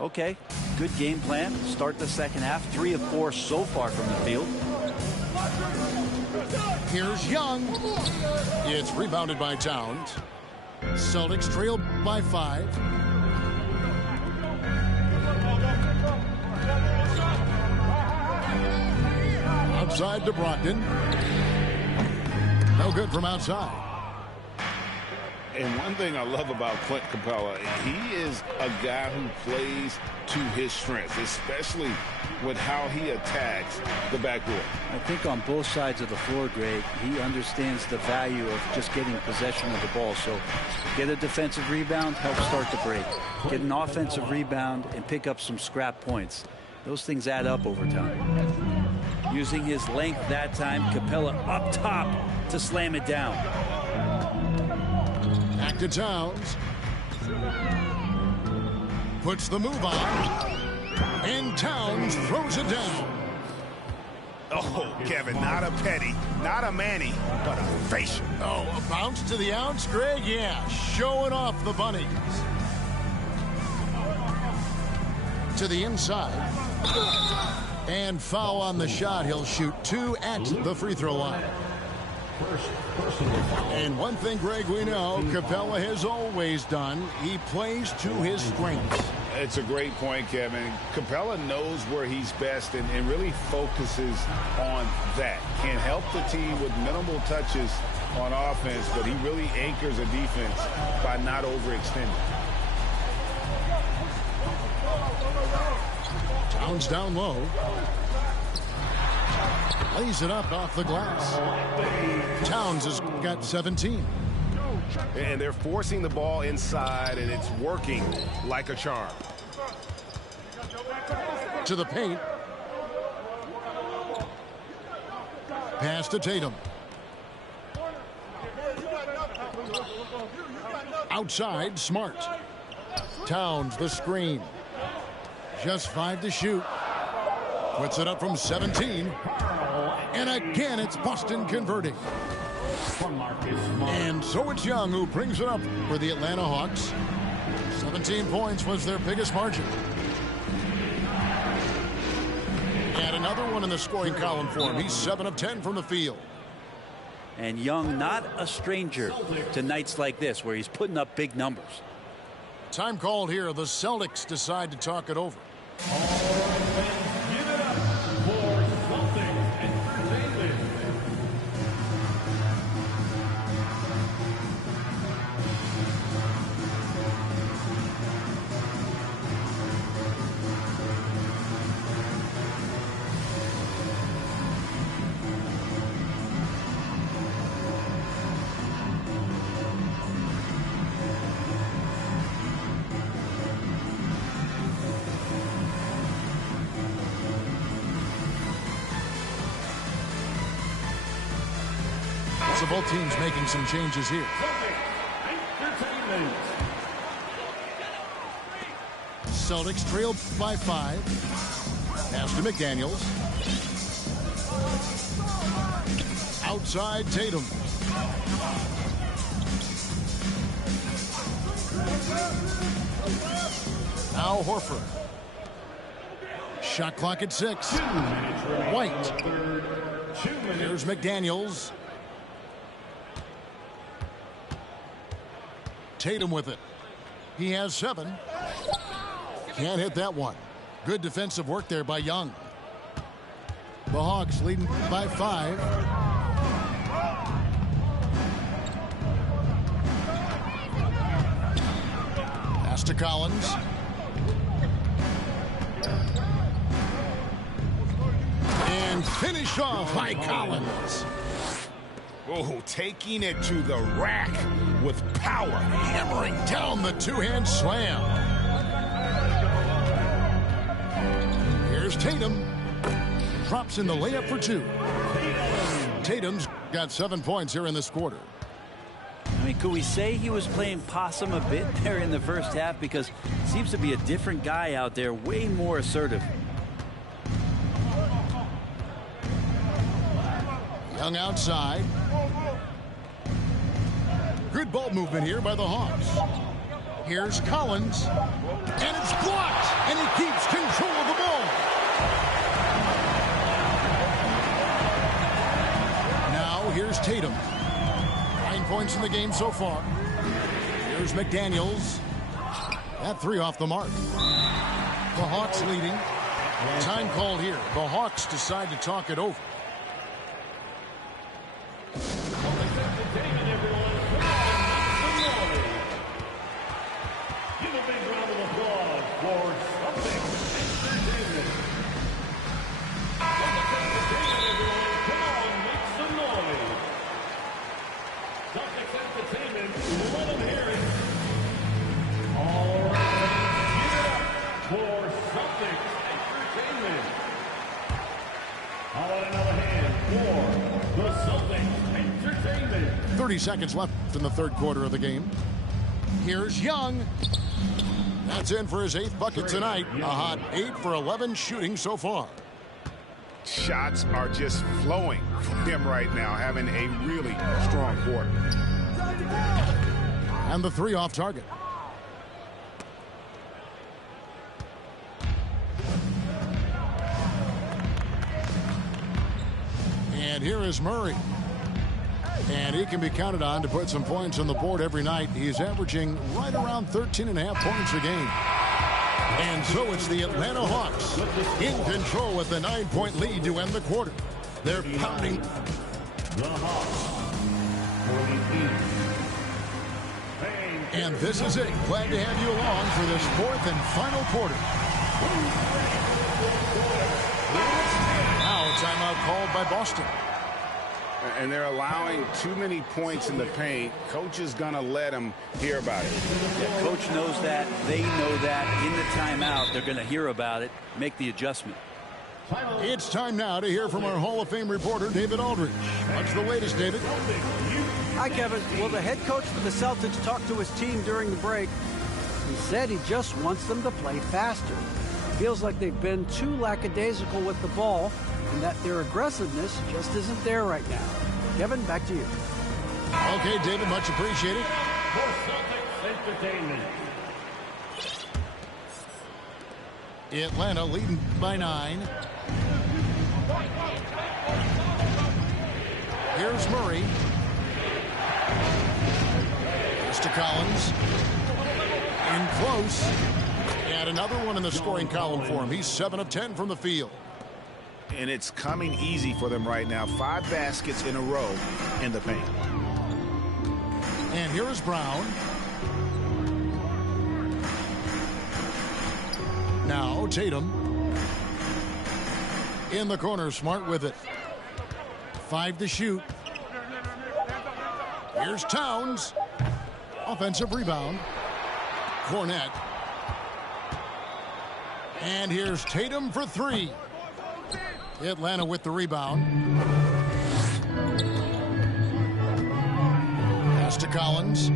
Okay, good game plan. Start the second half. 3 of 4 so far from the field. Here's Young. It's rebounded by Towns. Celtics trail by 5. Outside to Brogdon. No good from outside. And one thing I love about Clint Capella, he is a guy who plays to his strengths, especially with how he attacks the backboard. I think on both sides of the floor, Greg, he understands the value of just getting possession of the ball. So get a defensive rebound, help start the break. Get an offensive rebound and pick up some scrap points. Those things add up over time. Using his length that time, Capella up top to slam it down. Back to Towns. Puts the move on. And Towns throws it down. Oh, Kevin, not a petty, not a Manny, but a facial. Oh, a bounce to the ounce, Greg? Yeah, showing off the bunnies. To the inside. And foul on the shot. He'll shoot 2 at the free throw line. And one thing, Greg, we know Capella has always done, he plays to his strengths. It's a great point, Kevin. Capella knows where he's best and really focuses on that. Can help the team with minimal touches on offense, but he really anchors a defense by not overextending. Towns down low. Lays it up off the glass. Towns has got 17. And they're forcing the ball inside, and it's working like a charm. To the paint. Pass to Tatum. Outside, Smart. Towns, the screen. Just 5 to shoot. Puts it up from 17. And again, it's Boston converting. And so it's Young who brings it up for the Atlanta Hawks. 17 points was their biggest margin. And another one in the scoring column for him. He's 7 of 10 from the field. And Young not a stranger to nights like this where he's putting up big numbers. Time called here. The Celtics decide to talk it over. So both teams making some changes here. Celtics trailed by 5. Pass to McDaniels. Outside Tatum. Now Horford. Shot clock at 6. White. Here's McDaniels. Tatum with it. He has 7. Can't hit that one. Good defensive work there by Young. The Hawks leading by 5. Pass to Collins. And finished off by Collins. Oh, taking it to the rack with power. Hammering down the two-hand slam. Here's Tatum. Drops in the layup for 2. Tatum's got 7 points here in this quarter. I mean, could we say he was playing possum a bit there in the first half? Because it seems to be a different guy out there, way more assertive. Young outside. Good ball movement here by the Hawks. Here's Collins. And it's blocked. And he keeps control of the ball. Now here's Tatum. 9 points in the game so far. Here's McDaniels. That 3 off the mark. The Hawks leading. Time called here. The Hawks decide to talk it over. For Celtics Entertainment. How about another hand for the Celtics Entertainment? 30 seconds left in the third quarter of the game. Here's Young. That's in for his 8th bucket tonight. A hot 8 for 11 shooting so far. Shots are just flowing from him right now, having a really strong quarter. And the 3 off target. And here is Murray. And he can be counted on to put some points on the board every night. He's averaging right around 13.5 points a game. And so it's the Atlanta Hawks in control with the 9-point lead to end the quarter. They're pounding. The Hawks. And this is it. Glad to have you along for this fourth and final quarter. Now a timeout called by Boston. And they're allowing too many points in the paint. Coach is going to let them hear about it. Yeah, Coach knows that. They know that. In the timeout, they're going to hear about it, make the adjustment. It's time now to hear from our Hall of Fame reporter, David Aldridge. What's the latest, David? Hi, Kevin. Well, the head coach for the Celtics talked to his team during the break. He said he just wants them to play faster. Feels like they've been too lackadaisical with the ball and that their aggressiveness just isn't there right now. Kevin, back to you. Okay, David, much appreciated. For Celtics Entertainment. Atlanta leading by 9. Here's Murray. Pass to Collins. In close. And another one in the scoring column for him. He's 7 of 10 from the field. And it's coming easy for them right now. 5 baskets in a row in the paint. And here is Brown. Now Tatum. In the corner, Smart with it. 5 to shoot. Here's Towns. Offensive rebound. Cornette. And here's Tatum for 3. Atlanta with the rebound. Pass to Collins.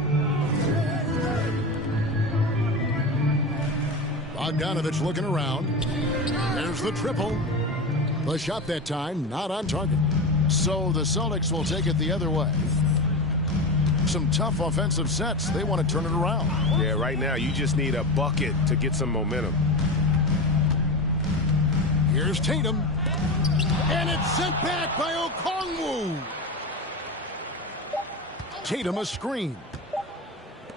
Bogdanovich looking around. There's the triple. The shot that time not on target. So the Celtics will take it the other way. Some tough offensive sets. They want to turn it around. Yeah, right now you just need a bucket to get some momentum. Here's Tatum. And it's sent back by Okongwu. Tatum a screen.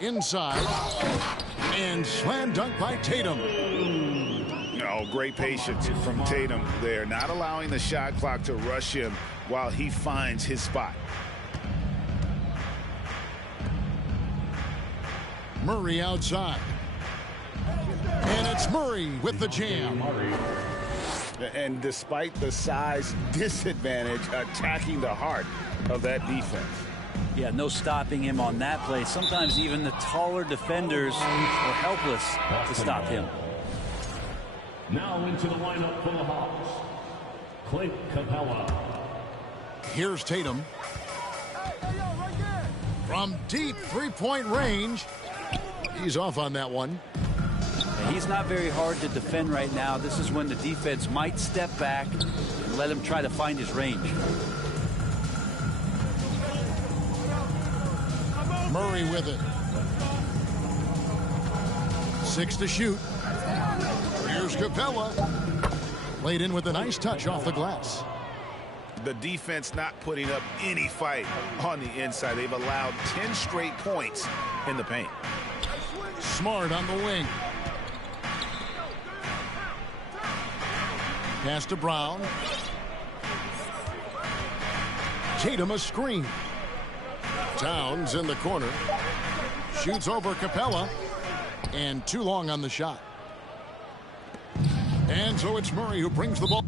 Inside. And slam dunk by Tatum. Oh, great patience from Tatum there. Not allowing the shot clock to rush him while he finds his spot. Murray outside. And it's Murray with the jam. And despite the size disadvantage, attacking the heart of that defense. Yeah, no stopping him on that play. Sometimes even the taller defenders are helpless to stop him. Now into the lineup for the Hawks. Clint Capella. Here's Tatum. From deep three-point range. He's off on that one. He's not very hard to defend right now. This is when the defense might step back and let him try to find his range. Murray with it. 6 to shoot. Here's Capella. Played in with a nice touch off the glass. The defense not putting up any fight on the inside. They've allowed 10 straight points in the paint. Smart on the wing. Pass to Brown. Tatum a screen. Towns in the corner. Shoots over Capella. And too long on the shot. And so it's Murray who brings the ball.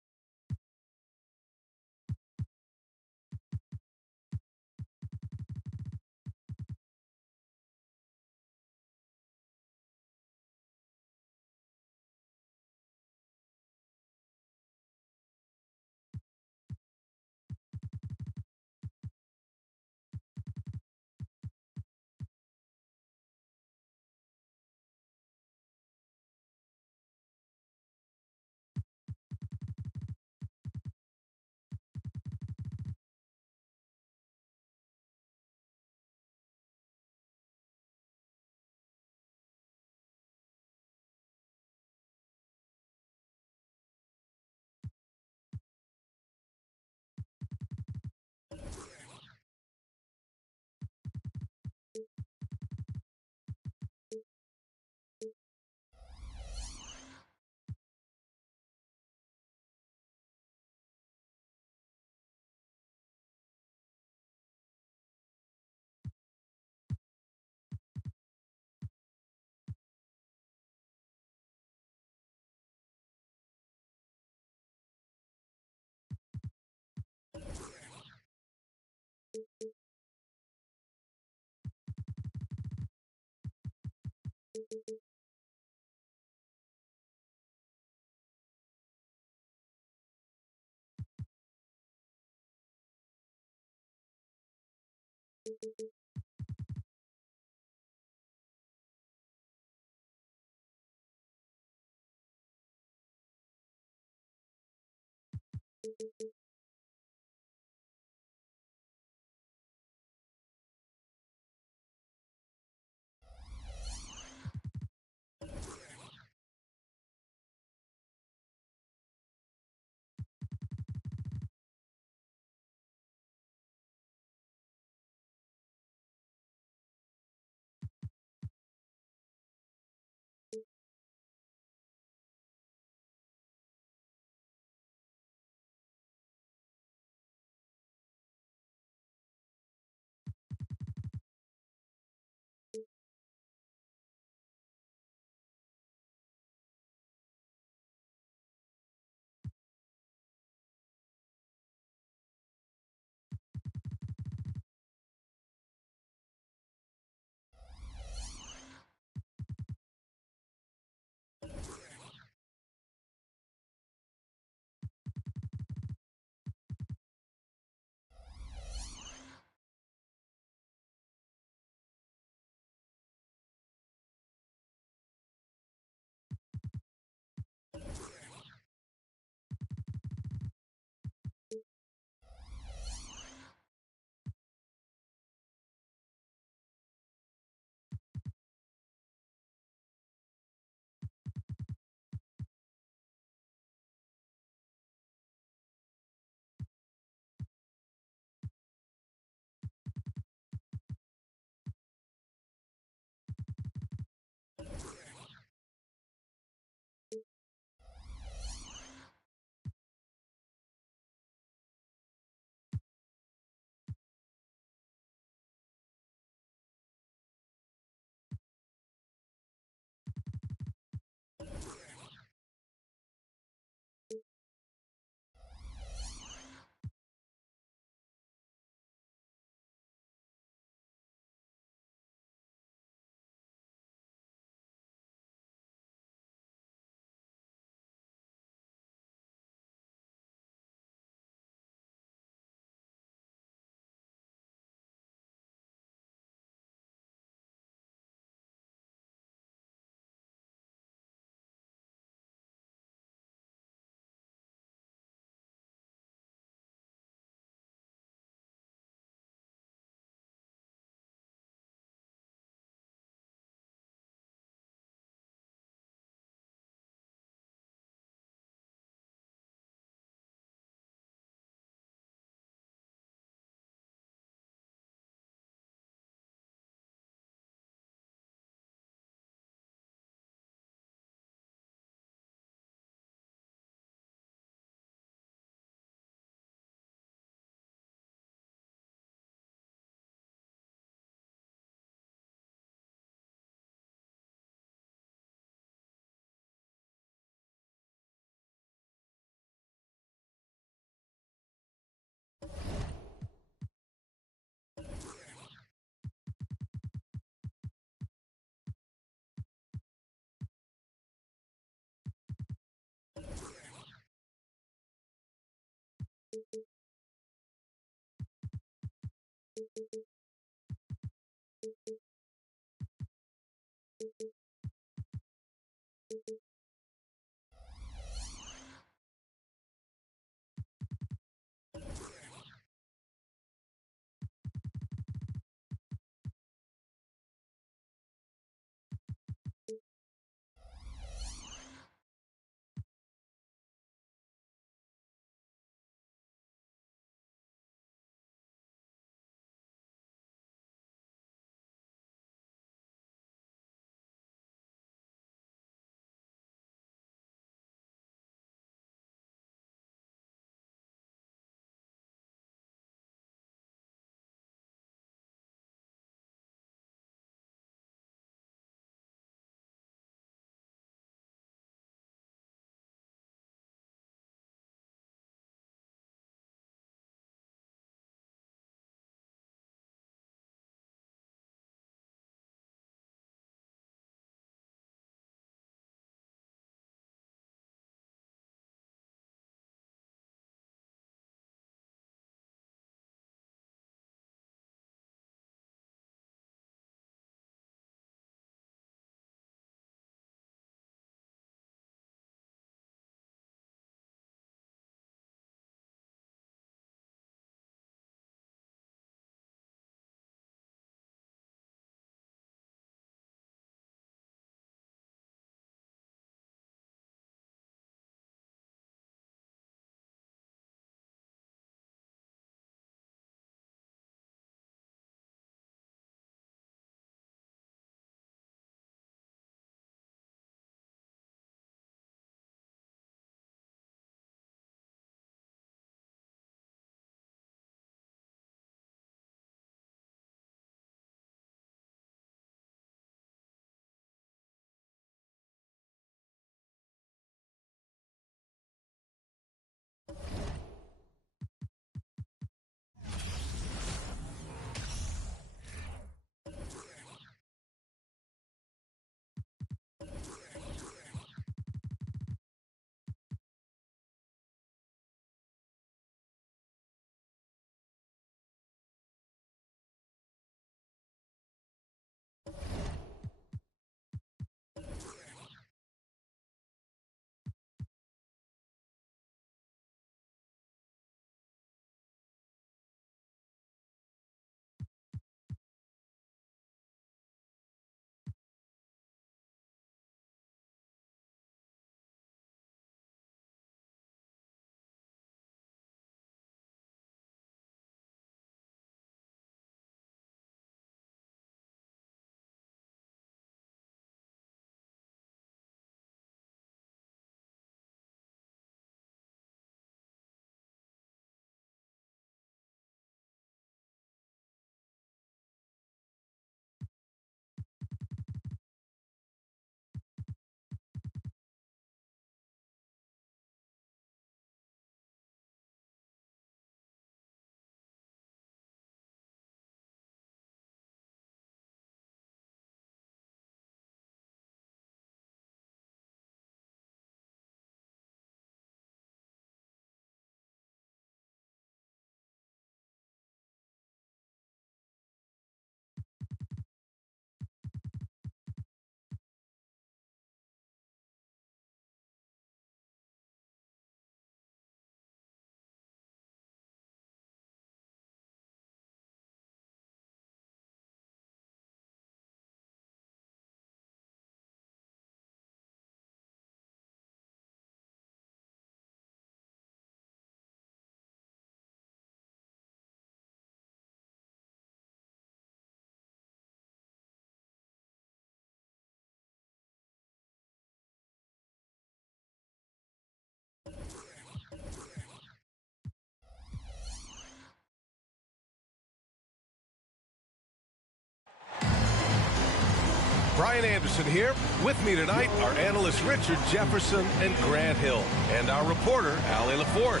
Brian Anderson here. With me tonight are analysts Richard Jefferson and Grant Hill, and our reporter, Allie LaForce.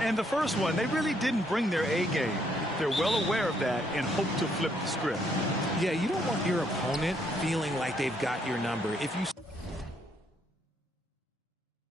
And the first one, they really didn't bring their A game. They're well aware of that and hope to flip the script. Yeah, you don't want your opponent feeling like they've got your number. If you